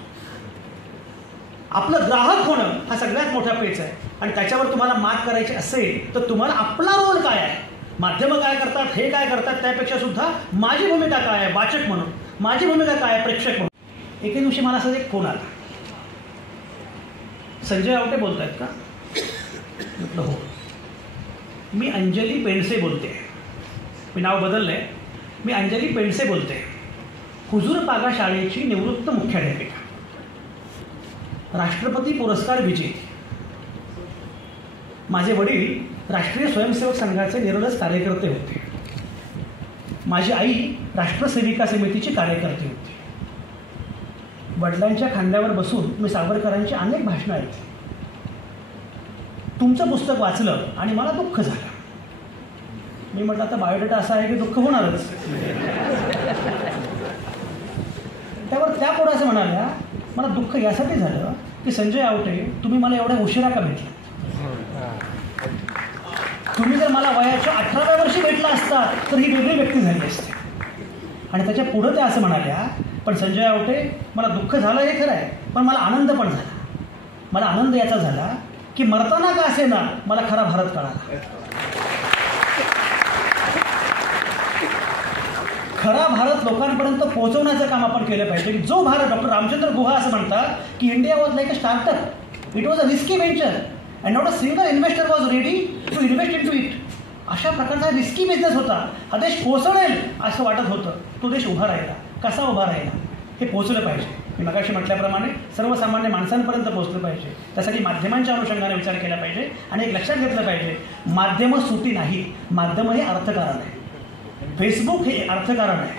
आपलं ग्राहक होणं हा सगळ्यात मोठा पेच आहे. आणि त्याच्यावर तुम्हाला मात करायची असेल तर तुम्हाला आपला रोल काय आहे, माध्यमं काय करतात, हे काय करतात, त्यापेक्षा सुद्धा माझी भूमिका काय आहे वाचक म्हणून, माझी भूमिका काय आहे प्रेक्षक म्हणून. एके दिवशी मला असं एक फोन आला, संजय आवटे बोलत आहेत का? म्हटलं हो. मी अंजली पेंडसे बोलते. मी नाव बदललंय, मी अंजली पेंडसे बोलते. हुजूरपागा शाळेची निवृत्त मुख्याध्यापिका, राष्ट्रपती पुरस्कार विजेते. माझे वडील राष्ट्रीय स्वयंसेवक संघाचे निरलस कार्यकर्ते होते. माझी आई राष्ट्रसेविका समितीची कार्यकर्ती होती. वडिलांच्या खांद्यावर बसून मी सावरकरांची अनेक भाषणं ऐकली. तुमचं पुस्तक वाचलं आणि मला दुःख झालं. मी म्हटलं आता बायोडेटा असा आहे की दुःख होणारच. त्यावर त्या पुढे असं म्हणाल्या, मला दुःख यासाठी झालं की संजय आवटे तुम्ही मला एवढ्या उशिरा का भेटला. तुम्ही जर मला वयाच्या 18व्या वर्षी भेटला असता तर ही वेगळी व्यक्ती झाली असते. आणि त्याच्या पुढं त्या असं म्हणाल्या, पण संजय आवटे मला दुःख झालं हे खरं आहे, पण मला आनंद पण झाला. मला आनंद याचा झाला की मरताना का असे ना मला खरा भारत कळाला. खरा भारत लोकांपर्यंत पोहोचवण्याचं काम आपण केलं पाहिजे. जो भारत, डॉक्टर रामचंद्र गुहा असं म्हणतात की India was like a startup, it was a risky venture and not a single investor was ready to invest in to it. अशा प्रकारचा रिस्की बिझनेस होता. हा देश पोहोचवेल असं वाटत होतं. तो देश उभा राहिला. कसा उभा राहिला हे पोहोचलं पाहिजे. मी मगाशी म्हटल्याप्रमाणे सर्वसामान्य माणसांपर्यंत पोहोचलं पाहिजे. त्यासाठी माध्यमांच्या अनुषंगाने विचार केला पाहिजे. आणि एक लक्षात घेतलं पाहिजे, माध्यमं सुटी नाही, माध्यमं हे अर्थकारण आहे. फेसबुक हे अर्थकारण आहे,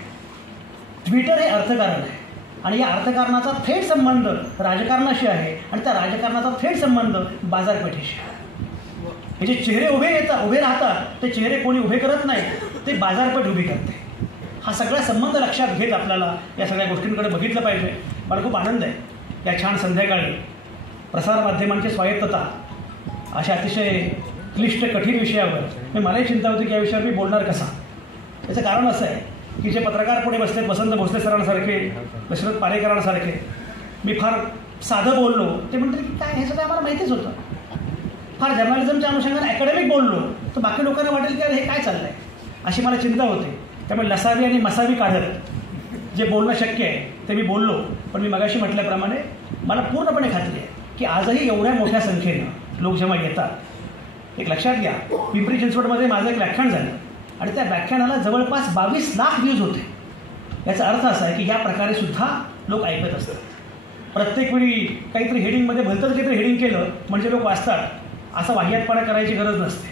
ट्विटर हे अर्थकारण आहे. आणि या अर्थकारणाचा थेट संबंध राजकारणाशी आहे आणि त्या राजकारणाचा थेट संबंध बाजारपेठेशी आहे. हे जे चेहरे उभे राहतात ते चेहरे कोणी उभे करत नाही, ते बाजारपेठ उभी करते. हा सगळा संबंध लक्षात घेत आपल्याला या सगळ्या गोष्टींकडे बघितलं पाहिजे. मला खूप आनंद आहे या छान संध्याकाळी प्रसारमाध्यमांची स्वायत्तता अशा अतिशय क्लिष्ट कठीण विषयावर मलाही चिंता होती की या विषयावर मी बोलणार कसा. याचं कारण असं आहे की जे पत्रकार पुढे बसलेत, वसंत भोसले सरांसारखे, दशरथ पारेकरांसारखे, मी फार साधं बोललो ते म्हणतात की काय हे सगळं आम्हाला माहितीच होतं. फार जर्नलिझमच्या अनुषंगाने अकॅडमिक बोललो तर बाकी लोकांना वाटेल की अरे हे काय चाललं आहे, अशी मला चिंता होती. त्यामुळे लसावी आणि मसावी काढत जे बोलणं शक्य आहे ते मी बोललो. पण मी मगाशी म्हटल्याप्रमाणे मला पूर्णपणे खात्री आहे की आजही एवढ्या मोठ्या संख्येनं लोक जेव्हा येतात, एक लक्षात घ्या, पिंपरी चिंचवडमध्ये माझं एक व्याख्यान झालं आणि त्या व्याख्यानाला जवळपास 22 लाख व्ह्यूज होते. याचा अर्थ असा आहे की या प्रकारे सुद्धा लोक ऐकत असतात. प्रत्येक वेळी काहीतरी हेडिंगमध्ये भलतंच काहीतरी हेडिंग केलं म्हणजे लोक वाचतात असं वाह्यातपणा करायची गरज नसते.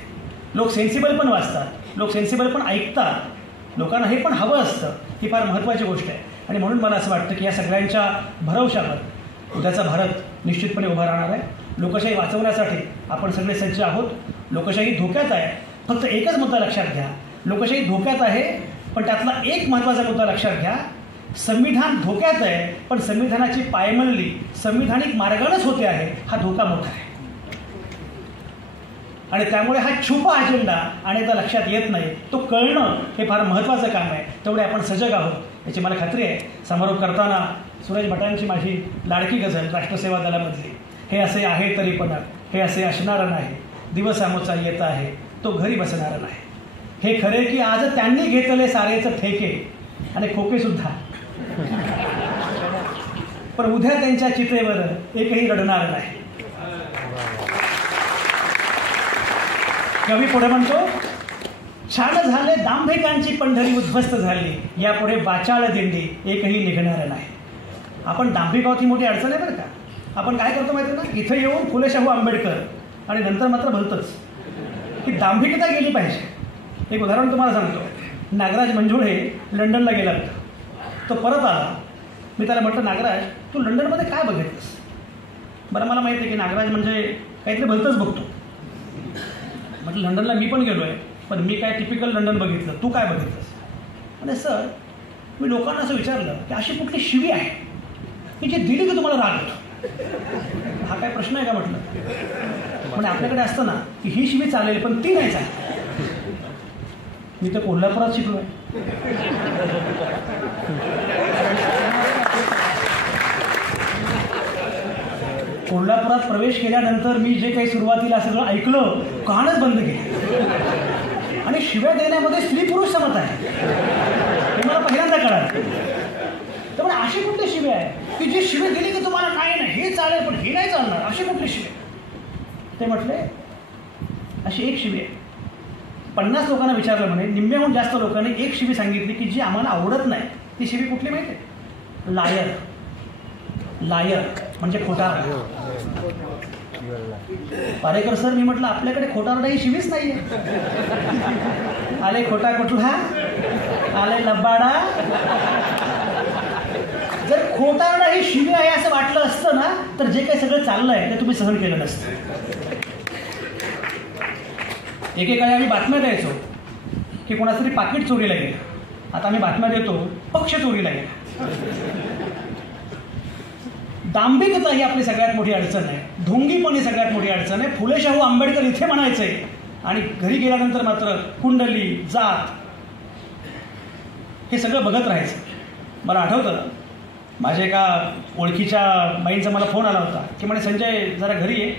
लोक सेन्सिबल पण वाचतात, लोक सेन्सिबल पण ऐकतात. लोकांना हे पण हवं असतं. ही फार महत्त्वाची गोष्ट आहे. आणि म्हणून मला असं वाटतं की या सगळ्यांच्या भरवशावर उद्याचा भारत निश्चितपणे उभा राहणार आहे. लोकशाही वाचवण्यासाठी आपण सगळे सज्ज आहोत. लोकशाही धोक्यात आहे. फक्त एकच मुद्दा लक्षात घ्या, लोकशाही धोक्यात आहे, पण त्यातला एक महत्त्वाचा मुद्दा लक्षात घ्या, संविधान धोक्यात आहे पण संविधानाची पायमल्ली संविधानिक मार्गानेच होते आहे. हा धोका मोठा आहे. आणि त्यामुळे हा छुपा अजेंडा अनेकदा लक्षात येत नाही. तो कळणं हे फार महत्त्वाचं काम आहे. तेवढे आपण सजग आहोत याची मला खात्री आहे. समारोप करताना सुरेश भटांची माझी लाडकी गझल राष्ट्रसेवा दलामधली, हे असे आहे तरी पण हे असे असणारं नाही, दिवस आमोचा येत आहे तो घरी बसणारा नाही. हे खरे की आज त्यांनी घेतले सारेचं ठेके आणि खोके सुद्धा, पण उद्या त्यांच्या चितेवर एकही रडणार नाही. कवी पुढे म्हणतो, छान झाले दांभिकांची पंढरी उद्ध्वस्त झाली, यापुढे वाचाळ दिंडी एकही निघणार नाही. आपण दांभिक आहोत ही मोठी अडचण आहे बरं का. आपण काय करतो माहिती आहे ना, इथं येऊन फुले शाहू आंबेडकर आणि नंतर मात्र भलतंच की दांभिकता गेली पाहिजे. एक उदाहरण तुम्हाला सांगतो. नागराज मंजुळे लंडनला गेला होता. तो परत आला. मी त्याला म्हटलं, नागराज तू लंडनमध्ये काय बघितलंस? बरं, मला माहिती आहे की नागराज म्हणजे काहीतरी भलतंच बघतो. म्हटलं लंडनला मी पण गेलो आहे, पण मी काय टिपिकल लंडन बघितलं, तू काय बघितलंस? म्हणजे सर, मी लोकांना असं विचारलं की अशी कुठली शिवी आहे की जे दिली की तुम्हाला राग येतो? हा काय प्रश्न आहे का म्हटलं. म्हणजे आपल्याकडे असतं ना की ही शिवी चालेल पण ती नाही चालेल. मी तर कोल्हापुरात शिकलो आहे. कोल्हापुरात प्रवेश केल्यानंतर मी जे काही सुरुवातीला सगळं ऐकलं, कानच बंद केले. आणि शिव्या देण्यामध्ये स्त्री पुरुष समत आहे हे मला पहिल्यांदा कळालं. त्यामुळे अशी कुठली शिवी आहे की जी शिवी दिली की तुम्हाला नाही नाही हे चालेल पण हे नाही चालणार, अशी कुठली शिवी? ते म्हटले अशी एक शिवी आहे. 50 लोकांना विचारलं म्हणे, निम्म्याहून जास्त लोकांनी एक शिवी सांगितली की जी आम्हाला आवडत नाही. ती शिवी कुठली माहिती आहे? लायर. लायर म्हणजे खोटारडा. पारेकर सर, मी म्हटलं आपल्याकडे खोटारडा ही शिवीच नाही आहे. आले खोटा कुठला, आले लबाडा. जर खोटारडा ही शिवी आहे असं वाटलं असतं ना, तर जे काही सगळं चाललंय ते तुम्ही सहन केलं नसतं. एकेकाळी आम्ही बातम्या द्यायचो की कोणाचं तरी पाकिट चोरीला गेलं. आता आम्ही बातम्या देतो पक्ष चोरीला गेला. दांभिकता ही आपली सगळ्यात मोठी अडचण आहे. ढोंगीपण ही सगळ्यात मोठी अडचण आहे. फुले शाहू आंबेडकर इथे म्हणायचे आणि घरी गेल्यानंतर मात्र कुंडली, जात हे सगळं बघत राहायचं. मला आठवतं माझ्या एका ओळखीच्या बाईंचा मला फोन आला होता की म्हणे संजय जरा घरी ये,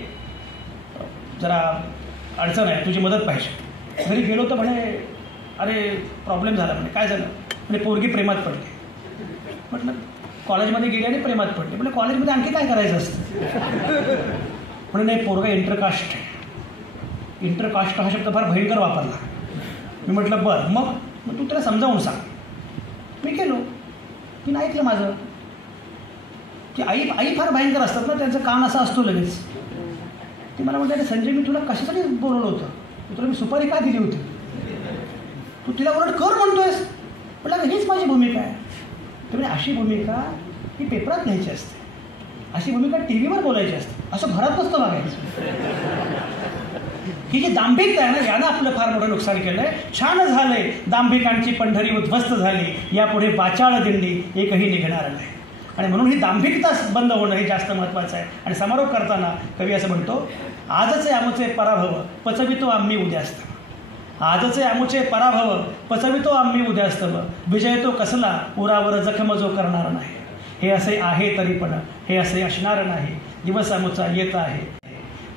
जरा अडचण आहे, तुझी मदत पाहिजे. घरी गेलो तर म्हणे अरे प्रॉब्लेम झाला. म्हणे काय झालं? म्हणजे पोरगी प्रेमात पडली. म्हटलं कॉलेजमध्ये गेली आणि प्रेमात पडली. म्हणजे कॉलेजमध्ये आणखी काय करायचं असतं? म्हणे नाही, पोरगा इंटरकास्ट आहे. इंटरकास्ट हा शब्द फार भयंकर वापरला. मी म्हटलं बरं, मग तू त्याला समजावून सांग. मी केलो, तिनं ऐकलं माझं. की आई फार भयंकर असतात ना, त्यांचं कान असा असतो लगेच. ती मला म्हटलं संजय मी तुला कशासाठी बोलवलं होतं? तुला मी सुपारी का दिली होती? तू तिला उलट कर म्हणतोयस. म्हटलं हीच माझी भूमिका आहे. तर म्हणजे अशी भूमिका ही पेपरात घ्यायची असते, अशी भूमिका टी व्हीवर बोलायची असते, असं घरात नसतं बघायचं. ही जी दांभिकता आहे ना, यानं आपलं फार मोठं नुकसान केलं आहे. छान झालंय, दांभिकांची पंढरी उद्ध्वस्त झाली, यापुढे बाचाळ दिंडी एकही निघणार नाही. आणि म्हणून ही दांभिकता बंद होणं हे जास्त महत्त्वाचं आहे. आणि समारोप करताना कवी असं म्हणतो, आजचे आमुचे पराभव पचवितो आम्ही उद्यास्तव. आजचे आमुचे पराभव पचवितो आम्ही उद्यास्तव. विजय तो कसला उरावर जखम जो करणार नाही. हे असे आहे तरी पण हे असे असणार नाही. दिवस आमुचा येत आहे,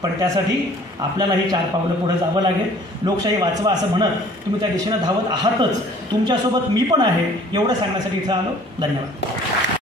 पण त्यासाठी आपल्यालाही 4 पावलं पुढे जावं लागेल. लोकशाही वाचवा असं म्हणत तुम्ही त्या दिशेनं धावत आहातच. तुमच्यासोबत मी पण आहे एवढं सांगण्यासाठी इथं आलो. धन्यवाद.